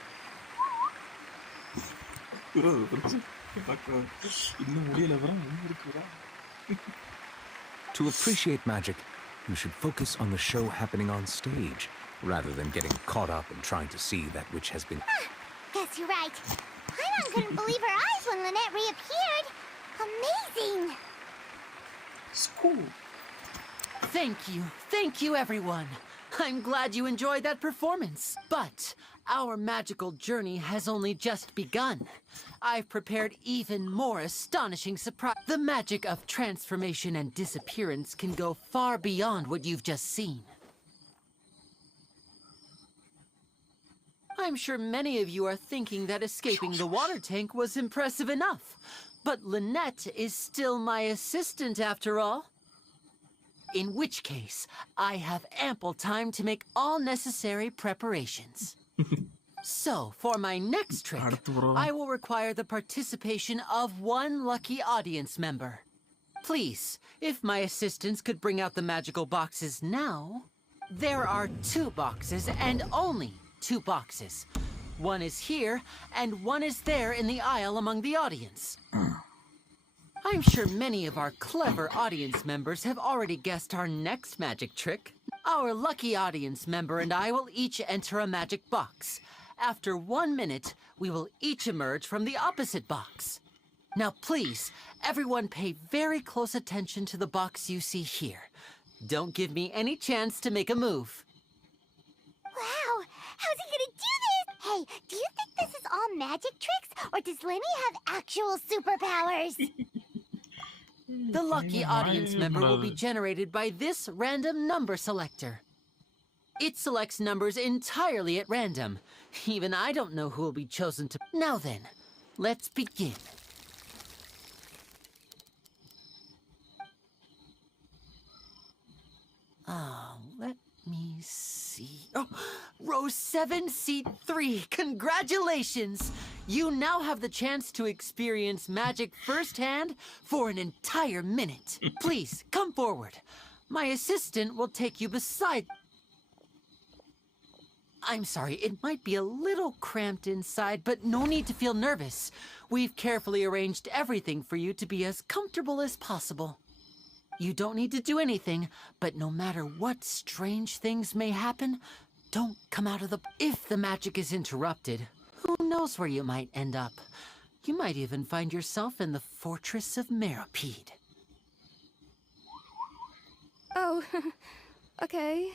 To appreciate magic, you should focus on the show happening on stage, rather than getting caught up in trying to see that which has been... Guess you're right. Paimon couldn't believe her eyes when Lynette reappeared. Amazing! School. Thank you everyone. I'm glad you enjoyed that performance. But our magical journey has only just begun. I've prepared even more astonishing surprise. The magic of transformation and disappearance can go far beyond what you've just seen. I'm sure many of you are thinking that escaping the water tank was impressive enough. But Lynette is still my assistant after all. In which case, I have ample time to make all necessary preparations. So, for my next trick, I will require the participation of one lucky audience member. Please, if my assistants could bring out the magical boxes now. There are 2 boxes and only 2 boxes. One is here, and one is there in the aisle among the audience. I'm sure many of our clever audience members have already guessed our next magic trick. Our lucky audience member and I will each enter a magic box. After 1 minute, we will each emerge from the opposite box. Now please, everyone pay very close attention to the box you see here. Don't give me any chance to make a move. Wow! How's he gonna do this? Hey, do you think this is all magic tricks, or does Lenny have actual superpowers? The lucky audience member will be generated by this random number selector. It selects numbers entirely at random. Even I don't know who will be chosen to... Now then, let's begin. Let me see. Oh, row 7, seat 3. Congratulations! You now have the chance to experience magic firsthand for an entire minute. Please, come forward. My assistant will take you beside... I'm sorry, it might be a little cramped inside, but no need to feel nervous. We've carefully arranged everything for you to be as comfortable as possible. You don't need to do anything, but no matter what strange things may happen, don't come out of the... If the magic is interrupted, who knows where you might end up? You might even find yourself in the Fortress of Meropide. Oh, okay.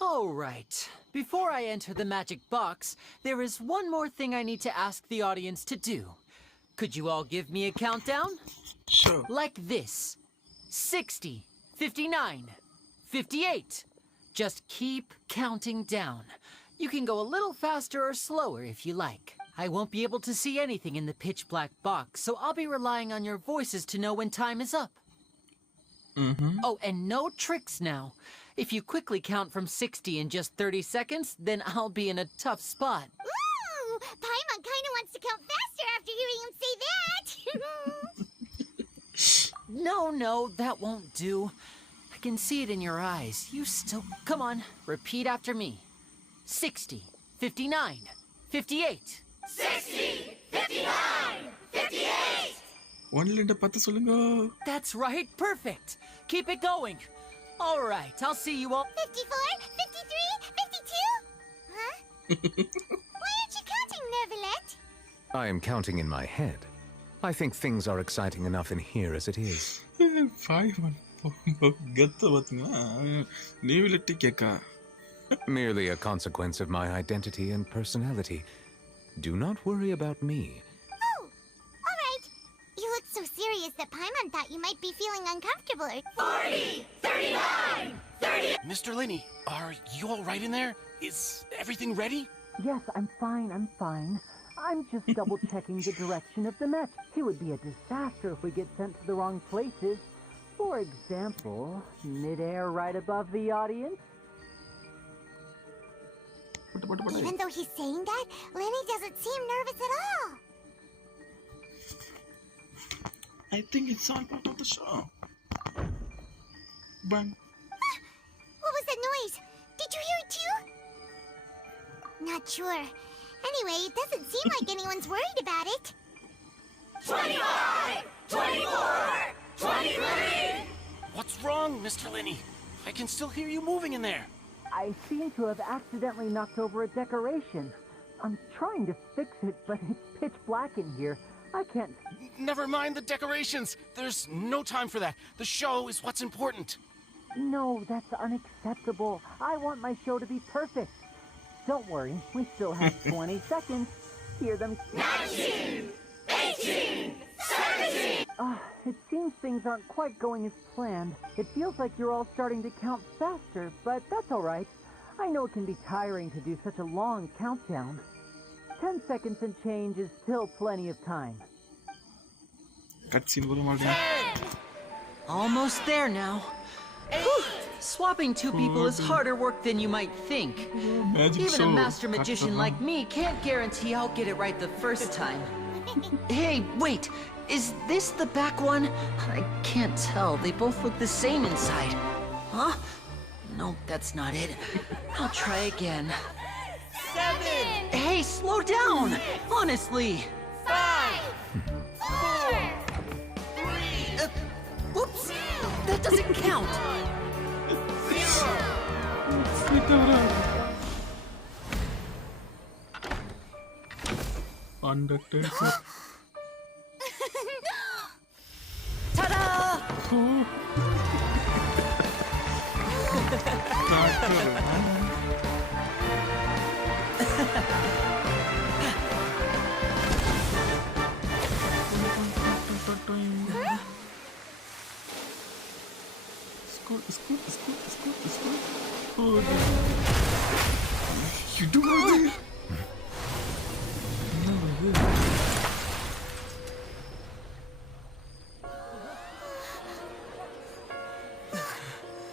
All right. Before I enter the magic box, there is one more thing I need to ask the audience to do. Could you all give me a countdown? Sure. Like this. 60, 59, 58. Just keep counting down. You can go a little faster or slower if you like. I won't be able to see anything in the pitch black box, so I'll be relying on your voices to know when time is up. Oh, and no tricks now. If you quickly count from 60 in just 30 seconds, then I'll be in a tough spot. Ooh, Paimon kinda wants to count faster after hearing him say that. No, that won't do. I can see it in your eyes. You still... Come on, repeat after me. 60, 59, 58. 60, 59, 58. That's right, perfect. Keep it going. All right, I'll see you all. 54, 53, 52? Huh? Why aren't you counting, Nervalet? I am counting in my head. I think things are exciting enough in here as it is. Merely a consequence of my identity and personality. Do not worry about me. Oh, all right. You look so serious that Paimon thought you might be feeling uncomfortable. 40, 39, 30. Mr. Linney, are you all right in there? Is everything ready? Yes, I'm fine. I'm just double-checking the direction of the net. It would be a disaster if we get sent to the wrong places. For example, mid-air right above the audience. Even though he's saying that, Lenny doesn't seem nervous at all. I think it's all part of the show. Bang. What was that noise? Did you hear it too? Not sure. Anyway, it doesn't seem like anyone's worried about it. 25, 24, 23. What's wrong, Mr. Linney? I can still hear you moving in there. I seem to have accidentally knocked over a decoration. I'm trying to fix it, but it's pitch black in here. I can't... Never mind the decorations. There's no time for that. The show is what's important. No, that's unacceptable. I want my show to be perfect. Don't worry, we still have 20 seconds. Hear them... 19, 18, 17. It seems things aren't quite going as planned. It feels like you're all starting to count faster, but that's all right. I know it can be tiring to do such a long countdown. 10 seconds and change is still plenty of time. Almost there now. Whew. Swapping two people is harder work than you might think. Even a master magician like me can't guarantee I'll get it right the first time. Hey, wait! Is this the back one? I can't tell. They both look the same inside. Huh? No, that's not it. I'll try again. 7. Hey, slow down! Honestly. 5, 4, 3. Whoops! That doesn't count! 0. Ta-da! You do it!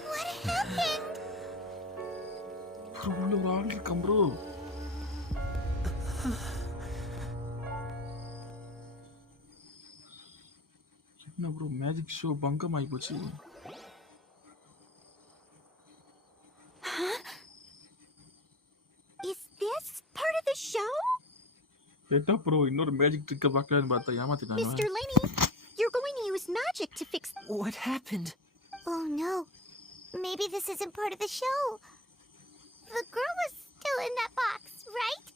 What happened? Bro. என்ன bro magic show பங்கம் ஆகி போச்சு. Is என்ன bro இன்னொரு magic ட்ரிக்க பார்க்கலாம்னு பார்த்தா ஏமாத்திட்டாங்க. Mr. Lenny, you're going to use magic to fix... What happened? Oh no. Maybe this isn't part of the show. The girl was still in that box, right?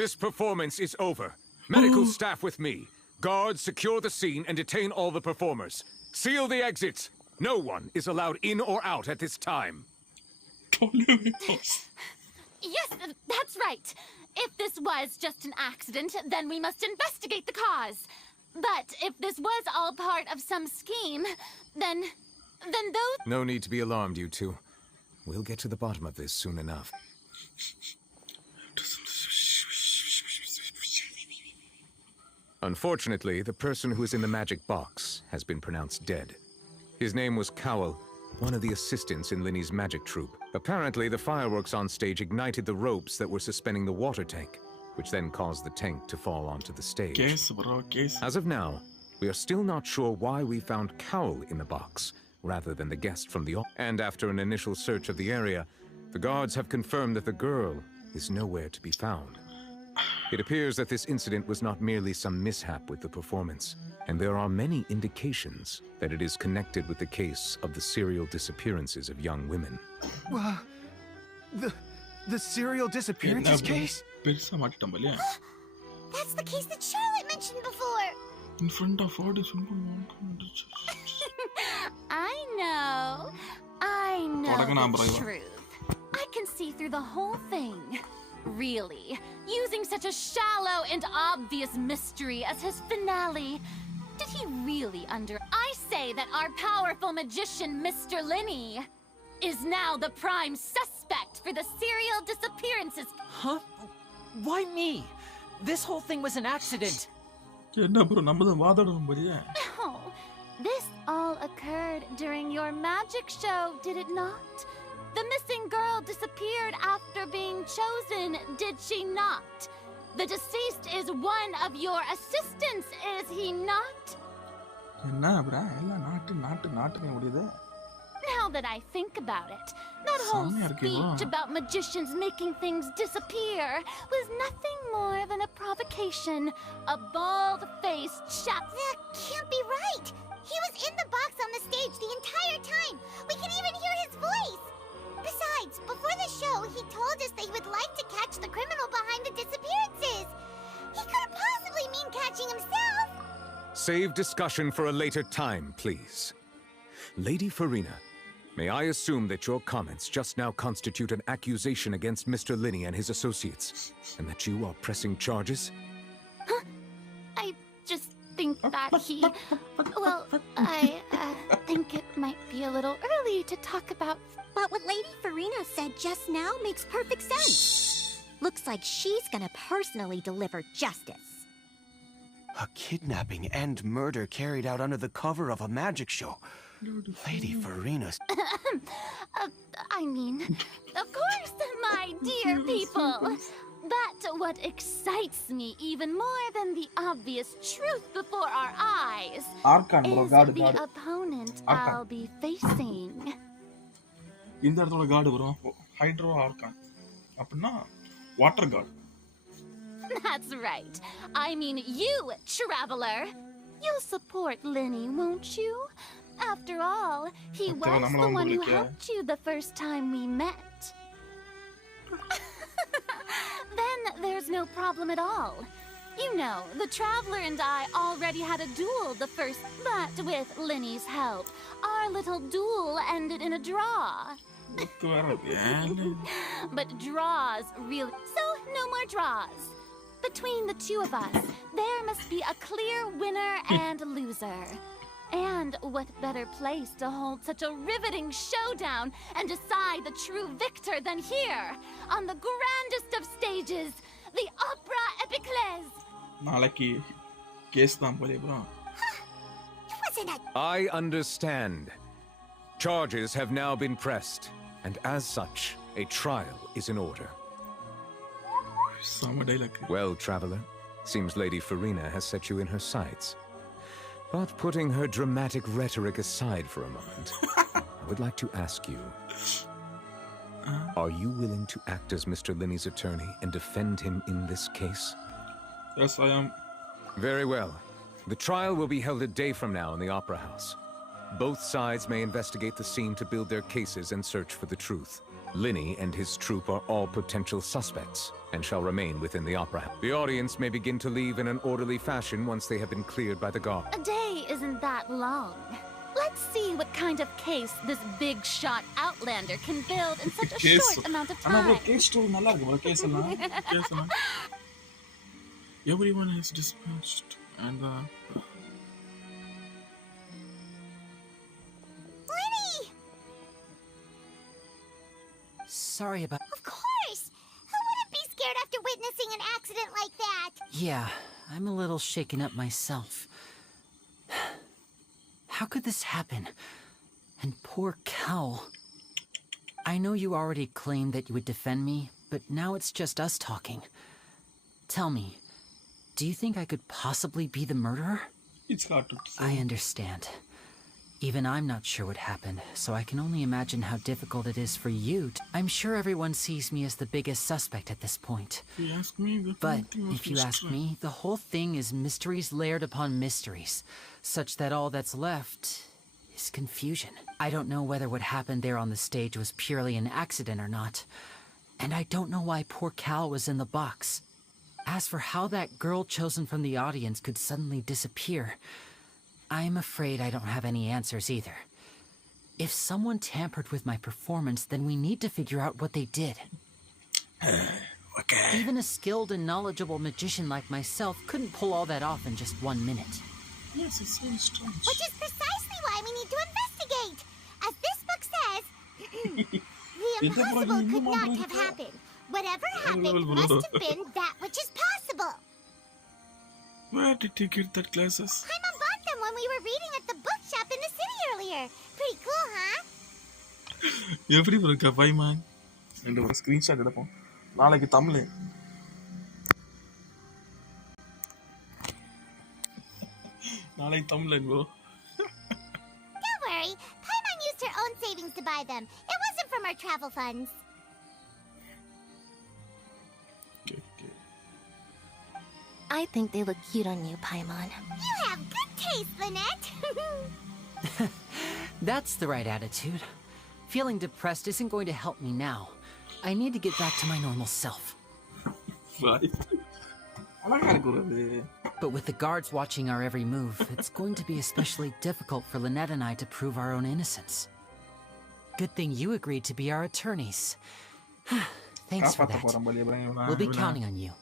This performance is over. Medical staff with me. Guards, secure the scene and detain all the performers. Seal the exits. No one is allowed in or out at this time. Yes, that's right. If this was just an accident, then we must investigate the cause. But if this was all part of some scheme, then those... No need to be alarmed, you two. We'll get to the bottom of this soon enough. Unfortunately, the person who is in the magic box has been pronounced dead. His name was Cowell, one of the assistants in Linny's magic troupe. Apparently, the fireworks on stage ignited the ropes that were suspending the water tank, which then caused the tank to fall onto the stage. Case, bro, case. As of now, we are still not sure why we found Cowell in the box, rather than the guest from the... And after an initial search of the area, the guards have confirmed that the girl is nowhere to be found. It appears that this incident was not merely some mishap with the performance, and there are many indications that it is connected with the case of the serial disappearances of young women. The serial disappearances case? That's the case that Charlotte mentioned before. In front of audience. I know the truth. I can see through the whole thing. Really, using such a shallow and obvious mystery as his finale. Did he really I say that our powerful magician, Mr. Lenny, is now the prime suspect for the serial disappearances. Huh? Why me? This whole thing was an accident. Oh, this all occurred during your magic show, did it not? The missing girl disappeared after being chosen, did she not? The deceased is one of your assistants, is he not? Now that I think about it, that whole speech about magicians making things disappear was nothing more than a provocation. A bald-faced chap... That can't be right! He was in the box on the stage the entire time! We can even hear his voice! Besides, before the show, he told us that he would like to catch the criminal behind the disappearances! He couldn't possibly mean catching himself! Save discussion for a later time, please. Lady Farina, may I assume that your comments just now constitute an accusation against Mr. Lenny and his associates, and that you are pressing charges? Huh? I just think that he... Well, I think it might be a little early to talk about... But what Lady Farina said just now makes perfect sense. Looks like she's gonna personally deliver justice. A kidnapping and murder carried out under the cover of a magic show. Lady Farina... I mean, of course, my dear people. But what excites me even more than the obvious truth before our eyes is the opponent I'll be facing. இந்த இடத்துல card வரும் hydro argon அப்படின்னா water card. That's right. I mean you, traveler. You'll support Lenny, won't you? After all, he was the one who helped you the first time we met. Then there's no problem at all. You know, the traveler and I already had a duel the first, but with Lenny's help, our little duel ended in a draw. But draws really... So, no more draws. Between the two of us, there must be a clear winner and loser. And what better place to hold such a riveting showdown and decide the true victor than here, on the grandest of stages, the Opera Epiclese. I understand. Charges have now been pressed, and as such, a trial is in order. Well, traveler, seems Lady Farina has set you in her sights. But putting her dramatic rhetoric aside for a moment, would like to ask you, are you willing to act as Mr. Linney's attorney and defend him in this case? Yes, I am. Very well. The trial will be held a day from now in the Opera House. Both sides may investigate the scene to build their cases and search for the truth. Linney and his troupe are all potential suspects and shall remain within the Opera House. The audience may begin to leave in an orderly fashion once they have been cleared by the guard. A day isn't that long. Let's see what kind of case this big shot outlander can build in such a short amount of time. Everyone is dispatched and Lenny! Sorry about... Of course! Who wouldn't be scared after witnessing an accident like that? Yeah, I'm a little shaken up myself. How could this happen? And poor Cal. I know you already claimed that you would defend me, but now it's just us talking. Tell me, do you think I could possibly be the murderer? It's hard to say. I understand. Even I'm not sure what happened, so I can only imagine how difficult it is for you. I'm sure everyone sees me as the biggest suspect at this point. But if you ask me, the whole thing is mysteries layered upon mysteries, such that all that's left is confusion. I don't know whether what happened there on the stage was purely an accident or not, and I don't know why poor Cal was in the box. As for how that girl chosen from the audience could suddenly disappear, I'm afraid I don't have any answers either. If someone tampered with my performance, then we need to figure out what they did. Okay. Even a skilled and knowledgeable magician like myself couldn't pull all that off in just 1 minute. Yes, it's so strange. Which is precisely why we need to investigate. As this book says, the impossible could not have happened. Whatever happened must have been that which is possible. Where did you get that glasses? Paimon bought them when we were reading at the bookshop in the city earlier. Pretty cool, huh? எப்படி இருக்கா பைமான் என்ற ஒரு screenshot எடுப்போம் நாளைக்கு தமிழ் நாளைக்கு Tamil bro. Don't worry, Paimon used her own savings to buy them. It wasn't from our travel funds. I think they look cute on you, Paimon. You have good taste, Lynette. That's the right attitude. Feeling depressed isn't going to help me now. I need to get back to my normal self. Right. But with the guards watching our every move, it's going to be especially difficult for Lynette and I to prove our own innocence. Good thing you agreed to be our attorneys. Thanks for that. We'll be counting on you.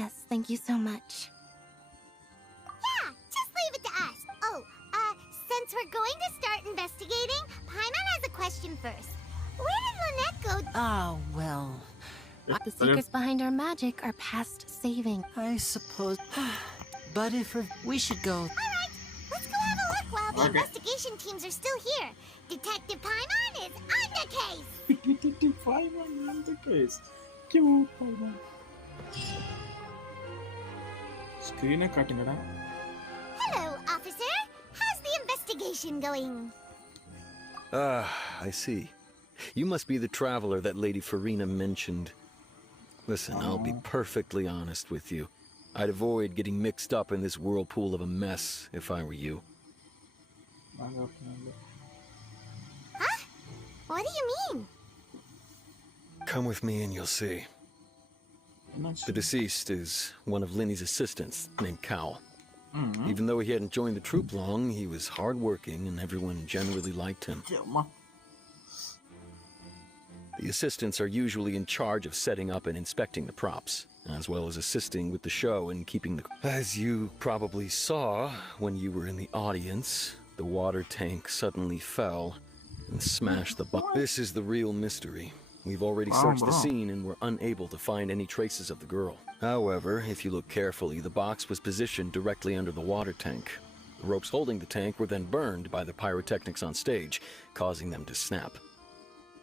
Yes, thank you so much. Yeah, just leave it to us. Oh, since we're going to start investigating, Paimon has a question first. Where did Lynette go? Oh, well... The secrets behind our magic are past saving. I suppose... But if we should go... Alright, let's go have a look while the investigation teams are still here. Detective Paimon is on the case! Detective Paimon on the case. Cute Paimon. Screen cuttingada. Hello, officer. How's the investigation going? I see. You must be the traveler that Lady Farina mentioned. Listen, I'll be perfectly honest with you. I'd avoid getting mixed up in this whirlpool of a mess if I were you. Huh? What do you mean? Come with me and you'll see. The deceased is one of Linny's assistants named Cal. Even though he hadn't joined the troupe long, he was hardworking and everyone generally liked him. The assistants are usually in charge of setting up and inspecting the props, as well as assisting with the show and keeping the... As you probably saw when you were in the audience, the water tank suddenly fell and smashed the box. This is the real mystery. We've already searched the scene and were unable to find any traces of the girl. However, if you look carefully, the box was positioned directly under the water tank. The ropes holding the tank were then burned by the pyrotechnics on stage, causing them to snap.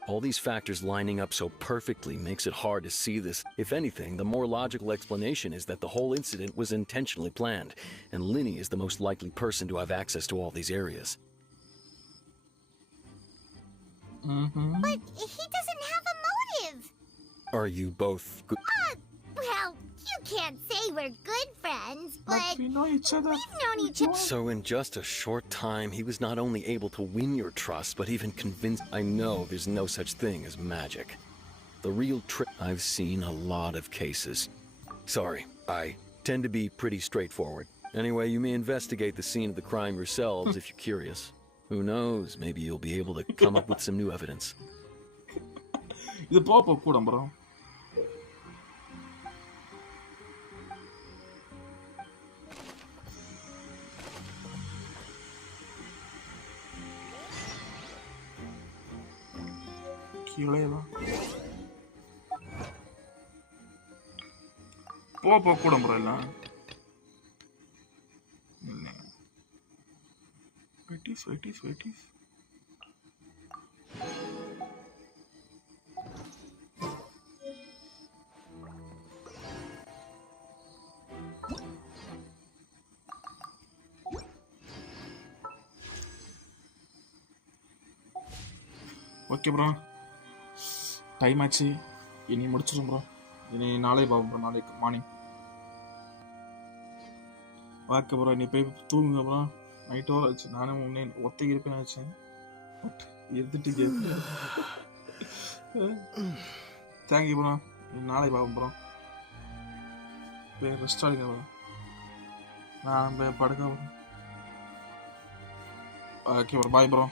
All these factors lining up so perfectly makes it hard to see this. If anything, the more logical explanation is that the whole incident was intentionally planned, and Linny is the most likely person to have access to all these areas. But he doesn't have a motive. Are you both good? Well, you can't say we're good friends, but we know each other. We've known each other. So in just a short time, he was not only able to win your trust, but even convince. I know there's no such thing as magic. The real trick. I've seen a lot of cases. Sorry, I tend to be pretty straightforward. Anyway, you may investigate the scene of the crime yourselves if you're curious. Who knows, maybe you'll be able to come up with some new evidence. இது பாப்பா கூட bro. கீழேவா பாப்பா கூட bro எல்லாம். Waities. Okay bro, time ஆச்சு. இனி முடிச்சிடும் bro. இனி நாளை பார்ப்போம் ப்ரோ, நாளைக்கு மார்னிங். ஓகே ப்ரோ, இனி போய் தூங்குங்க ப்ரோ. நைட் ஓவர் ஆச்சு. நானும் முன்னே ஒத்தைக்கு இருப்பேன் ஆச்சேன். பட் எடுத்துட்டு கேட்பேன். Thank you bro. நாளை பார்ப்போம் ப்ரோ. போய் ரெஸ்ட் ஆகிங்க ப்ரோ. நான் போய் படுக்க bro. Okay bro, bye bro.